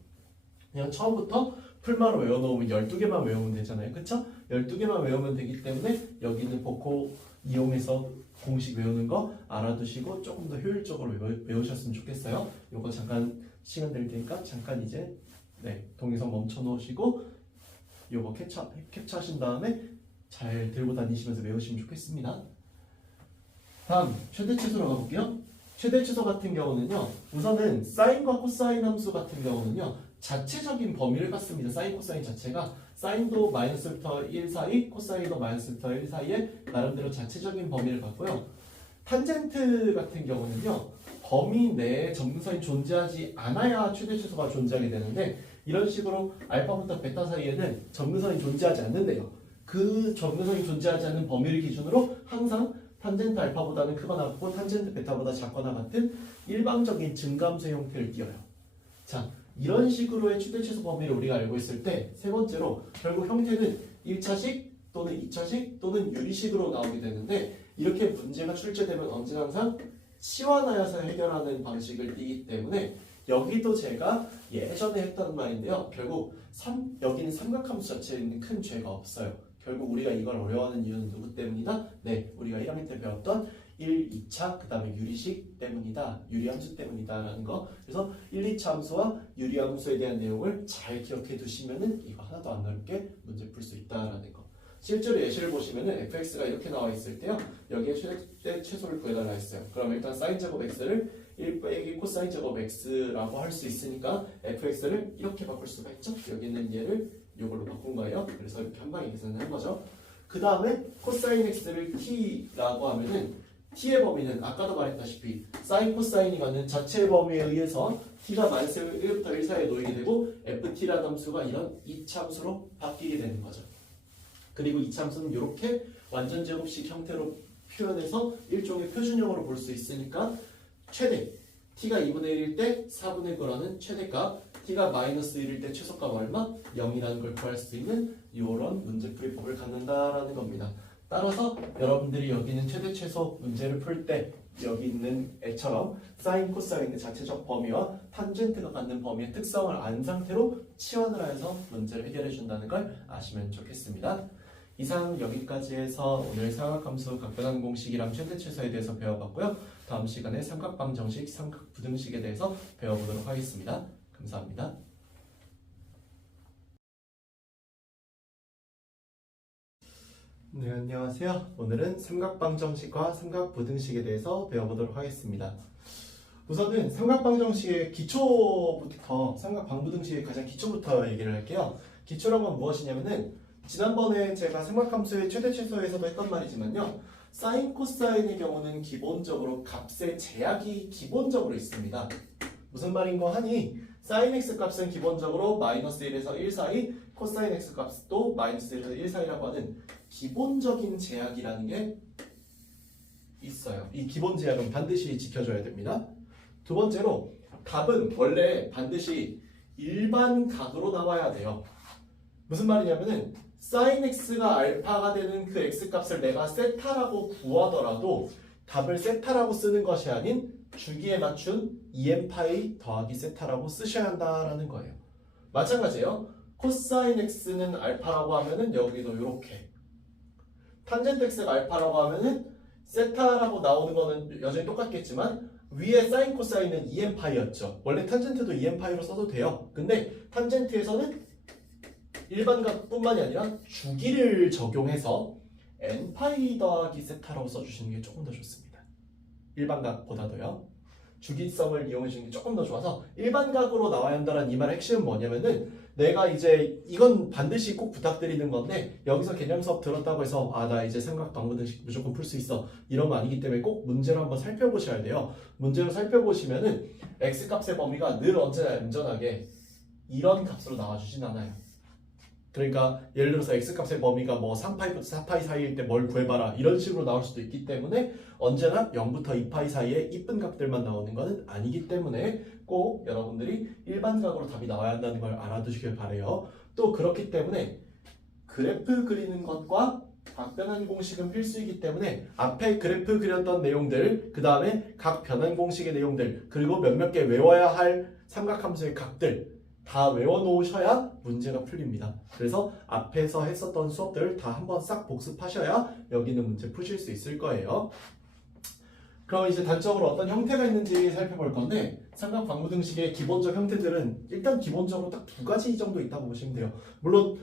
그냥 처음부터 풀마로 외워놓으면 12개만 외우면 되잖아요. 그쵸? 12개만 외우면 되기 때문에 여기 있는 복호 이용해서 공식 외우는 거 알아두시고 조금 더 효율적으로 외우셨으면 좋겠어요. 요거 잠깐 시간 될 테니까 잠깐 이제 동영상 멈춰 놓으시고 요거 캡처하신 다음에 잘 들고 다니시면서 외우시면 좋겠습니다. 다음 최대치수로 가볼게요. 최대치수 같은 경우는요, 우선은 사인과 코사인 함수 같은 경우는요 자체적인 범위를 갖습니다. 사인 코사인 자체가 사인도 마이너스부터 1 사이, 코사인도 마이너스부터 1 사이에 나름대로 자체적인 범위를 갖고요. 탄젠트 같은 경우는요 범위 내에 점근선이 존재하지 않아야 최대치수가 존재하게 되는데, 이런 식으로 알파부터 베타 사이에는 점근선이 존재하지 않는데요. 그 점근선이 존재하지 않는 범위를 기준으로 항상 탄젠트 알파보다는 크거나 같고 탄젠트 베타보다 작거나 같은 일방적인 증감수의 형태를 띄어요. 자, 이런 식으로의 최대치수 범위를 우리가 알고 있을 때 세 번째로 결국 형태는 1차식 또는 2차식 또는 유리식으로 나오게 되는데, 이렇게 문제가 출제되면 언제나 항상 치환하여서 해결하는 방식을 띠기 때문에 여기도 제가 예전에 했던 말인데요. 결국 여기는 삼각함수 자체에 있는 큰 죄가 없어요. 결국 우리가 이걸 어려워하는 이유는 누구 때문이다? 우리가 1학년 때 배웠던 1, 2차 그 다음에 유리식 때문이다. 유리함수 때문이다 라는 거. 그래서 1, 2차 함수와 유리함수에 대한 내용을 잘 기억해 두시면은 이거 하나도 안 어렵게 문제 풀 수 있다라는 거. 실제로 예시를 보시면은 fx가 이렇게 나와 있을 때요. 여기에 최대 최소를 구해달라 했어요. 그럼 일단 사인 제곱 x를 1 빼기 코사인 제곱 x라고 할 수 있으니까 fx를 이렇게 바꿀 수가 있죠. 여기는 얘를 이걸로 바꾼 거예요. 그래서 이렇게 한 방에 계산을 한 거죠. 그 다음에 코사인 x를 t라고 하면은 t의 범위는 아까도 말했다시피 사인 코사인이 갖는 자체 범위에 의해서 t가 마이너스 1부터 1 사이에 놓이게 되고 ft라는 함수가 이런 이차함수로 바뀌게 되는 거죠. 그리고 이차함수는 이렇게 완전 제곱식 형태로 표현해서 일종의 표준형으로 볼 수 있으니까 최대 t가 2분의 1일 때 4분의 9라는 최대값, t가 마이너스 1일 때 최소값 얼마? 0이라는 걸 구할 수 있는 이런 문제풀이법을 갖는다라는 겁니다. 따라서 여러분들이 여기 있는 최대 최소 문제를 풀 때 여기 있는 애처럼 사인 코사인의 자체적 범위와 탄젠트가 갖는 범위의 특성을 안 상태로 치환을 해서 문제를 해결해 준다는 걸 아시면 좋겠습니다. 이상 여기까지 해서 오늘 삼각함수 각변환 공식이랑 최대 최소에 대해서 배워봤고요. 다음 시간에 삼각방정식, 삼각부등식에 대해서 배워보도록 하겠습니다. 감사합니다. 네, 안녕하세요. 오늘은 삼각방정식과 삼각부등식에 대해서 배워보도록 하겠습니다. 우선은 삼각방정식의 기초부터, 삼각방부등식의 가장 기초부터 얘기를 할게요. 기초라는 건 무엇이냐면은 지난번에 제가 삼각함수의 최대 최소에서도 했던 말이지만요. 사인 코사인의 경우는 기본적으로 값의 제약이 기본적으로 있습니다. 무슨 말인 거 하니 sin x 값은 기본적으로 마이너스 1에서 1 사이, 코사인 x 값도 마이너스 1에서 1 사이라고 하는 기본적인 제약이라는 게 있어요. 이 기본 제약은 반드시 지켜줘야 됩니다. 두 번째로 값은 원래 반드시 일반각으로 나와야 돼요. 무슨 말이냐면은 sin x가 알파가 되는 그 x 값을 내가 세타라고 구하더라도 답을 세타라고 쓰는 것이 아닌 주기에 맞춘 EM파이 더하기 세타라고 쓰셔야 한다라는 거예요. 마찬가지예요. 코사인 x는 알파라고 하면은 여기도 이렇게, 탄젠트 x가 알파라고 하면은 세타라고 나오는 거는 여전히 똑같겠지만 위에 사인 코사인은 EM파이였죠. 원래 탄젠트도 EM파이로 써도 돼요. 근데 탄젠트에서는 일반각뿐만이 아니라 주기를 적용해서 n파이 더하기 세타라고 써주시는 게 조금 더 좋습니다. 일반각보다도요. 주기성을 이용해 주는 게 조금 더 좋아서 일반각으로 나와야 한다는 이 말의 핵심은 뭐냐면은 내가 이제 이건 반드시 꼭 부탁드리는 건데 여기서 개념 수업 들었다고 해서 나 이제 삼각 방문등식 무조건 풀 수 있어 이런 거 아니기 때문에 꼭 문제로 한번 살펴보셔야 돼요. 문제로 살펴보시면은 x값의 범위가 늘 언제나 얌전하게 이런 값으로 나와주진 않아요. 그러니까 예를 들어서 x값의 범위가 뭐 3파이부터 4파이 사이일 때 뭘 구해봐라 이런 식으로 나올 수도 있기 때문에 언제나 0부터 2파이 사이에 이쁜 값들만 나오는 것은 아니기 때문에 꼭 여러분들이 일반각으로 답이 나와야 한다는 걸 알아두시길 바래요. 또 그렇기 때문에 그래프 그리는 것과 각 변환 공식은 필수이기 때문에 앞에 그래프 그렸던 내용들, 그 다음에 각 변환 공식의 내용들, 그리고 몇몇 개 외워야 할 삼각함수의 각들 다 외워놓으셔야 문제가 풀립니다. 그래서 앞에서 했었던 수업들 다 한번 싹 복습하셔야 여기는 문제 푸실 수 있을 거예요. 그럼 이제 단적으로 어떤 형태가 있는지 살펴볼 건데 삼각 방부등식의 기본적 형태들은 일단 기본적으로 딱 두 가지 정도 있다고 보시면 돼요. 물론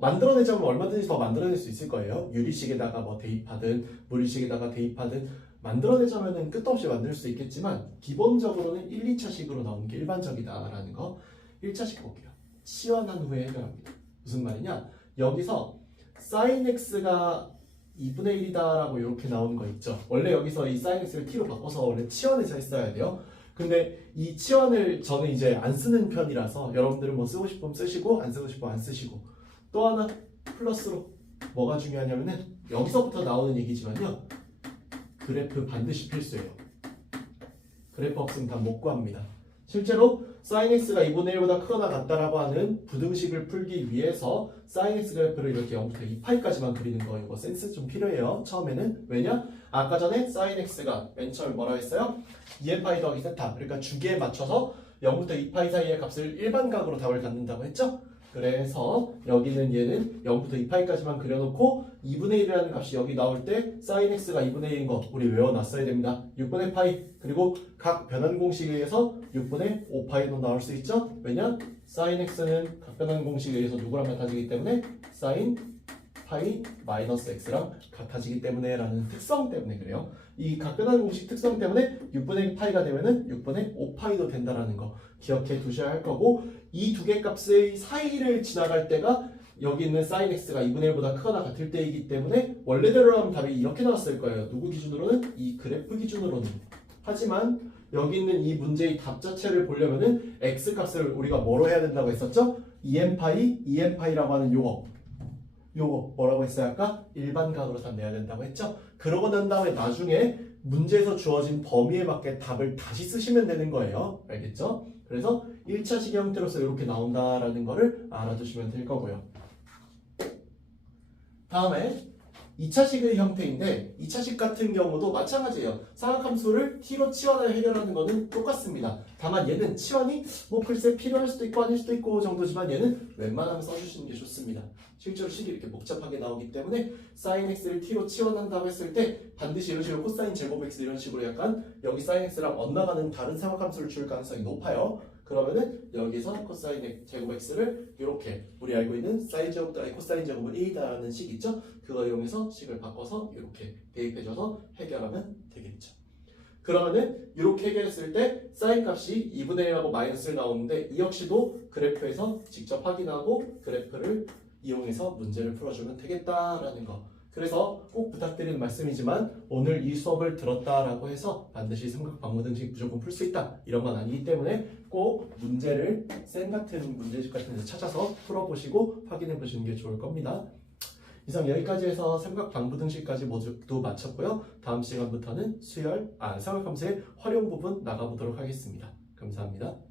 만들어내자면 얼마든지 더 만들어낼 수 있을 거예요. 유리식에다가 뭐 대입하든 물리식에다가 대입하든 만들어내자면 끝도 없이 만들 수 있겠지만 기본적으로는 1, 2차식으로 나오는 게 일반적이다라는 거. 1차식 볼게요. 치환한 후에 해결합니다. 무슨 말이냐? 여기서 sin x가 2분의 1이다 라고 이렇게 나오는 거 있죠. 원래 여기서 이 sin x를 t로 바꿔서 원래 치환해서 했어야 돼요. 근데 이 치환을 저는 이제 안 쓰는 편이라서 여러분들은 뭐 쓰고 싶으면 쓰시고 안 쓰고 싶으면 안 쓰시고, 또 하나 플러스로 뭐가 중요하냐면은 여기서부터 나오는 얘기지만요. 그래프 반드시 필수예요. 그래프 없으면 다 못 구합니다. 실제로 sin x가 2분의 1보다 크거나 같다라고 하는 부등식을 풀기 위해서 sin x 그래프를 이렇게 0부터 2파이까지만 그리는 거 이거 센스 좀 필요해요. 처음에는. 왜냐? 아까 전에 sin x가 맨 처음에 뭐라 했어요? 2n파이 더하기 세타. 그러니까 주기에 맞춰서 0부터 2파이 사이의 값을 일반각으로 답을 갖는다고 했죠? 그래서 여기는 얘는 0부터 2파이까지만 그려놓고 2분의 1이라는 값이 여기 나올 때 sin x가 2분의 1인 거 우리 외워놨어야 됩니다. 6분의 파이, 그리고 각 변환 공식에 의해서 6분의 5파이도 나올 수 있죠? 왜냐? sin x는 각 변환 공식에 의해서 누구랑 같아지기 때문에 sin 파이 마이너스 x랑 같아지기 때문에 라는 특성 때문에 그래요. 이 각 변환 공식 특성 때문에 6분의 1파이가 되면은 6분의 5파이도 된다라는 거 기억해 두셔야 할 거고, 이 두 개 값의 사이를 지나갈 때가 여기 있는 sin x가 2분의 1보다 크거나 같을 때이기 때문에 원래대로라면 답이 이렇게 나왔을 거예요. 누구 기준으로는? 이 그래프 기준으로는. 하지만 여기 있는 이 문제의 답 자체를 보려면은 x 값을 우리가 뭐로 해야 된다고 했었죠? EM파이라고 하는 요거 뭐라고 했어요? 아까 일반각으로 답 내야 된다고 했죠? 그러고 난 다음에 나중에 문제에서 주어진 범위에 맞게 답을 다시 쓰시면 되는 거예요. 알겠죠? 그래서 1차식 형태로서 이렇게 나온다라는 거를 알아두시면 될 거고요. 다음에 2차식의 형태인데 2차식 같은 경우도 마찬가지예요. 삼각함수를 t로 치환하여 해결하는 거는 똑같습니다. 다만 얘는 치환이 뭐 글쎄 필요할 수도 있고 아닐 수도 있고 정도지만 얘는 웬만하면 써주시는 게 좋습니다. 실제로 식이 이렇게 복잡하게 나오기 때문에 sin x를 t로 치환한다고 했을 때 반드시 이런 식으로 코사인 제곱 x 이런 식으로 약간 여기 sin x랑 엇나가는 다른 삼각함수를 줄 가능성이 높아요. 그러면은 여기서 코사인 제곱 x를 이렇게 우리 알고 있는 사인 제곱 더하기 코사인 제곱은 1이다라는 식 있죠? 그걸 이용해서 식을 바꿔서 이렇게 대입해줘서 해결하면 되겠죠. 그러면은 이렇게 해결했을 때 사인 값이 2분의 1하고 마이너스를 나오는데 이 역시도 그래프에서 직접 확인하고 그래프를 이용해서 문제를 풀어주면 되겠다라는 거. 그래서 꼭 부탁드리는 말씀이지만 오늘 이 수업을 들었다라고 해서 반드시 삼각방문등식 무조건 풀 수 있다 이런 건 아니기 때문에 꼭 문제를 쌤 같은 문제집 같은 데서 찾아서 풀어보시고 확인해 보시는 게 좋을 겁니다. 이상 여기까지 해서 삼각방부등식까지 모두 마쳤고요. 다음 시간부터는 삼각함수의 활용 부분 나가보도록 하겠습니다. 감사합니다.